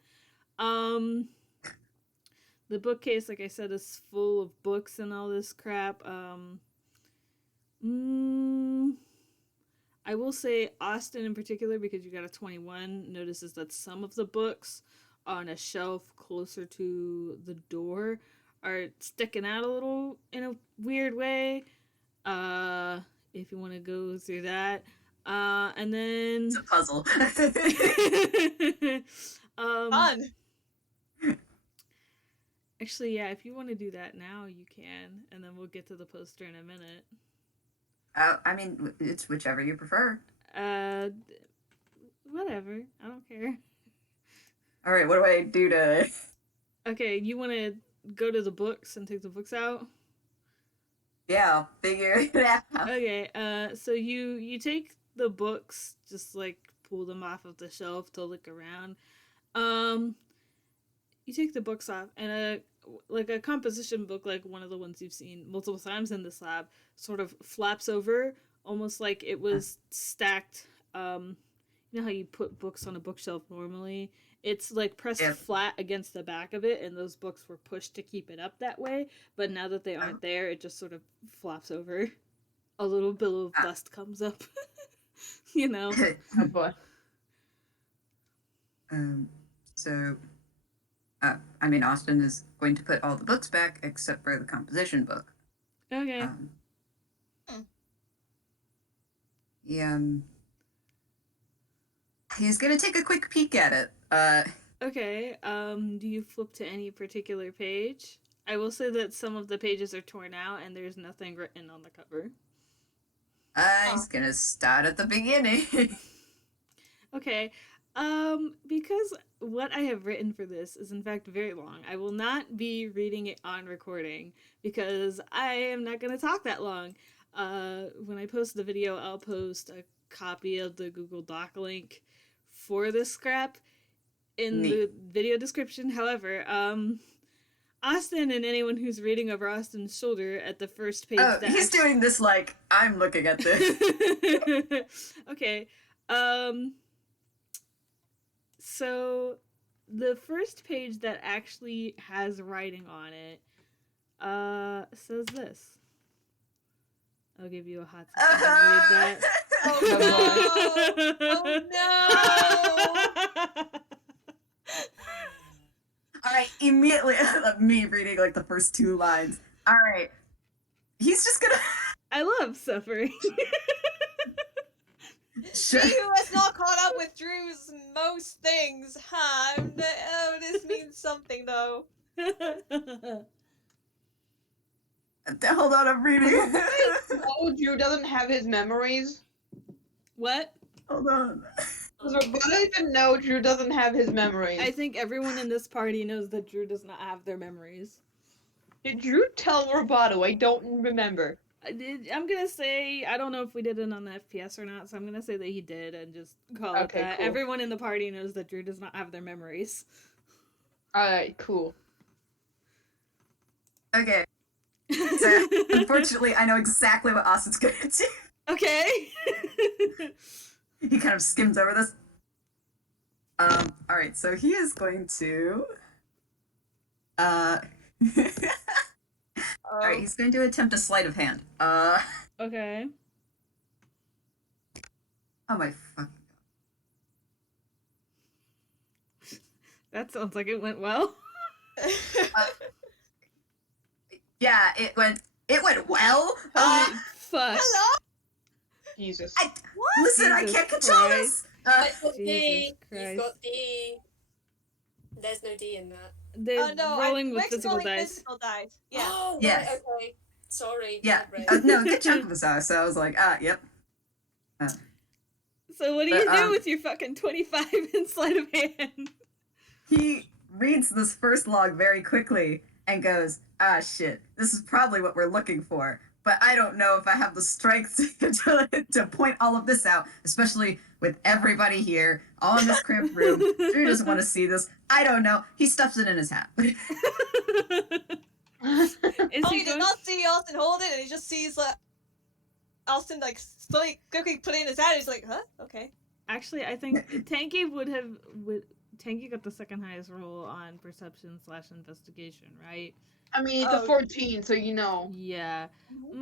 The bookcase, like I said, is full of books and all this crap. I will say Austin in particular, because you got a 21, notices that some of the books on a shelf closer to the door are sticking out a little in a weird way. If you want to go through that. And then It's a puzzle. Fun! Actually, yeah, if you want to do that now, you can, and then we'll get to the poster in a minute. I mean, it's whichever you prefer. Whatever. I don't care. All right, what do I do to? Okay, you want to go to the books and take the books out? Yeah, I'll figure it out. Okay, so you take the books, just like pull them off of the shelf to look around. You take the books off, and a composition book, like one of the ones you've seen multiple times in this lab, sort of flaps over, almost like it was stacked. You know how you put books on a bookshelf normally? It's like pressed flat against the back of it, and those books were pushed to keep it up that way. But now that they aren't there, it just sort of flops over. A little billow of dust comes up. You know. oh boy. So, I mean, Austin is going to put all the books back except for the composition book. Okay. He's gonna take a quick peek at it. Okay, do you flip to any particular page? I will say that some of the pages are torn out and there's nothing written on the cover. He's gonna start at the beginning. Okay, because what I have written for this is in fact very long. I will not be reading it on recording because I am not going to talk that long. When I post the video, I'll post a copy of the Google Doc link for this scrap in the video description. However, Austin and anyone who's reading over Austin's shoulder at the first page. Oh, he's doing this like I'm looking at this. Okay. So the first page that actually has writing on it says this. I'll give you a hot second to read that. Oh no! All right, immediately me reading like the first two lines. All right, he's just gonna. I love suffering. Sure. Me who has not caught up with Drew's most things, huh? Oh, this means something though. Hold on, I'm reading. Oh, Drew doesn't have his memories. What? Hold on. Does Roboto even know Drew doesn't have his memories? I think everyone in this party knows that Drew does not have their memories. Did Drew tell Roboto? I don't remember. I'm gonna say, I don't know if we did it on the FPS or not, so I'm gonna say that he did and just call it that. Cool. Everyone in the party knows that Drew does not have their memories. Alright, cool. Okay. So, unfortunately, I know exactly what Austin's going to do. Okay. He kind of skims over this. Alright, so he is going to... Alright, he's going to attempt a sleight of hand. Okay. Oh my fucking That sounds like it went well. yeah, it went well. Holy fuck. Hello? Jesus. Listen, I Jesus can't control this. I've got Jesus D. Christ. You've got D. There's no D in that. They're No, rolling with Wick's physical rolling dice. physical dice. Yeah. Oh, Yes. right, okay. Sorry. Yeah, my brain. no, good chunk of us are. So I was like, yep. So what do But, you do with your fucking 25 in sleight of hand? He reads this first log very quickly and goes, shit, this is probably what we're looking for. But I don't know if I have the strength to point all of this out, especially with everybody here, all in this cramped room. Drew doesn't want to see this. I don't know. He stuffs it in his hat. Is Oh, he he did going? not see Austin hold it, and he just sees Austin like quickly put it in his hat. And he's like, huh? Okay. Actually, I think Tanguy Tanguy got the second highest roll on perception/investigation, right? I mean, it's a Oh. 14, so you know. Yeah.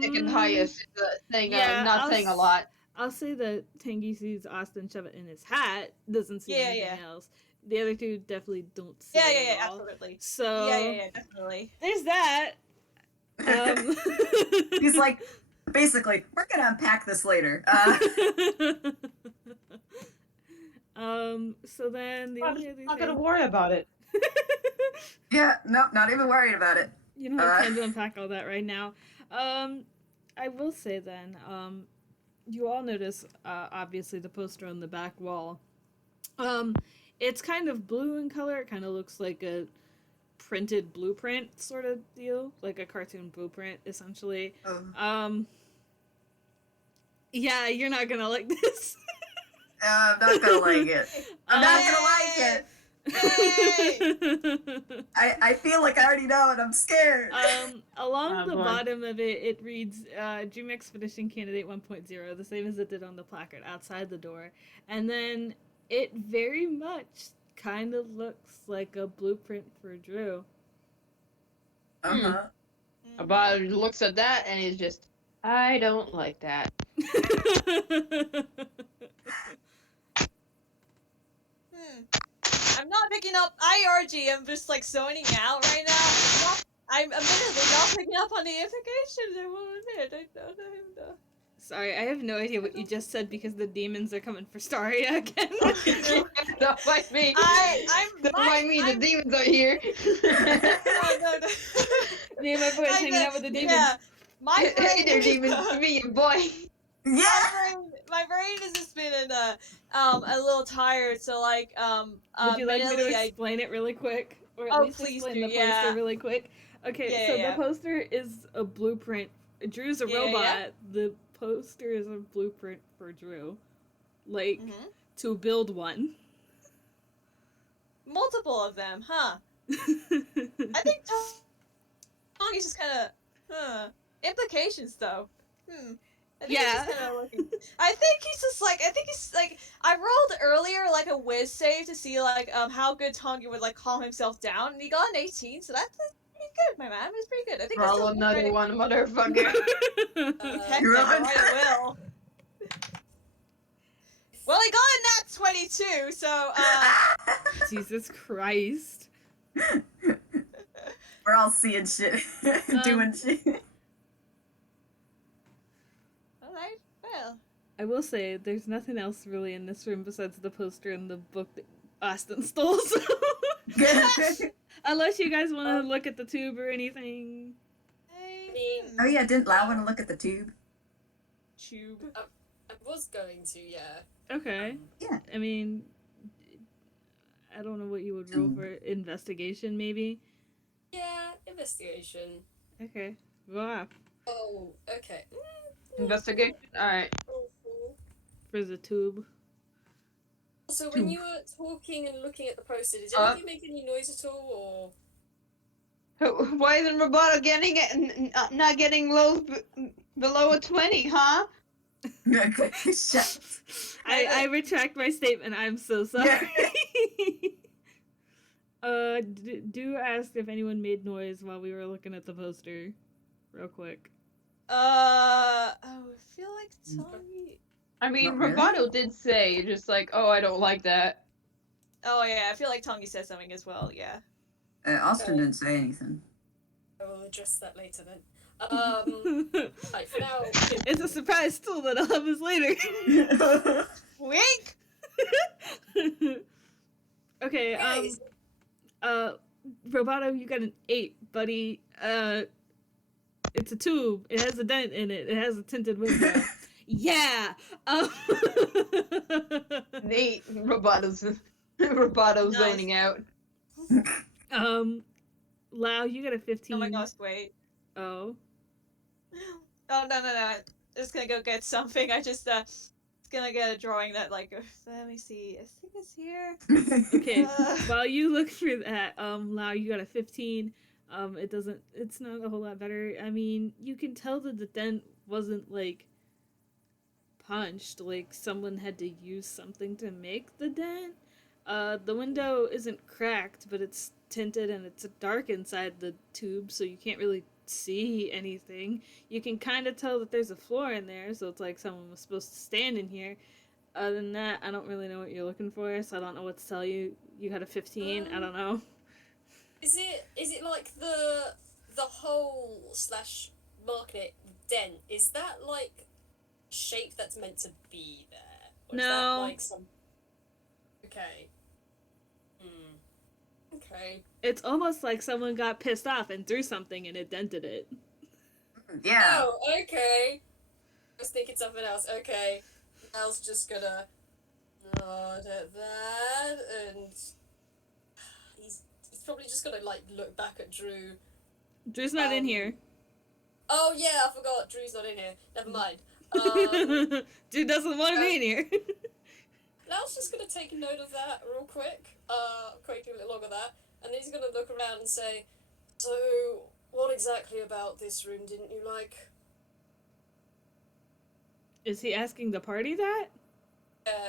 Second Mm, highest is a thing, yeah, not saying a lot. I'll say that Tanguy sees Austin shove it in his hat, doesn't see Yeah, anything yeah. else. The other two definitely don't see Yeah, it yeah, at yeah, all. absolutely. So Yeah, definitely. there's that. He's like, basically, we're gonna unpack this later. So then the only other I'm not gonna thing... worry about it. Yeah, no, not even worried about it. You don't have time to unpack all that right now. I will say then, you all notice, obviously, the poster on the back wall. It's kind of blue in color. It kind of looks like a printed blueprint sort of deal, like a cartoon blueprint, essentially. Yeah, you're not gonna like this. I'm not gonna like it. I'm not gonna like it. I feel like I already know it. I'm scared. Along Oh, the boy. bottom of it, it reads Dream Expedition Candidate 1.0, the same as it did on the placard outside the door. And then it very much kind of looks like a blueprint for Drew. Uh-huh. About looks at that and he's just, I don't like that. I'm not picking up. Argee, I'm just like zoning out right now. I'm admittedly not picking up on the implications. I will admit. I don't know. Sorry, I have no idea what you just said because the demons are coming for Staria again. Don't mind me. Don't mind me, the demons are here. No. Me and my boys hanging out with the demons. Yeah, my brain. Hey there, demons, it's me, your boy. Yeah. My brain has just been in a little tired. So like Would you like me to admittedly, explain it really quick? Or at Oh, least please explain do, the yeah. poster really quick? Okay, Yeah, so yeah. the poster is a blueprint. Drew's a Yeah, robot. yeah. The poster is a blueprint for Drew. Like, Mhm. to build one. Multiple of them, huh? I think Tanguy's just kind of, implications though. I think Yeah. he's just kind of looking. I think he's like, I rolled earlier like a whiz save to see like how good Tanguy would like calm himself down, and he got an 18, so that's pretty good, my man. It's pretty good. I think he's Roll still another pretty- one, motherfucker. Heck You're yeah, on. I will. Well, he got a nat 22, so Jesus Christ. We're all seeing shit, doing shit. alright, well. I will say, there's nothing else really in this room besides the poster and the book that Austin stole, so... Unless you guys want to look at the tube or anything. Oh yeah, didn't Lao want to look at the tube? Tube. I was going to, yeah. Okay. Yeah. I mean, I don't know what you would roll for investigation, maybe. Yeah, investigation. Okay. Wow. Oh, okay. Investigation? Alright. For the tube. So when you were talking and looking at the poster, did Uh, anything make any noise at all, or? Why isn't Roboto getting it and not getting lows below a 20, huh? Shut. I retract my statement. I'm so sorry. Do ask if anyone made noise while we were looking at the poster, real quick. I feel like Tanguy. I mean, Not really. Roboto did say, just like, oh, I don't like that. Oh yeah, I feel like Tanguy said something as well. Yeah. Austin didn't say anything. I will address that later then. Right, for now. It's a surprise tool that I'll have us later. Wick. Okay. Guys, Roboto, you got an 8, buddy. It's a tube. It has a dent in it. It has a tinted window. Yeah. Nate, Roboto's Nice. zoning out. Lao, you got a 15. Oh my gosh, wait. Oh. Oh no. Just gonna go get something. I just gonna get a drawing that like let me see. I think it's here. Okay. While you look for that, Lao, you got a 15. It's not a whole lot better. I mean, you can tell that the dent wasn't like punched, like someone had to use something to make the dent. The window isn't cracked, but it's tinted and it's dark inside the tube, so you can't really see anything. You can kind of tell that there's a floor in there, so it's like someone was supposed to stand in here. Other than that, I don't really know what you're looking for, so I don't know what to tell you. You had a 15. I don't know. is it like the hole / market dent? Is that like shape that's meant to be there? Or is that No. like some... Okay. Okay. It's almost like someone got pissed off and threw something and it dented it. Yeah. Oh, okay. I was thinking something else. Okay. Al's just gonna nod at that, and he's probably just gonna like look back at Drew. Drew's not in here. Oh yeah, I forgot. Drew's not in here. Never mind. Drew doesn't want to be in here. Lau's just gonna take a note of that real quick. Quickly log of that, and then he's gonna look around and say, "So, what exactly about this room didn't you like?" Is he asking the party that?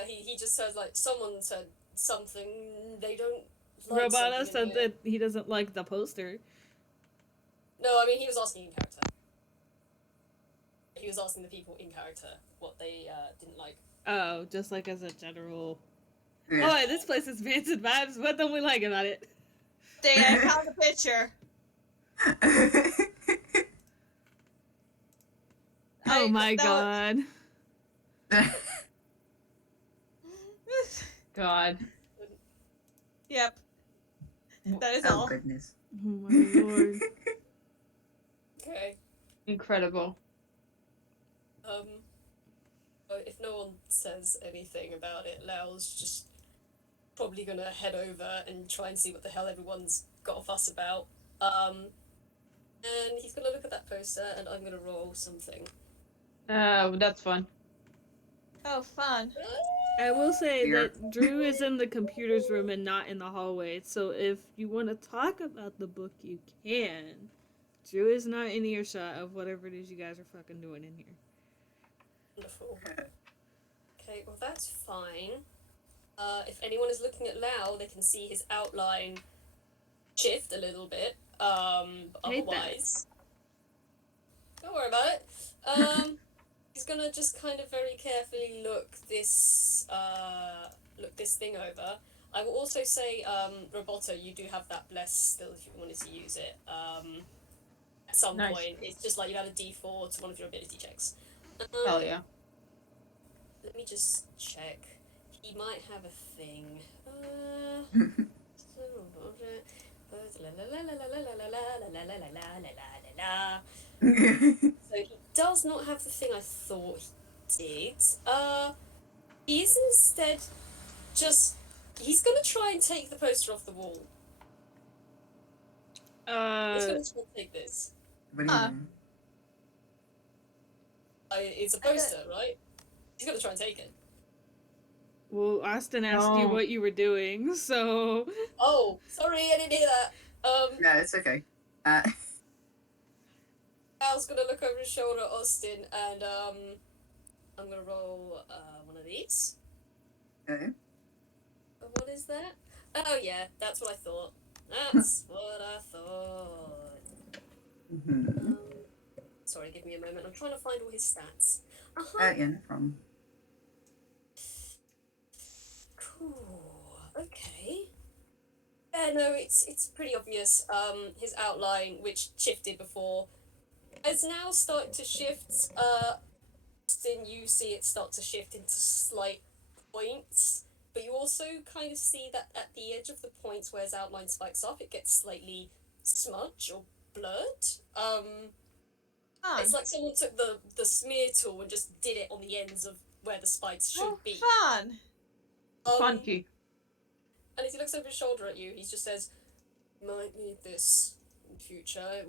He just says like someone said something they don't. Like Roboto something in said here. that he doesn't like the poster. No, I mean he was asking in character. He was asking the people in character what they didn't like. Oh, just like as a general. Yeah. Oh, this place is Rancid vibes. What don't we like about it? Dang, I found the picture. Oh my that god. God. Yep. That is Oh all. goodness. Oh my lord. Okay. Incredible. If no one says anything about it, Lao's just probably gonna head over and try and see what the hell everyone's got a fuss about. And he's gonna look at that poster, and I'm gonna roll something. That's fun. Oh, fun. I will say Here. that Drew is in the computers room and not in the hallway, so if you want to talk about the book, you can. Drew is not in earshot of whatever it is you guys are fucking doing in here. Wonderful. Okay, well that's fine. If anyone is looking at Lao, they can see his outline shift a little bit. Hate that. Otherwise, don't worry about it. He's gonna just kind of very carefully look this thing over. I will also say, Roboto, you do have that bless still if you wanted to use it. At some Nice. point, it's just like you add a D4 to one of your ability checks. Hell yeah. Let me just check. He might have a thing. So he does not have the thing I thought he did. He's instead just... He's gonna try and take the poster off the wall. He's gonna try and take this. What do you mean? It's a poster, right? He's gonna try and take it. Well, Austin asked you No. what you were doing, so... Oh, sorry, I didn't hear that. No, it's okay. Al's gonna look over his shoulder at Austin, and I'm gonna roll one of these. Okay. What is that? Oh yeah, that's what I thought. That's what I thought. Mm-hmm. Sorry, give me a moment. I'm trying to find all his stats. Yeah, no problem. Cool. Okay. Yeah, no, it's pretty obvious. His outline, which shifted before, is now starting to shift. Then you see it start to shift into slight points, but you also kind of see that at the edge of the points where his outline spikes off, it gets slightly smudged or blurred. It's like someone took the smear tool and just did it on the ends of where the spikes should be. Fun. Funky. And as he looks over his shoulder at you, he just says, "Might need this in future.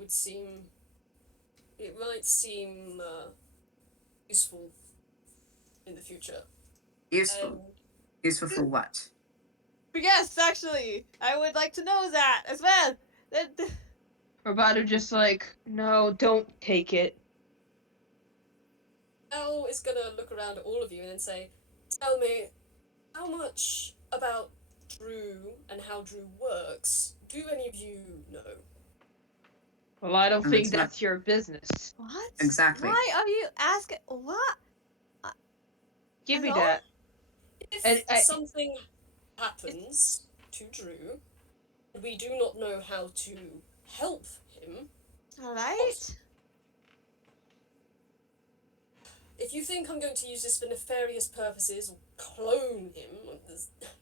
It might seem useful in the future." Useful. Useful for what? Yes, actually, I would like to know that as well. Roboto just like, no, don't take it. Al is gonna look around at all of you and then say, "Tell me, how much about Drew and how Drew works do any of you know?" Well, I don't And think it's not- that's your business. What? Exactly. Why are you asking? What? Give me Hello? that. If And something happens to Drew, and we do not know how to help him, All right. if you think I'm going to use this for nefarious purposes or clone him,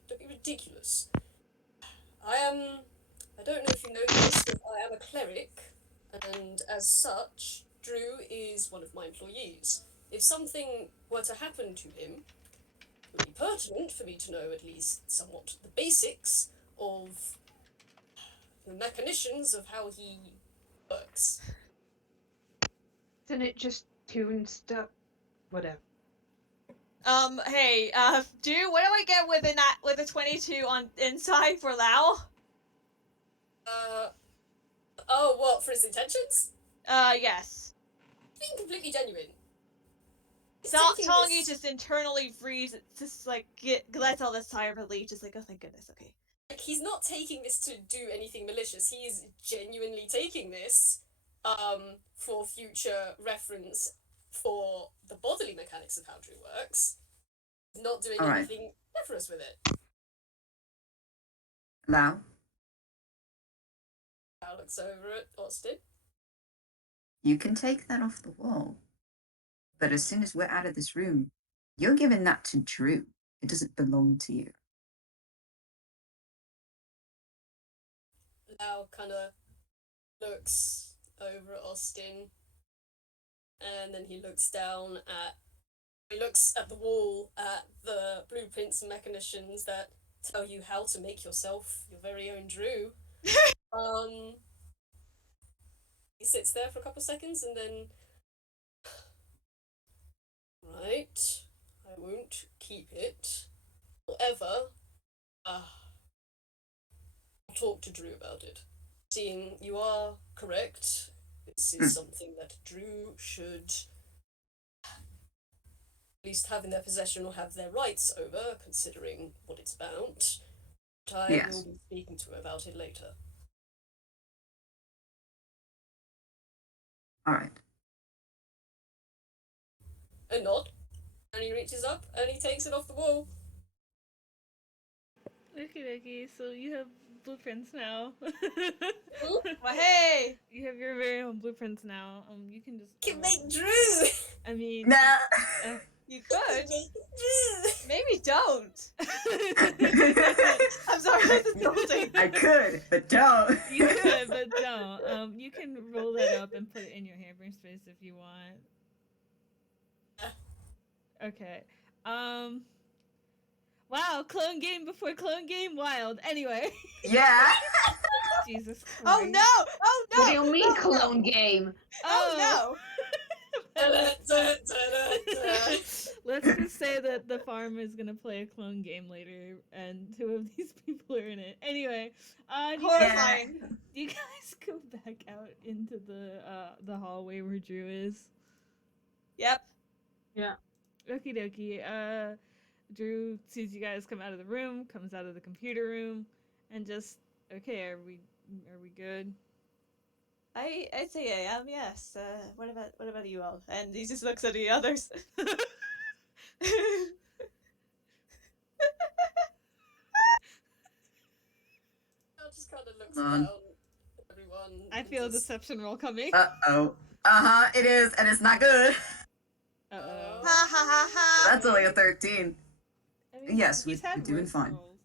don't be ridiculous. I don't know if you know this, but I am a cleric, and as such, Drew is one of my employees. If something were to happen to him, it would be pertinent for me to know at least somewhat the basics of the mechanicians of how he works. Isn't it just tune stuff? Whatever. Hey, Drew, what do I get with a 22 on inside for Lao? Oh, what, for his intentions? Yes. Being completely genuine. He's So taking Tanguy this- just internally freezes, just like lets all this sigh of relief, just like, oh thank goodness, okay. Like, he's not taking this to do anything malicious. He is genuinely taking this, for future reference for the bodily mechanics of how Drew works. He's not doing Alright. anything nefarious with it. Lao, Al looks over at Austin. you can take that off the wall. But as soon as we're out of this room, you're giving that to Drew. It doesn't belong to you. Lau kind of looks over at Austin, and then he looks at the wall at the blueprints and mechanicians that tell you how to make yourself your very own Drew. He sits there for a couple of seconds and then, right, I won't keep it. However, I'll talk to Drew about it. Seeing you are correct, this is something that Drew should at least have in their possession or have their rights over, considering what it's about. But I Yes. will be speaking to her about it later. All right. A nod, and he reaches up and he takes it off the wall. Okie, so you have blueprints now. Well, hey! You have your very own blueprints now. You can just. Can make Drew! I mean. Nah. You could. Make Drew! Maybe don't. I'm sorry, I was insulting. I could, but don't. You could, but don't. You can roll that up and put it in your hampering space if you want. Okay. Wow, clone game before clone game, wild. Anyway. Yeah. Jesus Christ. Oh no! Oh no! What do you mean, no, no. clone game? Oh no! Let's just say that the farm is gonna play a clone game later, and 2 of these people are in it. Anyway, Horrifying. you guys go back out into the hallway where Drew is. Yep. Yeah. Okie dokie. Drew sees you guys come out of the room, comes out of the computer room, and just okay. Are we good? I'd say I am, yes. What about you all? And he just looks at the others. I'll just kind of look On. down at everyone. I and feel a just- deception roll coming. Uh-oh. It is, and it's not good. Uh-oh. Ha ha ha ha! That's only a 13. I mean, Yes, he's we're had doing worse fine. rolls.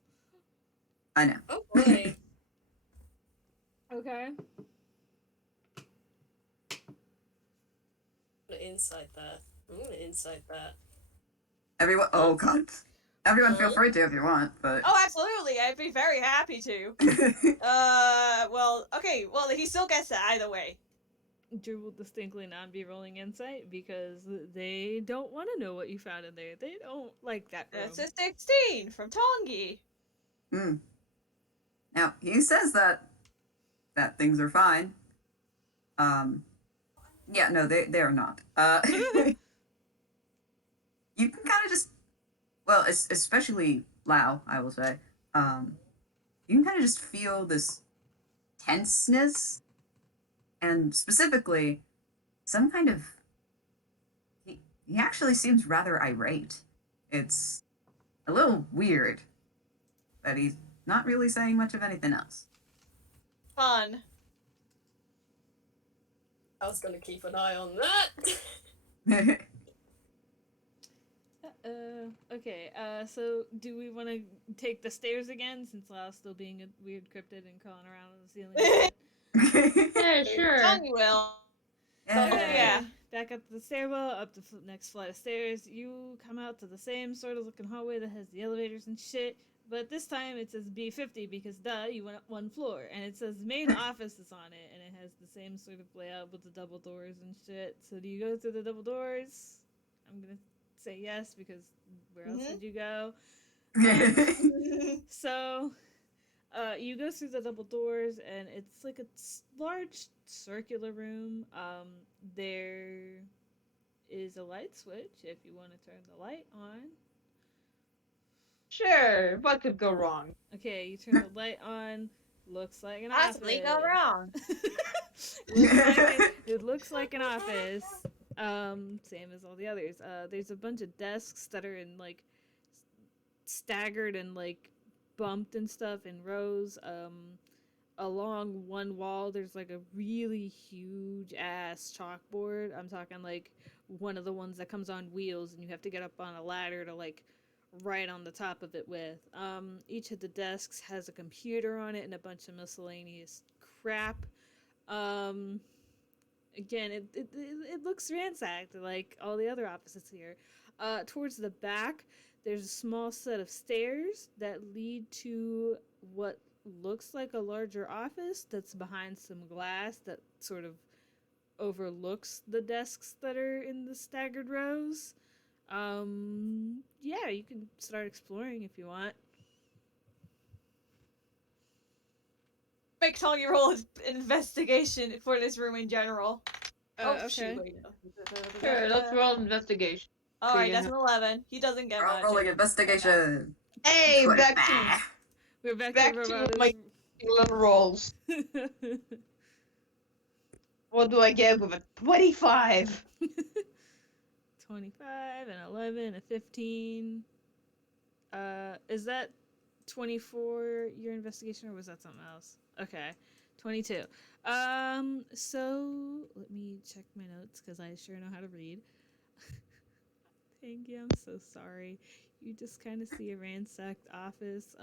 I know. Oh boy. Okay. I'm gonna insight that. I'm gonna insight that. Everyone, oh god. Everyone feel free to if you want, but... Oh, absolutely! I'd be very happy to. Well, okay, well, he still gets it either way. Drew will distinctly not be rolling insight because they don't want to know what you found in there. They don't like that room. That's a 16 from Tanguy. Now, he says that things are fine. Yeah, no, they are not. You can kind of just, well, especially Lao, I will say. You can kind of just feel this tenseness, and specifically, some kind of. He actually seems rather irate. It's a little weird, but he's not really saying much of anything else. Fun. I was gonna keep an eye on that. Okay, so do we want to take the stairs again since Lau's still being a weird cryptid and crawling around on the ceiling? Yeah, sure. Tanguy will. Okay, Yeah. back up the stairwell, up the next flight of stairs. You come out to the same sort of looking hallway that has the elevators and shit, but this time it says B50 because you went up 1 floor, and it says main office is on it, and it has the same sort of layout with the double doors and shit. So do you go through the double doors? I'm gonna say yes because where else would you go? So, you go through the double doors, and it's like a large circular room. There is a light switch if you want to turn the light on. Sure. What could go wrong? Okay, you turn the light on. Looks like an office. Possibly go wrong. It looks like an office. Same as all the others. There's a bunch of desks that are in like staggered and like bumped and stuff in rows. Along one wall there's like a really huge ass chalkboard. I'm talking like one of the ones that comes on wheels and you have to get up on a ladder to like write on the top of it with. Each of the desks has a computer on it and a bunch of miscellaneous crap. Again, it looks ransacked like all the other offices here. Towards the back, there's a small set of stairs that lead to what looks like a larger office that's behind some glass that sort of overlooks the desks that are in the staggered rows. Yeah, you can start exploring if you want. Make Tanguy roll an investigation for this room in general. Okay. Shoot, wait, no. Sure, let's roll investigation. Alright, Yeah. that's an 11. He doesn't get We're all much. rolling investigation. Hey, Put it back back. We're back to Roboto's- my little rolls. What do I get with a 25? 25, an 11, a 15. Is that 24 your investigation, or was that something else? Okay, 22. So let me check my notes because I sure know how to read. Thank you. I'm so sorry. You just kind of see a ransacked office.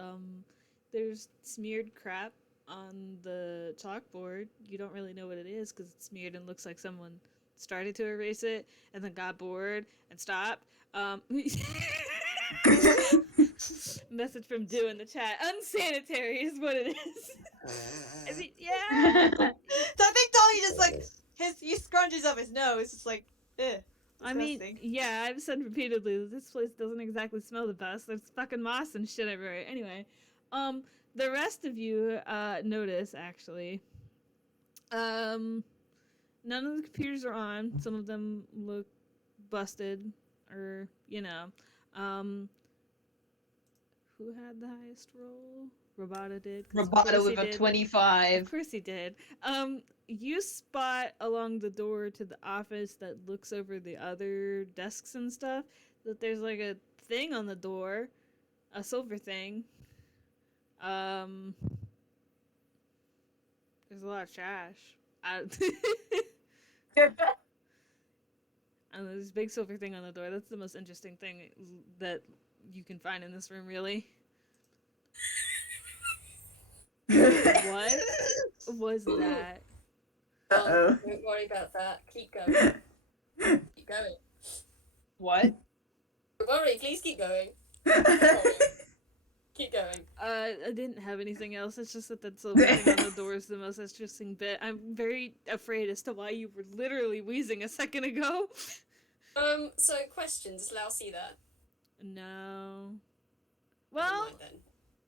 There's smeared crap on the chalkboard. You don't really know what it is because it's smeared and looks like someone started to erase it and then got bored and stopped. Message from Dewp in the chat. Unsanitary is what it is. Yeah. So I think Tanguy just like he scrunches up his nose. It's like I mean, disgusting. yeah, I've said repeatedly that this place doesn't exactly smell the best. There's fucking moss and shit everywhere. Anyway, the rest of you notice actually. None of the computers are on. Some of them look busted, or who had the highest roll? Roboto did. 'Cause of course Roboto he with a did. 25. Of course he did. You spot along the door to the office that looks over the other desks and stuff that there's like a thing on the door, a silver thing. There's a lot of trash. And there's this big silver thing on the door. That's the most interesting thing that you can find in this room, really. What was that? Uh-oh. Don't worry about that. Keep going. Keep going. What? Don't worry, please keep going. Keep going. I didn't have anything else. It's just that that silver thing on the door is the most interesting bit. I'm very afraid as to why you were literally wheezing a second ago. So question, does Lao see that? No. Never Well, mind then.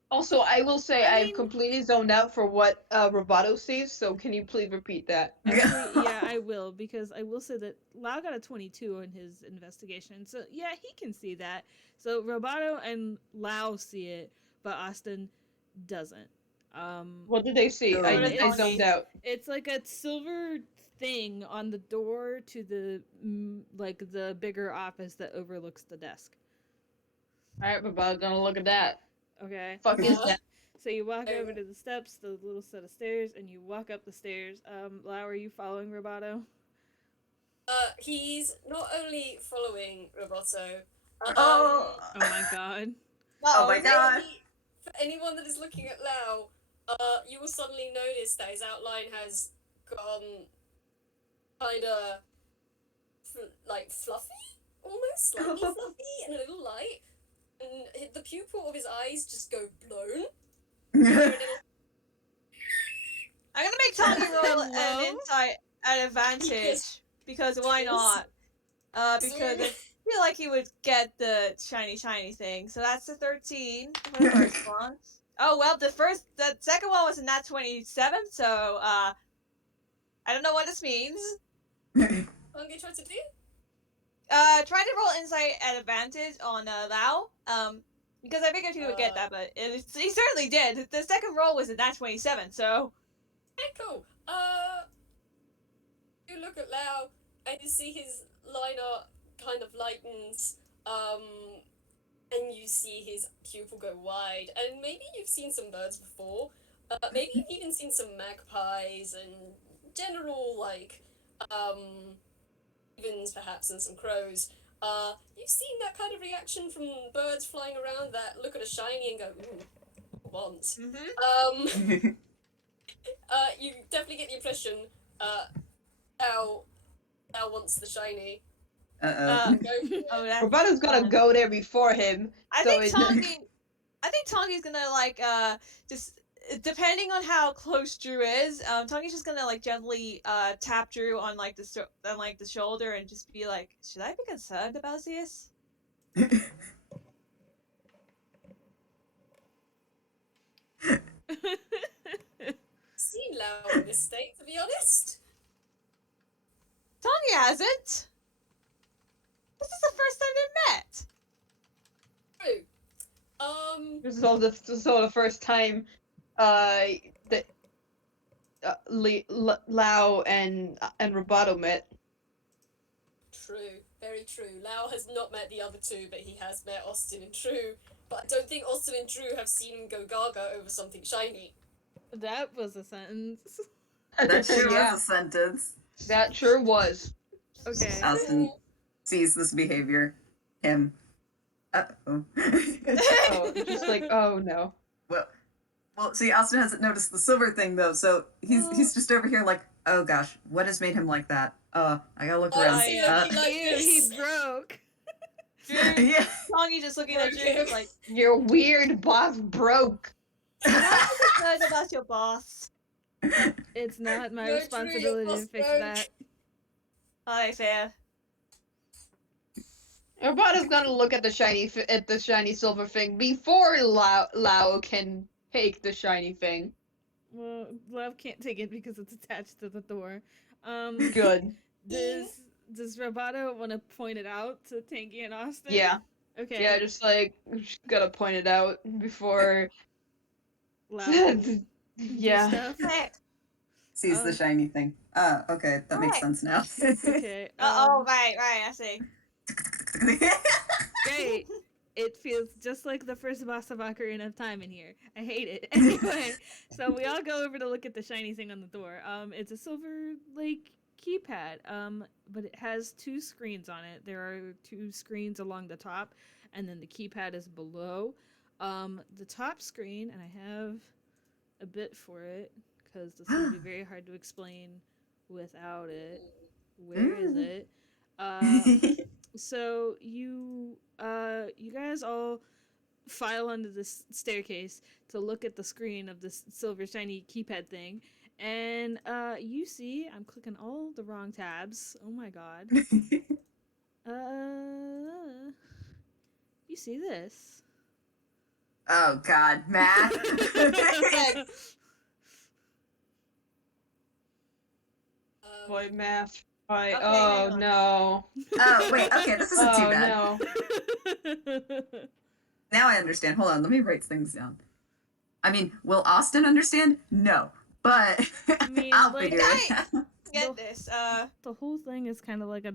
Also, I will say I I've mean- completely zoned out for what Roboto sees, so can you please repeat that? actually, yeah, I will, because I will say that Lau got a 22 on his investigation. So, yeah, he can see that. So, Roboto and Lau see it, but Austin doesn't. What did they see? So I it's- zoned out. It's like a silver thing on the door to the, like, the bigger office that overlooks the desk. Alright, Roboto, gonna look at that. Okay? Fuck is that? So you walk Oh. over to the steps, the little set of stairs, and you walk up the stairs. Lau, are you following Roboto? He's not only following Roboto. Oh. Oh my god. Oh my for god. For anyone that is looking at Lao, you will suddenly notice that his outline has gone kinda like fluffy, almost slightly fluffy and a little light, and the pupil of his eyes just go blown. I'm gonna make Tanguy roll an Hello? insight at advantage because why not? Because I feel like he would get the shiny thing. So that's the 13 for the first one. Oh well, the second one was a nat 27. So I don't know what this means. Tanguy tried to do? Try to roll insight at advantage on Lao. Because I figured he would get that, but he certainly did. The second roll was a nat 27. So. Okay, cool. You look at Lao and you see his line art kind of lightens, and you see his pupil go wide, and maybe you've seen some birds before. Maybe you've even seen some magpies and general, like, ravens perhaps and some crows. You've seen that kind of reaction from birds flying around that look at a shiny and go, ooh, once. Mm-hmm. You definitely get the impression, Al wants the shiny. Uh-oh. Go for it. Oh, that's Roboto's gonna fun. go there before him. I so think Tanguy's gonna like just depending on how close Drew is, Tanguy's just gonna like gently tap Drew on like the shoulder and just be like, should I be concerned about this? Seen Lao in this state, to be honest. Tanguy hasn't. This is the first time they met. True. This is all the first time that Lao and Roboto met. True. Very true. Lao has not met the other two, but he has met Austin and Drew. But I don't think Austin and Drew have seen him go gaga over something shiny. That was a sentence. That sure Yeah, was a sentence. that sure was. Okay. Austin sees this behavior. Him. Uh-oh. Oh, just like, oh no. Well, see, Austin hasn't noticed the silver thing though, so he's just over here like, oh gosh, what has made him like that? I gotta look around. see, yeah. like Ew, this. he broke. Yeah. Tanguy just looking at Drew like, Your weird boss broke. I'm not concerned about your boss. It's not my Your responsibility tree to fix was that. Alright, fair. Roboto's gonna look at the shiny silver thing before Lao can take the shiny thing. Well, Love can't take it because it's attached to the door. Um, Good. does Roboto want to point it out to Tanguy and Austin? Yeah. Okay. Yeah, just gotta point it out before. Loud. Yeah. Stuff. Sees the shiny thing. Okay, that makes sense now. Okay. Right, I see. Great. It feels just like the first boss of Ocarina of Time in here. I hate it. Anyway, so we all go over to look at the shiny thing on the door. It's a silver like keypad. But it has 2 screens on it. There are 2 screens along the top, and then the keypad is below. The top screen, and I have a bit for it because this would be very hard to explain without it. Where is it? So you guys all file onto this staircase to look at the screen of this silver shiny keypad thing, and you see I'm clicking all the wrong tabs. Oh my god. You see this? Oh god, math. Boy, math. Right. Okay, Oh hang on. no. Oh wait, okay, this isn't too bad. No. Now I understand. Hold on, let me write things down. I mean, will Austin understand? No. But I mean, I'll like, figure it out. Get this. The whole thing is kind of like a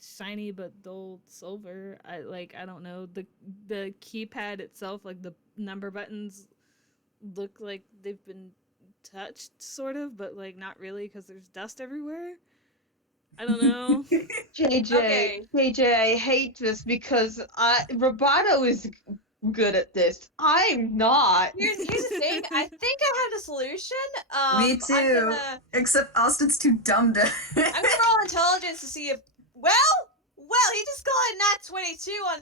shiny but dull silver. I don't know. The keypad itself, like the number buttons, look like they've been touched, sort of, but like not really because there's dust everywhere. I don't know. JayJay, I hate this because Roboto is good at this. I'm not. Here's the thing. I think I have the solution. Me too. Except Austin's too dumb to. I'm gonna roll intelligence to see if. Well, he just got a nat 22 on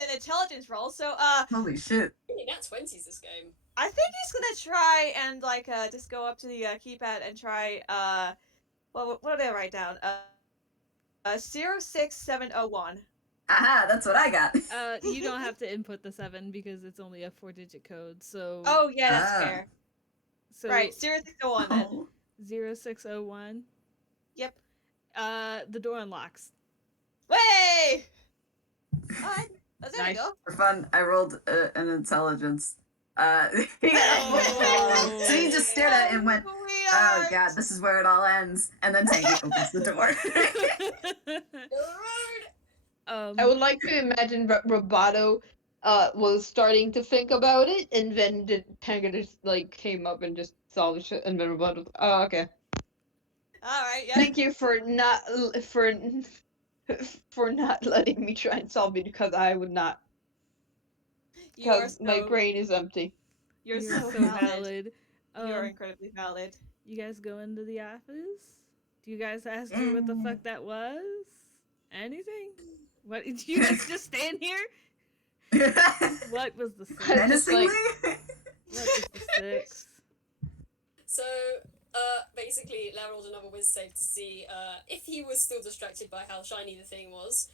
an intelligence roll. So Holy shit. Really, nat 20s this game. I think he's gonna try and just go up to the keypad and try what did I write down? 06701. Aha, that's what I got. You don't have to input the 7 because it's only a 4-digit code. So. Oh yeah, that's fair. So Right, 0601 then. 0601. Yep. The door unlocks. Way. Alright, there we Nice. go. For fun, I rolled an intelligence. So he just stared at it and went, "Oh god, this is where it all ends." And then Tanguy opens the door. I would like to imagine Roboto was starting to think about it, and then Tanguy just came up and just saw the shit, and then Roboto. Oh, okay. Alright, yeah. Thank you for not letting me try and solve it because I would not. Because my brain is empty. You're You're so so valid. valid. You're incredibly valid. You guys go into the office? Do you guys ask her what the fuck that was? Anything? What did you guys just stand here? What was the 6? Menacingly? What was the 6? So, basically, Lau rolled another whiz save to see if he was still distracted by how shiny the thing was.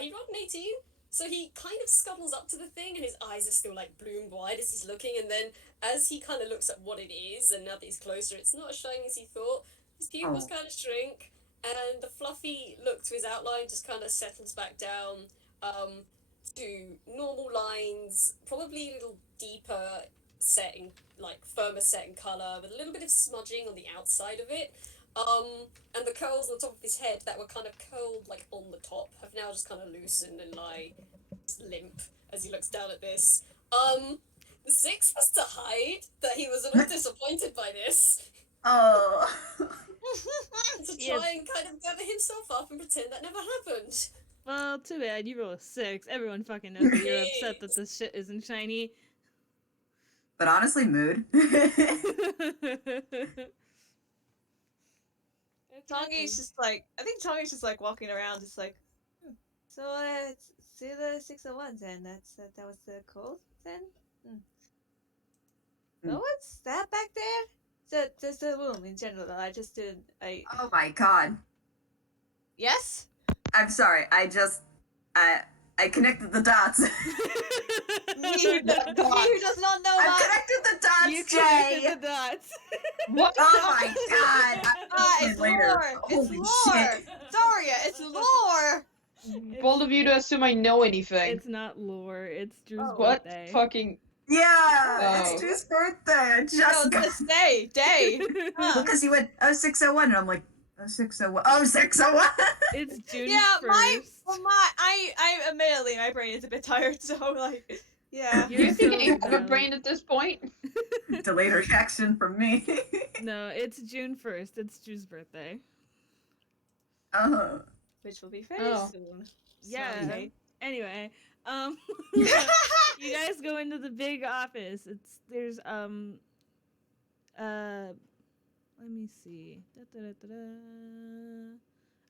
He rolled an 18, so he kind of scuttles up to the thing, and his eyes are still, bloomed wide as he's looking, and then as he kind of looks at what it is, and now that he's closer, it's not as shiny as he thought. His pupils kind of shrink, and the fluffy look to his outline just kind of settles back down to normal lines, probably a little deeper setting, firmer set in colour, with a little bit of smudging on the outside of it. And the curls on the top of his head that were kind of curled on the top have now just kind of loosened and lie limp as he looks down at this. The 6 was to hide that he was a little disappointed by this. Oh. To try and kind of gather himself up and pretend that never happened. Well, too bad. You roll a 6. Everyone fucking knows that you're upset that this shit isn't shiny. But honestly, mood. Tanguy's just I think Tanguy's just walking around, just so let's see the 601 then. That was the code then. So what's that back there? Just the room in general. I just didn't. Oh my god. Yes. I'm sorry. I just I connected the dots. Me who does not know I've that. connected the dots, You Jay. connected the dots. What? Oh my god! It's Later. lore. It's Holy lore. shit. Daria, it's lore. Bold of you to assume I know anything. It's not lore. It's Drew's What birthday. fucking... Yeah, Oh. it's Drew's birthday. I No, just got. this day. Because he went 0601, and I'm like 0601. 0601. It's June Yeah, 1st. I admittedly my brain is a bit tired, so like, yeah. You're You think so you have a dumb. brain at this point? Delayed reaction from me. No, it's June 1st. It's Drew's birthday. Which will be very Oh. soon. Yeah. Okay. Anyway, you guys go into the big office. There's let me see.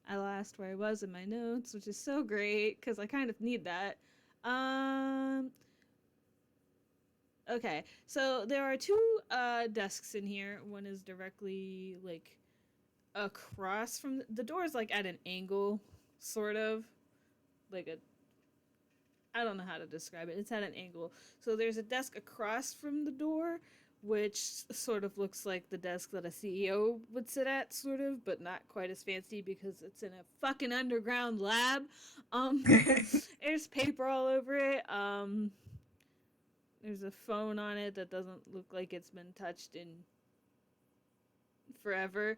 I lost where I was in my notes, which is so great because I kind of need that. Okay, so there are two desks in here. One is directly like across from the door is like at an angle, sort of like a. I don't know how to describe it. It's at an angle. So there's a desk across from the door, which sort of looks like the desk that a CEO would sit at, sort of, but not quite as fancy because it's in a fucking underground lab. There's paper all over it. There's a phone on it that doesn't look like it's been touched in forever.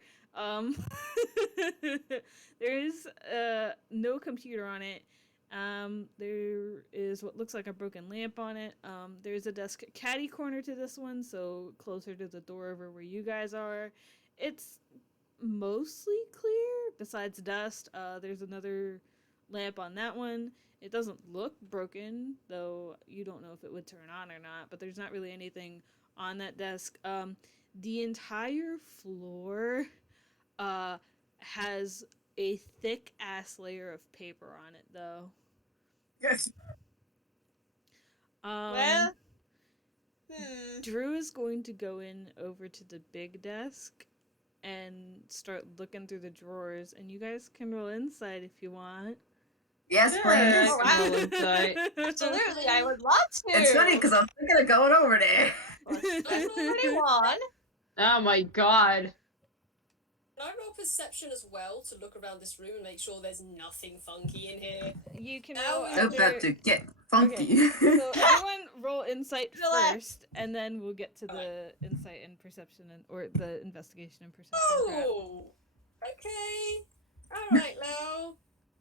There's no computer on it. There is what looks like a broken lamp on it. There's a desk catty corner to this one, so closer to the door over where you guys are. It's mostly clear, besides dust. There's another lamp on that one. It doesn't look broken, though you don't know if it would turn on or not, but there's not really anything on that desk. The entire floor has a thick ass layer of paper on it, though. Yes. Well, Drew is going to go in over to the big desk and start looking through the drawers, and you guys can roll insight if you want. Yes, Sure, please. I All can right. roll insight. absolutely, I would love to. It's funny because I'm thinking of going over there. That's 21. Oh my god. Can I roll perception as well to look around this room and make sure there's nothing funky in here? You can Now roll we I'm either... about to get funky. So everyone roll insight Relax. first, and then we'll get to the insight and perception, or the investigation and perception. crap. Oh! Okay. Alright, Lao.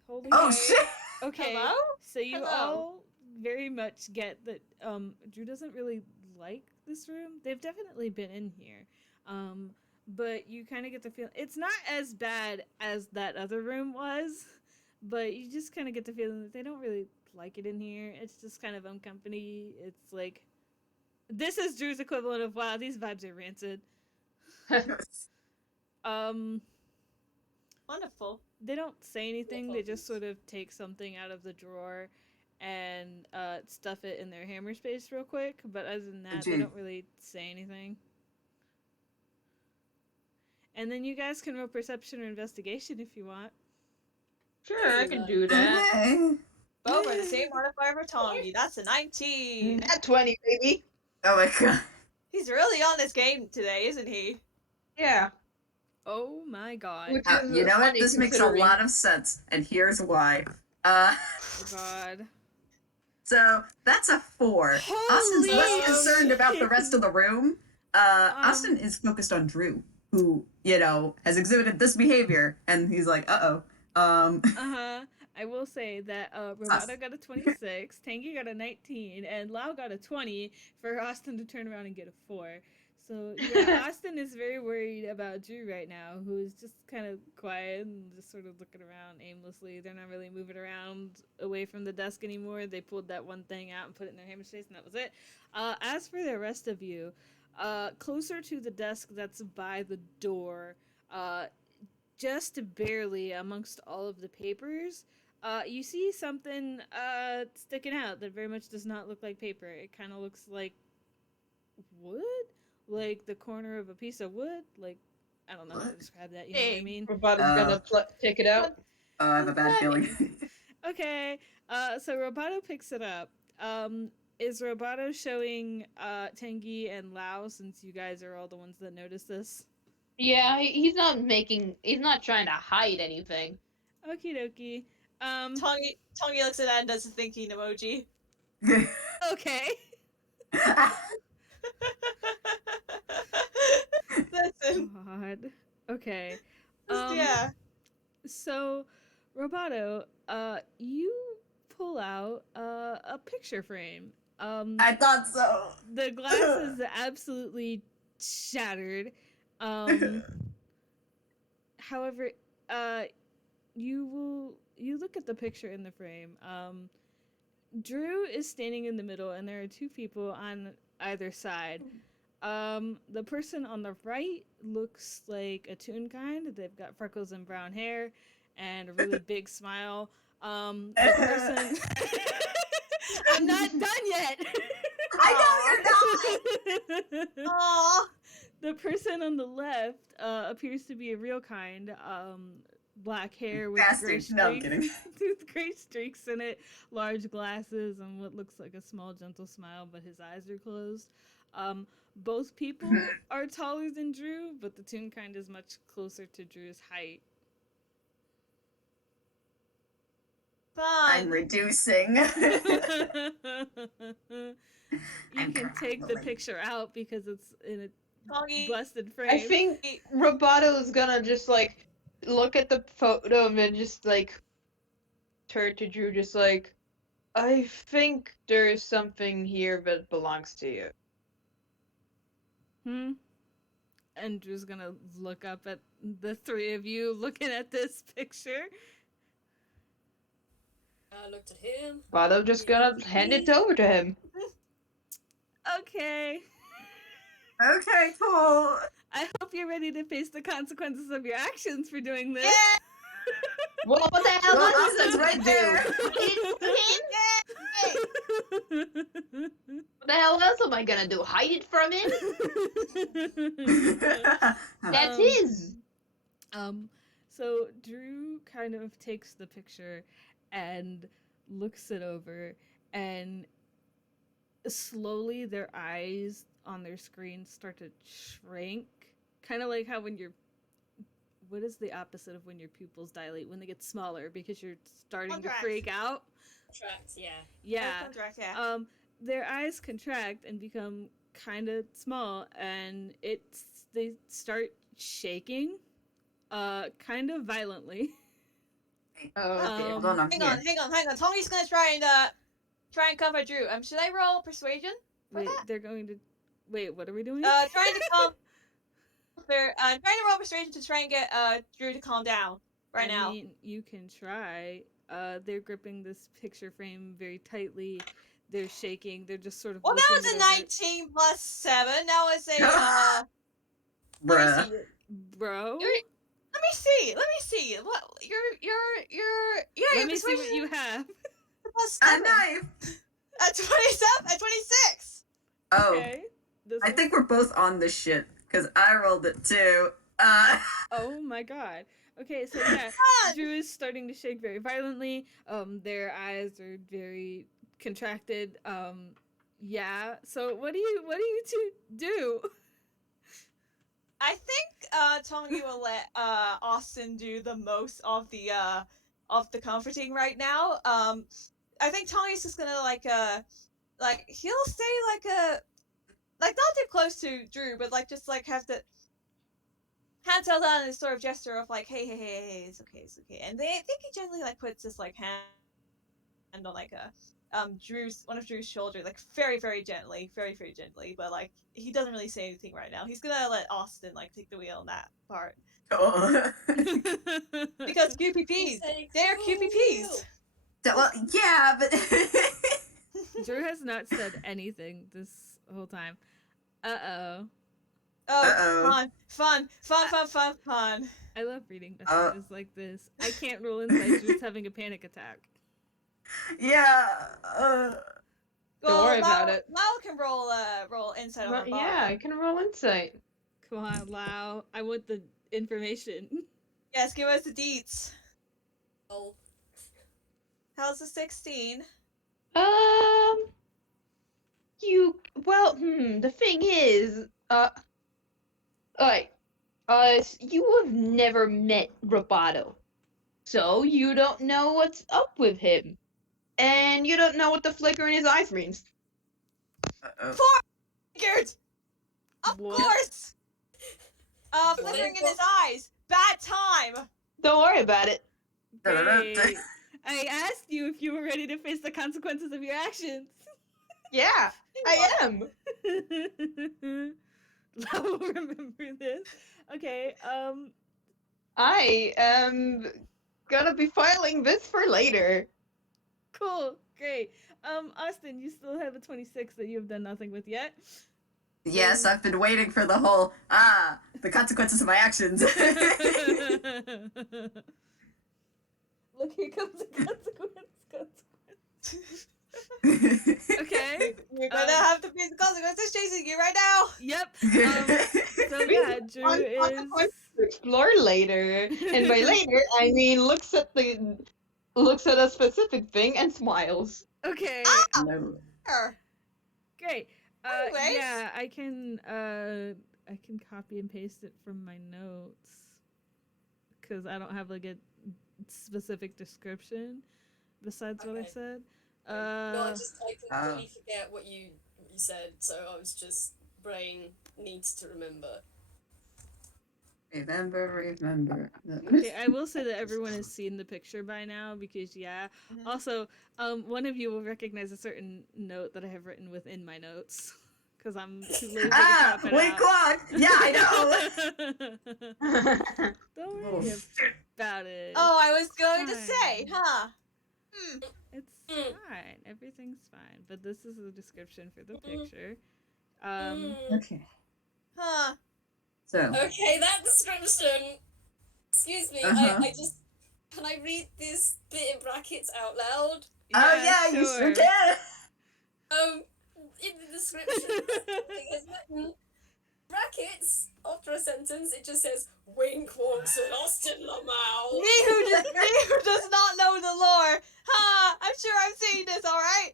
Holy Oh shit. shit! Okay, Hello? so you Hello. all very much get that Drew doesn't really like this room. They've definitely been in here. But you kind of get the feeling it's not as bad as that other room was, but you just kind of get the feeling that they don't really like it in here. It's just kind of uncompany. It's like, this is Drew's equivalent of, wow, these vibes are rancid. Wonderful. They don't say anything. They just sort of take something out of the drawer and stuff it in their hammer space real quick. But other than that, they don't really say anything. And then you guys can roll perception or investigation if you want. Sure, I can do that. Okay. Both are the same modifier for Tanguy. That's a 19. Nat 20, baby. Oh my god. He's really on this game today, isn't he? Yeah. Oh my god. Which is You know what? funny This makes a considering- lot of sense, and here's why. Oh god. So that's a 4. Austin's less Holy concerned about the shit. rest of the room. Austin is focused on Drew, who, you know, has exhibited this behavior, and he's like, uh-oh. I will say that Roboto got a 26, Tanguy got a 19, and Lao got a 20 for Austin to turn around and get a 4. So, yeah, Austin is very worried about Drew right now, who is just kind of quiet and just sort of looking around aimlessly. They're not really moving around away from the desk anymore. They pulled that one thing out and put it in their hammer space, and that was it. As for the rest of you, closer to the desk that's by the door, just barely amongst all of the papers, you see something sticking out that very much does not look like paper. It kind of looks like wood, like the corner of a piece of wood. Like, I don't know how to describe that. You know what I mean? Roboto's gonna take it out. Oh, I have a bad feeling. Okay. So Roboto picks it up. Is Roboto showing Tanguy and Lao, since you guys are all the ones that noticed this? Yeah, he's not trying to hide anything. Okie dokie. Tongi looks at that and does the thinking emoji. Okay. Listen. God. Okay. Yeah. So, Roboto, you pull out a picture frame. I thought so. The glass is absolutely shattered. However, you look at the picture in the frame. Drew is standing in the middle, and there are two people on either side. The person on the right looks like a Toonkind. They've got freckles and brown hair, and a really big smile. The person. I'm not done yet. I know you're not. Aww. The person on the left appears to be a real kind. Black hair with gray Bastard. No, I'm streaks, kidding. with gray streaks in it, large glasses, and what looks like a small, gentle smile, but his eyes are closed. Both people are taller than Drew, but the Toonkind is much closer to Drew's height. Fun. I'm reducing. You I'm can take the crumbling. picture out because it's in a Tongi. busted frame. I think Roboto's gonna just like look at the photo and just like turn to Drew, just like, I think there's something here that belongs to you. And Drew's gonna look up at the three of you looking at this picture. I looked at him. Roboto just gonna hand it over to him. Okay. Okay, cool. I hope you're ready to face the consequences of your actions for doing this. Yeah. Well, what the hell Well, else is Austin's he right gonna there. do? What the hell else am I gonna do? Hide it from him? That's his. So Drew kind of takes the picture and looks it over, and slowly their eyes on their screen start to shrink. Kind of like how when what is the opposite of when your pupils dilate? When they get smaller because you're starting Contract. to freak out. Contract, yeah. Yeah. Contract, yeah. Their eyes contract and become kind of small, and they start shaking, kind of violently. Oh, okay. Hold on, I'm Hang here. on. Tongi's gonna try and comfort Drew. Should I roll persuasion for Wait, that? they're going to. Wait, what are we doing? Trying to calm. I'm trying to roll persuasion to try and get Drew to calm down right now. I mean, you can try. They're gripping this picture frame very tightly. They're shaking. They're just sort of. Well, that was looking a it over. 19 plus 7. Now it's a Bruh. Let me see. Bro. Let me see. What Let me see what you have. plus A 7. knife. At 27. At 26. Oh, Okay. This I one- think we're both on this shit because I rolled it too. Oh my god. Okay, so yeah, Fun. Drew is starting to shake very violently. Their eyes are very contracted. Yeah. So what do you two do? I think Tongi will let Austin do the most of the comforting right now. I think Tongi's just gonna like he'll stay like not too close to Drew, but like just like have the hands held out in a sort of gesture of like hey, it's okay. And I think he gently like puts this like hand on like one of Drew's shoulder, like very gently, very gently, but like he doesn't really say anything right now. He's gonna let Austin like take the wheel on that part Oh. because QPPs, they're QPPs. Well, yeah, but Drew has not said anything this whole time. Uh-oh. Oh, Uh-oh. fun. I love reading messages like this. I can't roll insight. Drew's having a panic attack. yeah. Don't worry about it. Lao can roll insight on But the yeah, I can roll insight. Come on, Lao. I want the information. Yes, give us the deets. Oh, How's the 16? The thing is, alright, you have never met Roboto, so you don't know what's up with him, and you don't know what the flicker in his eyes means. Figured! Of What? course! Flickering in his eyes! Bad time! Don't worry about it. Great. I asked you if you were ready to face the consequences of your actions. Yeah, I am. I will remember this. Okay, I am gonna be filing this for later. cool, great. Austin, you still have a 26 that you have done nothing with yet. Yes, I've been waiting for the whole, the consequences of my actions. Look, here comes the consequence. Okay. You're gonna have to face the consequences chasing you right now! Yep. So yeah, Drew is. Explore later, and by later I mean looks at a specific thing and smiles. Okay. No. Sure. Great. Anyways. Yeah, I can copy and paste it from my notes because I don't have like a specific description besides what I Okay. said. No, I completely forget what you said, so I was just brain needs to remember. Remember. Okay, I will say that everyone has seen the picture by now because yeah. Mhm. Also, one of you will recognize a certain note that I have written within my notes because I'm too lazy to cop it Wink out. clock! Yeah, I know! Don't worry about it. Oh, I was going to Fine. say, huh? It's fine. Everything's fine. But this is the description for the picture. Okay. Huh. So, Okay, that description. Excuse me, Uh-huh. I just. Can I read this bit in brackets out loud? you sure can! In the description, it is written, brackets, after a sentence, it just says, Wink walks with Austin Lamau. Me who does not know the lore. Ha! I'm sure I've seen this, alright?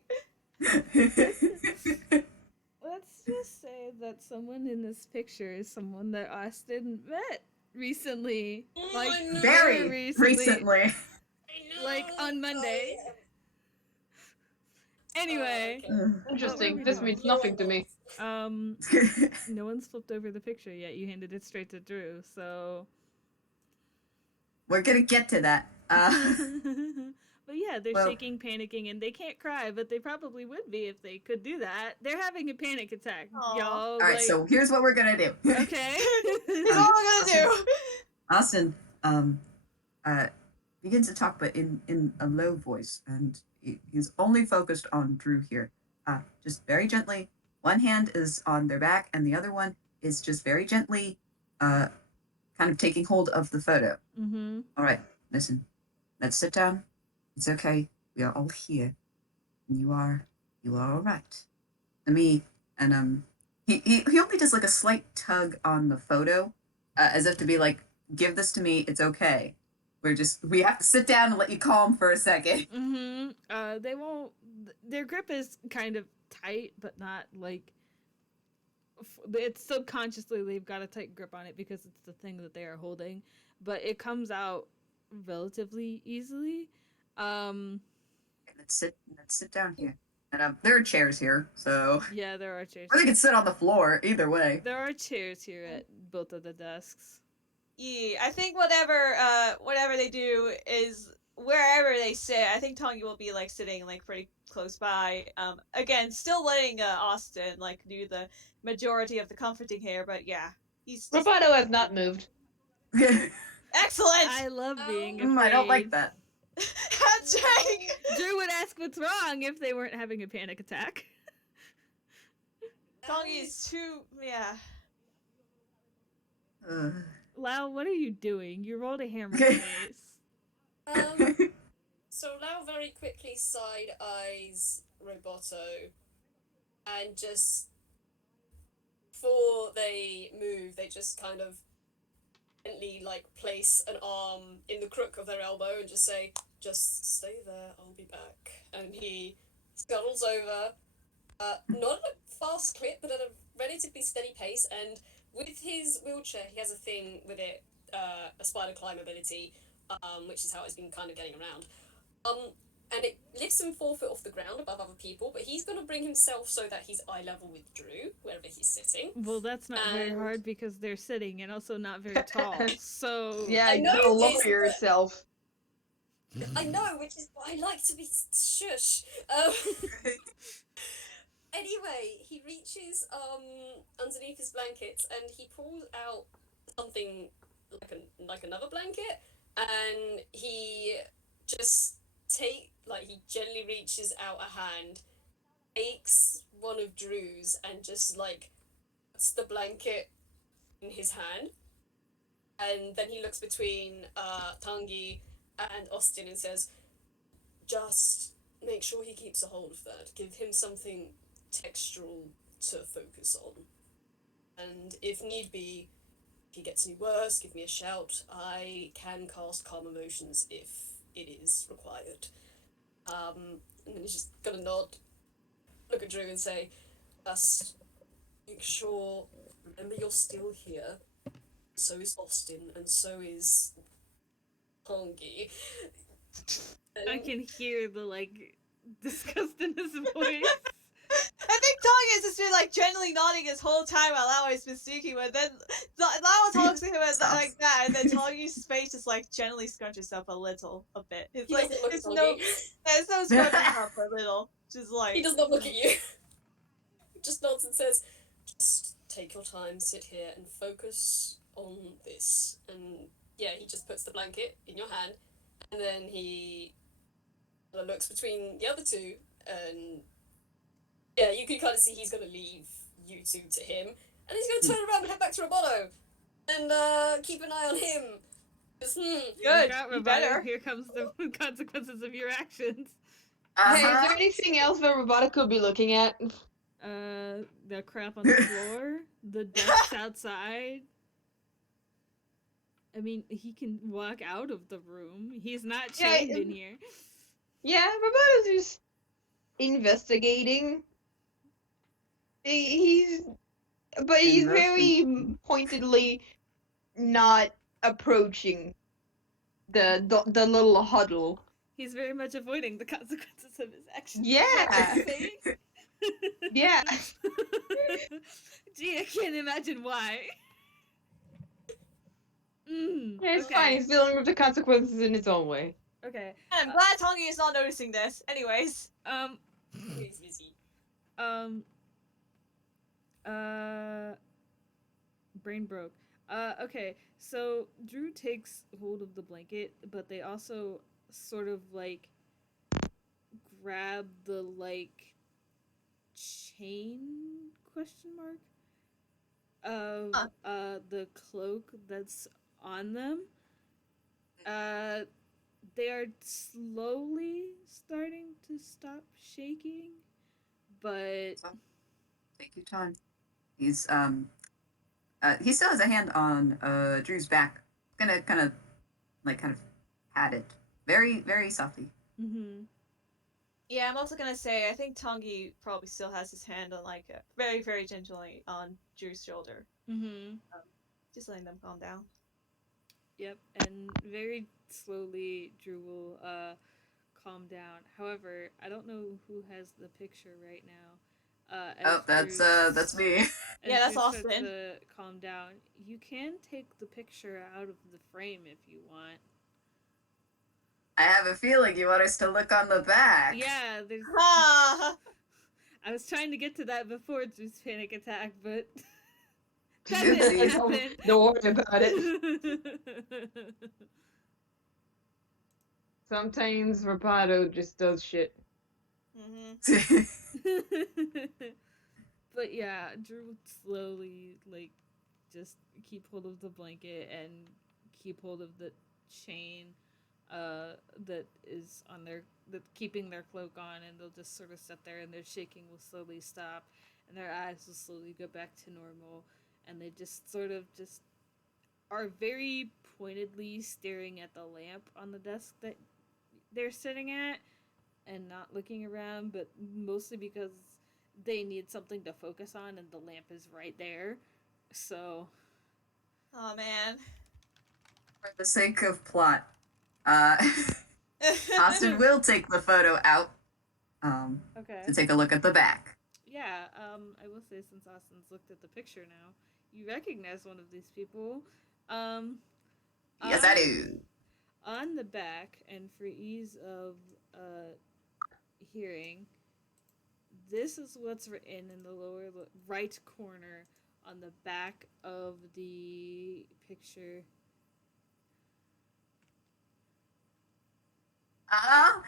Let's just say that someone in this picture is someone that Austin met recently. Like, I know. Very recently. I know. Like, on Monday. Anyway, Interesting. This means nothing to me. no one's flipped over the picture yet. You handed it straight to Drew, so. We're gonna get to that. But yeah, they're Well- shaking, panicking, and they can't cry, but they probably would be if they could do that. They're having a panic attack, Aw. y'all. Alright, so here's what we're gonna do. Okay. Here's what we're gonna do. Austin, begins to talk, but in a low voice, and he's only focused on Drew here. Just very gently. One hand is on their back, and the other one is just very gently, kind of taking hold of the photo. Mm-hmm. All right, listen. Let's sit down. It's okay. We are all here. And you are all right. He only does like a slight tug on the photo, as if to be like, give this to me. It's okay. We have to sit down and let you calm for a second. Mm-hmm. They won't. Their grip is kind of tight, but not like. It's subconsciously they've got a tight grip on it because it's the thing that they are holding, but it comes out relatively easily. Let's sit down here. And there are chairs here, so Yeah, there are chairs. or they can sit on the floor. Either way. There are chairs here at both of the desks. Yeah, I think whatever they do is wherever they sit. I think Tanguy will be like sitting like pretty close by. Again, still letting Austin like do the majority of the comforting here, but yeah, he's just... Roboto has not moved. Excellent. I love being afraid. I don't like that. Arjay! Drew would ask what's wrong if they weren't having a panic attack. Tonguy's too, yeah. Lao, what are you doing? You rolled a hammer face. So Lao very quickly side eyes Roboto, and just before they move, they just kind of gently like place an arm in the crook of their elbow and just say, "Just stay there. I'll be back." And he scuttles over, not at a fast clip, but at a relatively steady pace. And with his wheelchair, he has a thing with it, a spider climb ability, which is how it's been kind of getting around. And it lifts him 4 foot off the ground above other people, but he's going to bring himself so that he's eye level with Drew, wherever he's sitting. Well, that's not very And- hard because they're sitting and also not very tall. So Yeah, I you know, gotta lower Jason, but- yourself. I know, which is why I like to be shush. Anyway, he reaches underneath his blankets and he pulls out something like another blanket, and he just he gently reaches out a hand, takes one of Drew's, and just like puts the blanket in his hand, and then he looks between Tanguy and Austin and says, "Just make sure he keeps a hold of that. Give him something textural to focus on. And if need be, if he gets any worse, give me a shout. I can cast Calm Emotions if it is required." And then he's just gonna nod, look at Drew and say, "Just make sure, remember you're still here. So is Austin, and so is Tanguy." I can hear the like disgust in his voice. I think Tanguy has just been like gently nodding his whole time while Lao has been speaking, but then Lao talks to him like that, and then Tanguy's face just like gently scrunches up a bit. It's He like doesn't look at it's no, Tanguy. it's no scrunching up a little, just like He does not look at you. He just nods and says, "Just take your time, sit here, and focus on this." And yeah, he just puts the blanket in your hand, and then he kind of looks between the other two, and yeah, you can kind of see he's going to leave you two to him, and he's going to turn around and head back to Roboto, and keep an eye on him. 'Cause, good. Yeah, You Roboto, better. here comes the consequences of your actions. Hey, is Uh-huh. there anything else that Roboto could be looking at? The crap on the floor, the desks outside. I mean, he can walk out of the room. He's not Yeah, chained in here. Yeah, Roboto's just investigating. He's very pointedly not approaching the little huddle. He's very much avoiding the consequences of his actions. Yeah. Yeah. Gee, I can't imagine why. Yeah, it's Okay. fine. He's dealing with the consequences in his own way. Okay. And I'm glad Tanguy is not noticing this. Anyways, he's busy. Brain broke. Okay, so Drew takes hold of the blanket, but they also sort of like grab the like chain question mark of the cloak that's on them. They are slowly starting to stop shaking, but Take your time. He's he still has a hand on Drew's back. Gonna kind of pat it very, very softly. yeah, I'm also gonna say I think Tanguy probably still has his hand on like very, very gently on Drew's shoulder. Just letting them calm down. Yep, and very slowly Drew will calm down. However, I don't know who has the picture right now. Oh, that's me. Yeah, that's Drew starts Austin. to calm down. You can take the picture out of the frame if you want. I have a feeling you want us to look on the back. Yeah, there's. Ah! I was trying to get to that before Drew's panic attack, but that Oopsie. didn't happen. Don't worry about it. Sometimes Roboto just does shit. But yeah, Drew would slowly like just keep hold of the blanket and keep hold of the chain that is on their that keeping their cloak on, and they'll just sort of sit there and their shaking will slowly stop and their eyes will slowly go back to normal, and they just sort of just are very pointedly staring at the lamp on the desk that they're sitting at and not looking around, but mostly because they need something to focus on and the lamp is right there. So. Oh man. For the sake of plot, Austin will take the photo out Okay. to take a look at the back. Yeah, I will say, since Austin's looked at the picture now, you recognize one of these people. Yes, I do. On the back, and for ease of hearing, this is what's written in the lower right corner on the back of the picture.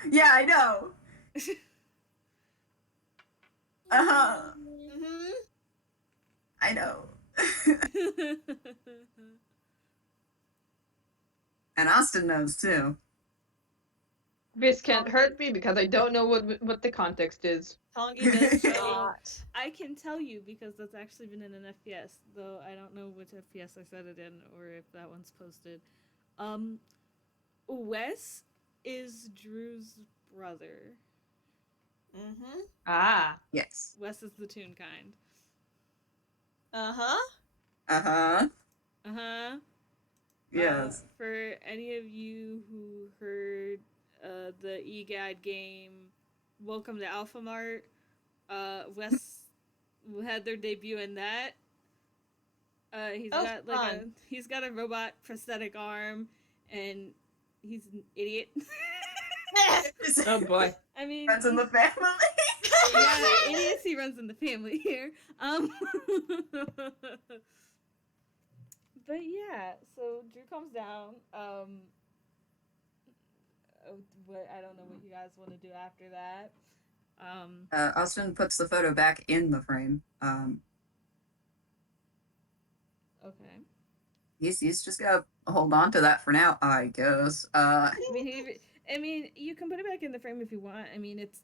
Yeah, I know. Mm-hmm. I know. And Austin knows too. This can't hurt me because I don't know what the context is. Tanguy does not. I can tell you because that's actually been in an FPS, though I don't know which FPS I said it in or if that one's posted. Wes is Drew's brother. Mm-hmm. Ah. Yes. Wes is the Toonkind. Uh-huh. Uh-huh. Uh-huh. Yes. For any of you who heard the eGuide game Welcome to Alpha Mart, Wes had their debut in that. He's got a robot prosthetic arm, and he's an idiot. Oh boy. I mean, Friends in the family. yeah, idiocy runs in the family here. But yeah, so Drew comes down. I don't know what you guys want to do after that. Austin puts the photo back in the frame. Okay. He's just gonna hold on to that for now, I guess. I mean, you can put it back in the frame if you want. I mean, it's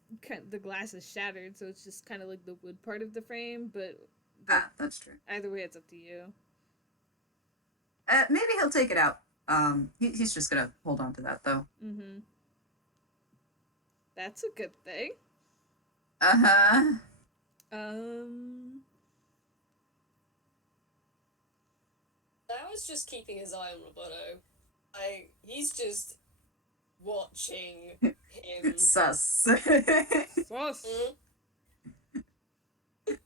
the glass is shattered, so it's just kind of like the wood part of the frame. But that's true. Either way, it's up to you. Maybe he'll take it out. He's just gonna hold on to that though. Mm-hmm. That's a good thing. Uh-huh. Now is just keeping his eye on Roboto. He's just watching him. Sus. Sus. Mm.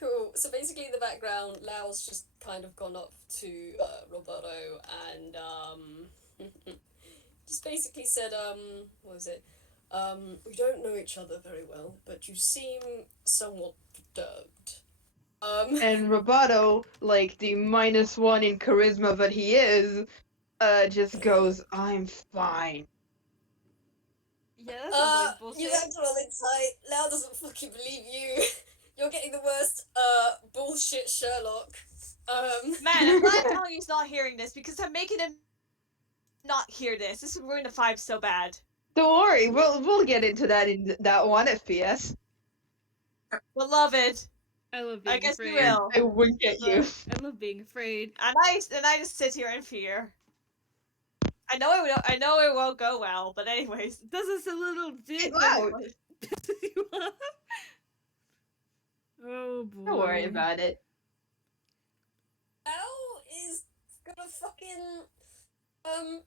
Cool. So basically, in the background, Lao's just kind of gone up to Roboto and just basically said, what was it? We don't know each other very well, but you seem somewhat perturbed. And Roboto, like the -1 in charisma that he is, just goes, "I'm fine." Yeah, that's always bullshit. You act really tight. Lao doesn't fucking believe you. You're getting the worst, bullshit Sherlock. Man, I'm glad Tanguy's not hearing this because I'm making him not hear this. This would ruin the vibe so bad. Don't worry, we'll get into that in that one FPS. Beloved. I love being I guess afraid. you will. I wink at you. I love being afraid. And I just sit here in fear. I know it won't go well, but anyways. Does this a little bit Loud. pisses you off? Oh boy. Don't worry about it. Lao is gonna fucking, I'm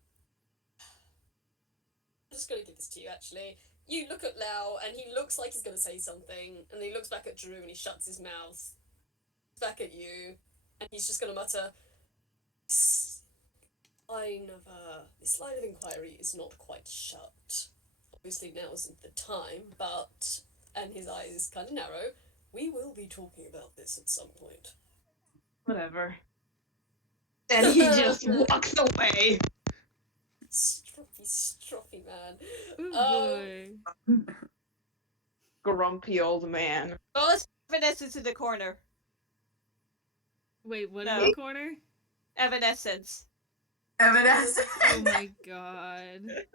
just gonna give this to you, actually. You look at Lao, and he looks like he's gonna say something, and then he looks back at Drew, and he shuts his mouth. Back at you, and he's just gonna mutter, this line of inquiry is not quite shut. Obviously now isn't the time, but, and his eyes kind of narrow, we will be talking about this at some point. Whatever. And he just walks away. Stroppy man. Oh boy. Grumpy old man. Well, let's Evanescence in the corner. Wait, what No. in the corner? Evanescence. Evanescence. Oh my god.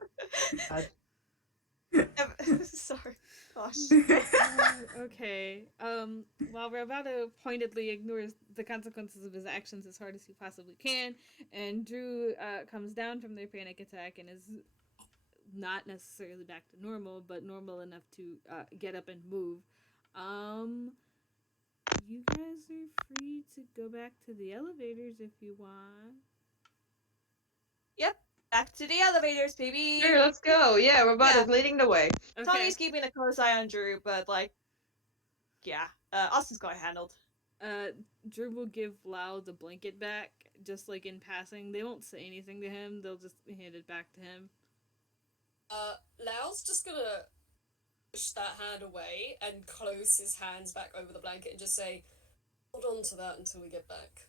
Sorry. Gosh. Okay. While Roboto pointedly ignores the consequences of his actions as hard as he possibly can, and Drew comes down from their panic attack and is not necessarily back to normal, but normal enough to get up and move. You guys are free to go back to the elevators if you want. Yep, back to the elevators, baby. Sure, let's go. Yeah, Roboto's Yeah. leading the way. Okay. Tanguy's keeping a close eye on Drew, but like, yeah, Austin's got it handled. Drew will give Lao the blanket back, just like in passing. They won't say anything to him, they'll just hand it back to him. Lao's just gonna push that hand away and close his hands back over the blanket and just say, hold on to that until we get back.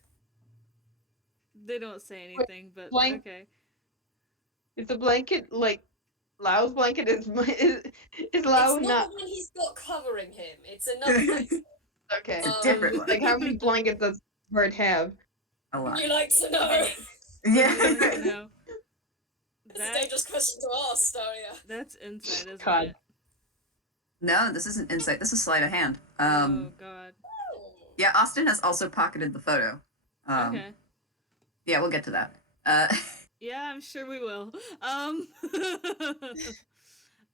They don't say anything, but blank- okay. Is the blanket, like, Lao's blanket is Lao It's not not... the one he's got covering him. It's another blanket. Okay. It's a different one. Like, how many blankets does Bird have? A lot. You like to know. Yeah. No. It's a dangerous question to ask, Staria. That's insight, isn't God. it? No, this isn't insight. This is sleight of hand. Oh god. Yeah, Austin has also pocketed the photo. Okay. Yeah, we'll get to that. Yeah, I'm sure we will.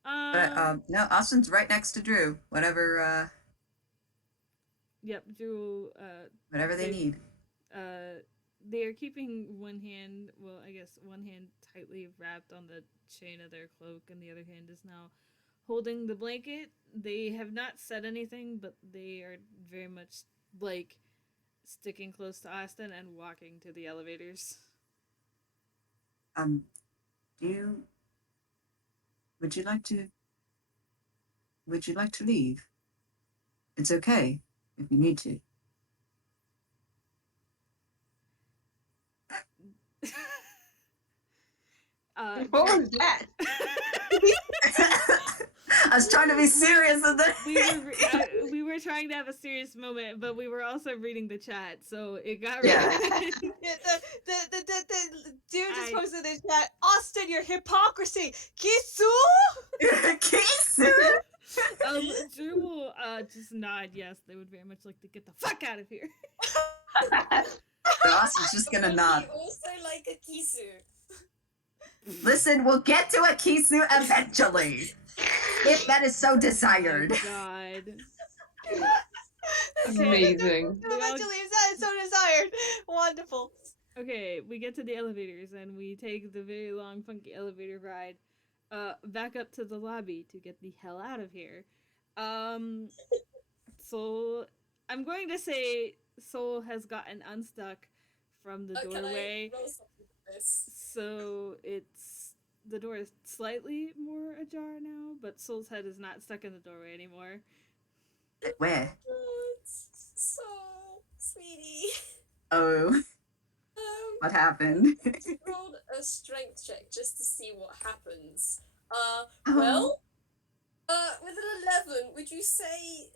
But no, Austin's right next to Drew. Whatever Yep, Drew. whatever they need. They are keeping one hand. Well, I guess one hand tightly wrapped on the chain of their cloak, and the other hand is now holding the blanket. They have not said anything, but they are very much like sticking close to Austin and walking to the elevators. Would you like to leave? It's okay if you need to. What was that? I was trying to be serious and then we were trying to have a serious moment, but we were also reading the chat, so it got Yeah. really. The dude just posted in chat, Austin, your hypocrisy! Kisu! Kisu! Drew will just nod yes. They would very much like to get the fuck out of here. Austin's just gonna nod. We also like a kisu. Listen, we'll get to a Kisu eventually. If that is so desired. Oh, God. Amazing. Eventually, if that is so desired. Wonderful. Okay, we get to the elevators and we take the very long, funky elevator ride back up to the lobby to get the hell out of here. So I'm going to say Soul has gotten unstuck from the doorway. Can I roll something for this? So the door is slightly more ajar now, but Soul's head is not stuck in the doorway anymore. Where? So, sweetie. Oh, what happened? Rolled a strength check just to see what happens. Oh. Well, with an 11, would you say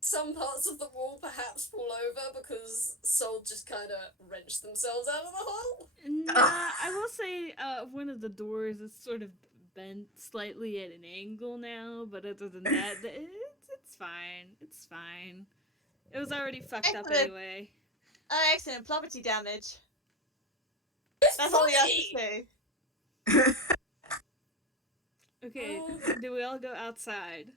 some parts of the wall perhaps fall over because Soul just kind of wrenched themselves out of the hole? Nah, I will say one of the doors is sort of bent slightly at an angle now, but other than that, it's fine. It's fine. It was already fucked up Excellent. anyway. Excellent property damage. It's That's all he has funny! to say. Okay, do we all go outside?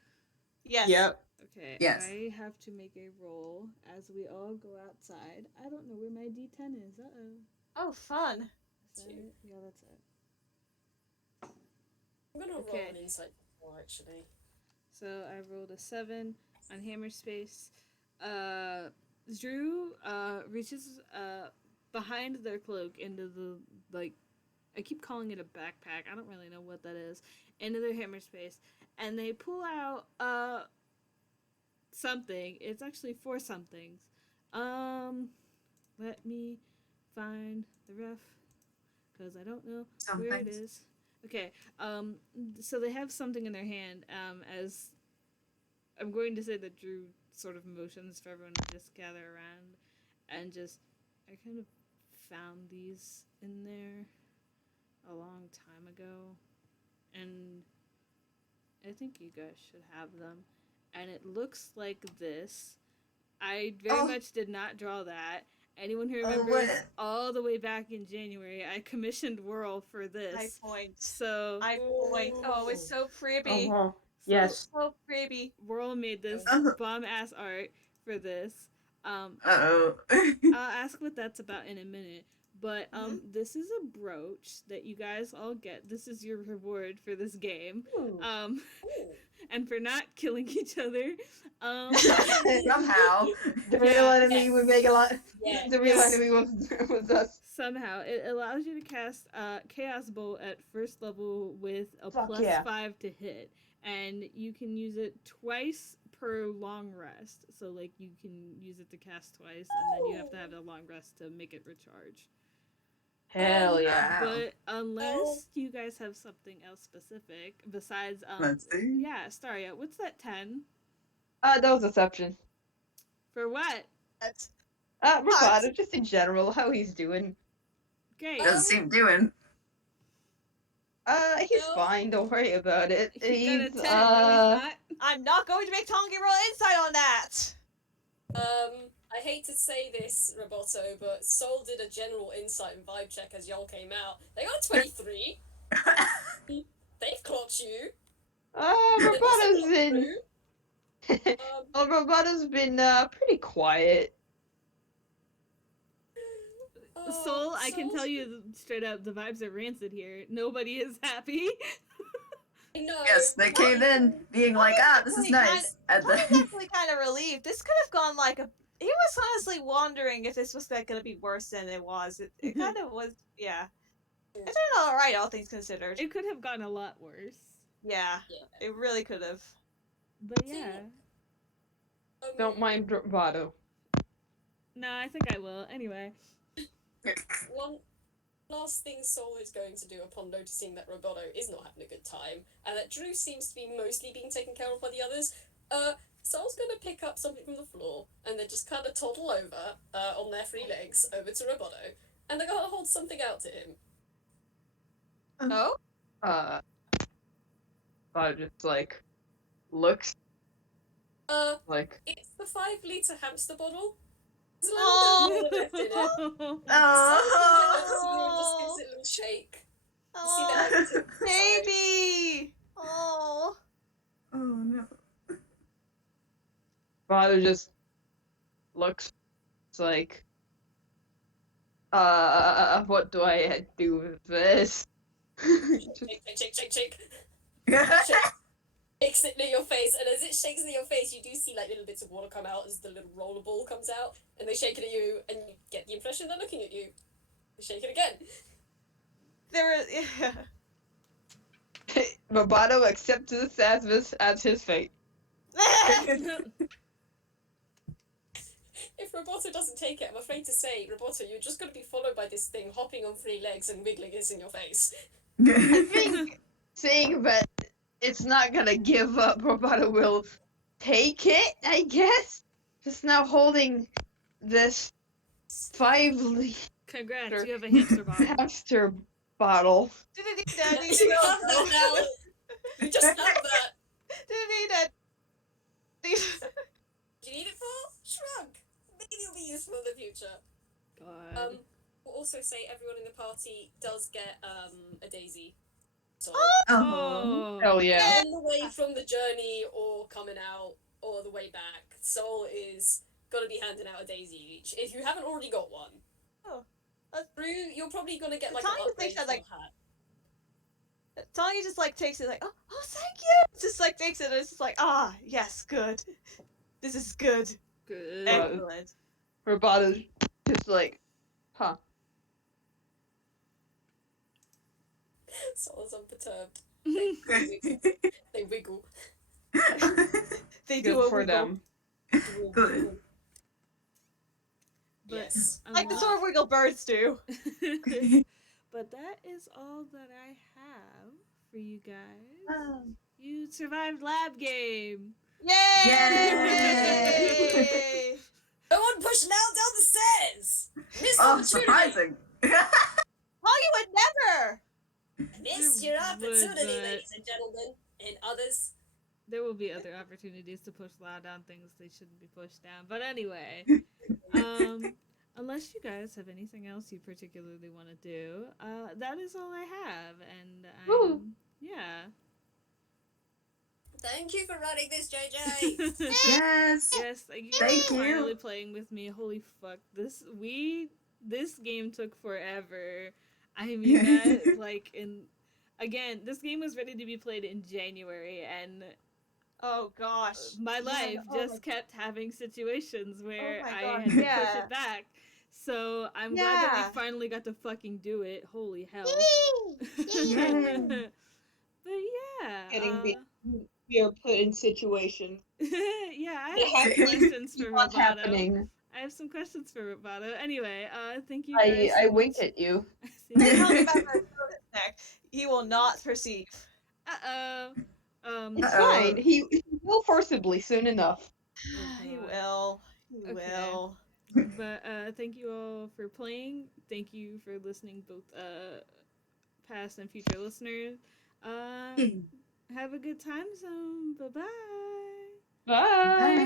Yes. Yep. Okay, Yes. I have to make a roll as we all go outside. I don't know where my D10 is. Uh-oh. Oh, fun. Is that it? Yeah, that's it. I'm gonna roll Okay. an insight roll, actually. So I rolled a 7 on Hammer Space. Drew reaches behind their cloak into the, like, I keep calling it a backpack. I don't really know what that is. Into their Hammer Space. And they pull out something. It's actually 4 somethings. Let me find the ref, because I don't know where it is. Okay, so they have something in their hand, as I'm going to say that Drew sort of motions for everyone to just gather around, and just, I kind of found these in there a long time ago, and I think you guys should have them. and it looks like this. I very much did not draw that. Anyone who remembers all the way back in January, I commissioned Whirl for this. I point. So I point. Oh, it's so pretty. Uh-huh. Yes. So pretty. Whirl made this bomb ass art for this. I'll ask what that's about in a minute. But this is a brooch that you guys all get. This is your reward for this game. And for not killing each other. Somehow. The real enemy would make a lot. Yeah. The real enemy was us. Somehow. It allows you to cast Chaos Bolt at first level with a Fuck plus yeah. 5 to hit. And you can use it twice per long rest. So, like, you can use it to cast twice, and then you have to have a long rest to make it recharge. Hell yeah. But unless you guys have something else specific besides Let's see. yeah, Staria, what's that 10? That was deception. For what? Roboto, just in general, how he's doing. Great. Doesn't seem doing. He's fine, don't worry about it. He's got a 10, no, he's He's, not. I'm not going to make Tanguy roll insight on that. I hate to say this, Roboto, but Soul did a general insight and vibe check as y'all came out. They got 23. They've clocked you. Roboto's been... Um, Roboto's been, pretty quiet. Soul, I can Soul's- tell you straight up, the vibes are rancid here. Nobody is happy. I know. Yes, they came in being like, this is nice. And I'm then, definitely kind of relieved. This could have gone like a. He was honestly wondering if this was going to be worse than it was. It kind of was, yeah. It turned out alright, all things considered. It could have gone a lot worse. Yeah, Yeah. it really could have. But yeah. Don't mind Roboto. No, I think I will. Anyway. One last thing Soul is going to do upon noticing that Roboto is not having a good time, and that Drew seems to be mostly being taken care of by the others, Soul's gonna pick up something from the floor, and then just kind of toddle over, on their free legs, over to Roboto, and they're gonna hold something out to him. Oh? Roboto just, like, looks like... It's the 5-liter hamster bottle. There's a Oh. little bit of left in it. Oh. Just gives it a little shake. You Oh, see that hamster inside. baby! Oh. oh no. Roboto just looks like... what do I do with this? Shake. Shakes it near your face, and as it shakes near your face, you do see like little bits of water come out as the little roller ball comes out, and they shake it at you, and you get the impression they're looking at you. They shake it again. There were. Roboto accepts this as his fate. If Roboto doesn't take it, I'm afraid to say, Roboto, you're just going to be followed by this thing hopping on 3 legs and wiggling this in your face. I think seeing that it's not gonna give up, Roboto will take it, I guess. Just now holding this 5-liter Congrats, Sure. you have a hamster bottle. hamster bottle. You have that now. Just have that. Do you need it for? Shrug. Maybe it'll be useful in the future. God. We'll also say everyone in the party does get a daisy. So Oh. Hell yeah. on the way from the journey or coming out or the way back, Soul is gonna be handing out a daisy each. If you haven't already got one. Oh. Drew, you're probably gonna get like Tanya an upgrade thinks that, to like- your hat. Tanya just like takes it like, oh, thank you! Just like takes it and it's just like, yes, good. This is good. Good. Excellent. Roboto's just like, huh. Soul's unperturbed. Good. They wiggle. They do Good a for wiggle. them. Good. But, Yes. Like the sort of wiggle birds do. But that is all that I have for you guys. You survived lab game. Yay! Yay! No one push Lao down the stairs! Missed Oh, opportunity! surprising. Tanya would never! Missed your opportunity, But- ladies and gentlemen, and others. there will be other opportunities to push Lao down things they shouldn't be pushed down. But anyway, unless you guys have anything else you particularly want to do, that is all I have. And Woo. yeah. Thank you for running this, JayJay. Yes. Yes, thank you Thank for you. finally playing with me. Holy fuck, this game took forever. I mean that again, this game was ready to be played in January, and Oh gosh. my Yeah, life oh my- just kept having situations where my I God, had to push yeah. it back. So I'm glad that Yeah. we finally got to fucking do it. Holy hell. Yay. But yeah. We are put in situations. Yeah, I It have some happens. questions for What's Roboto. happening? I have some questions for Roboto. Anyway, thank you I guys so winked much. at you. Tell me about the neck. He will not perceive. Uh-oh. It's Uh-oh. fine. He will forcibly soon enough. He God. will. He Okay. will. But thank you all for playing. Thank you for listening, both past and future listeners. Have a good time zone. Bye-bye. Bye. Bye.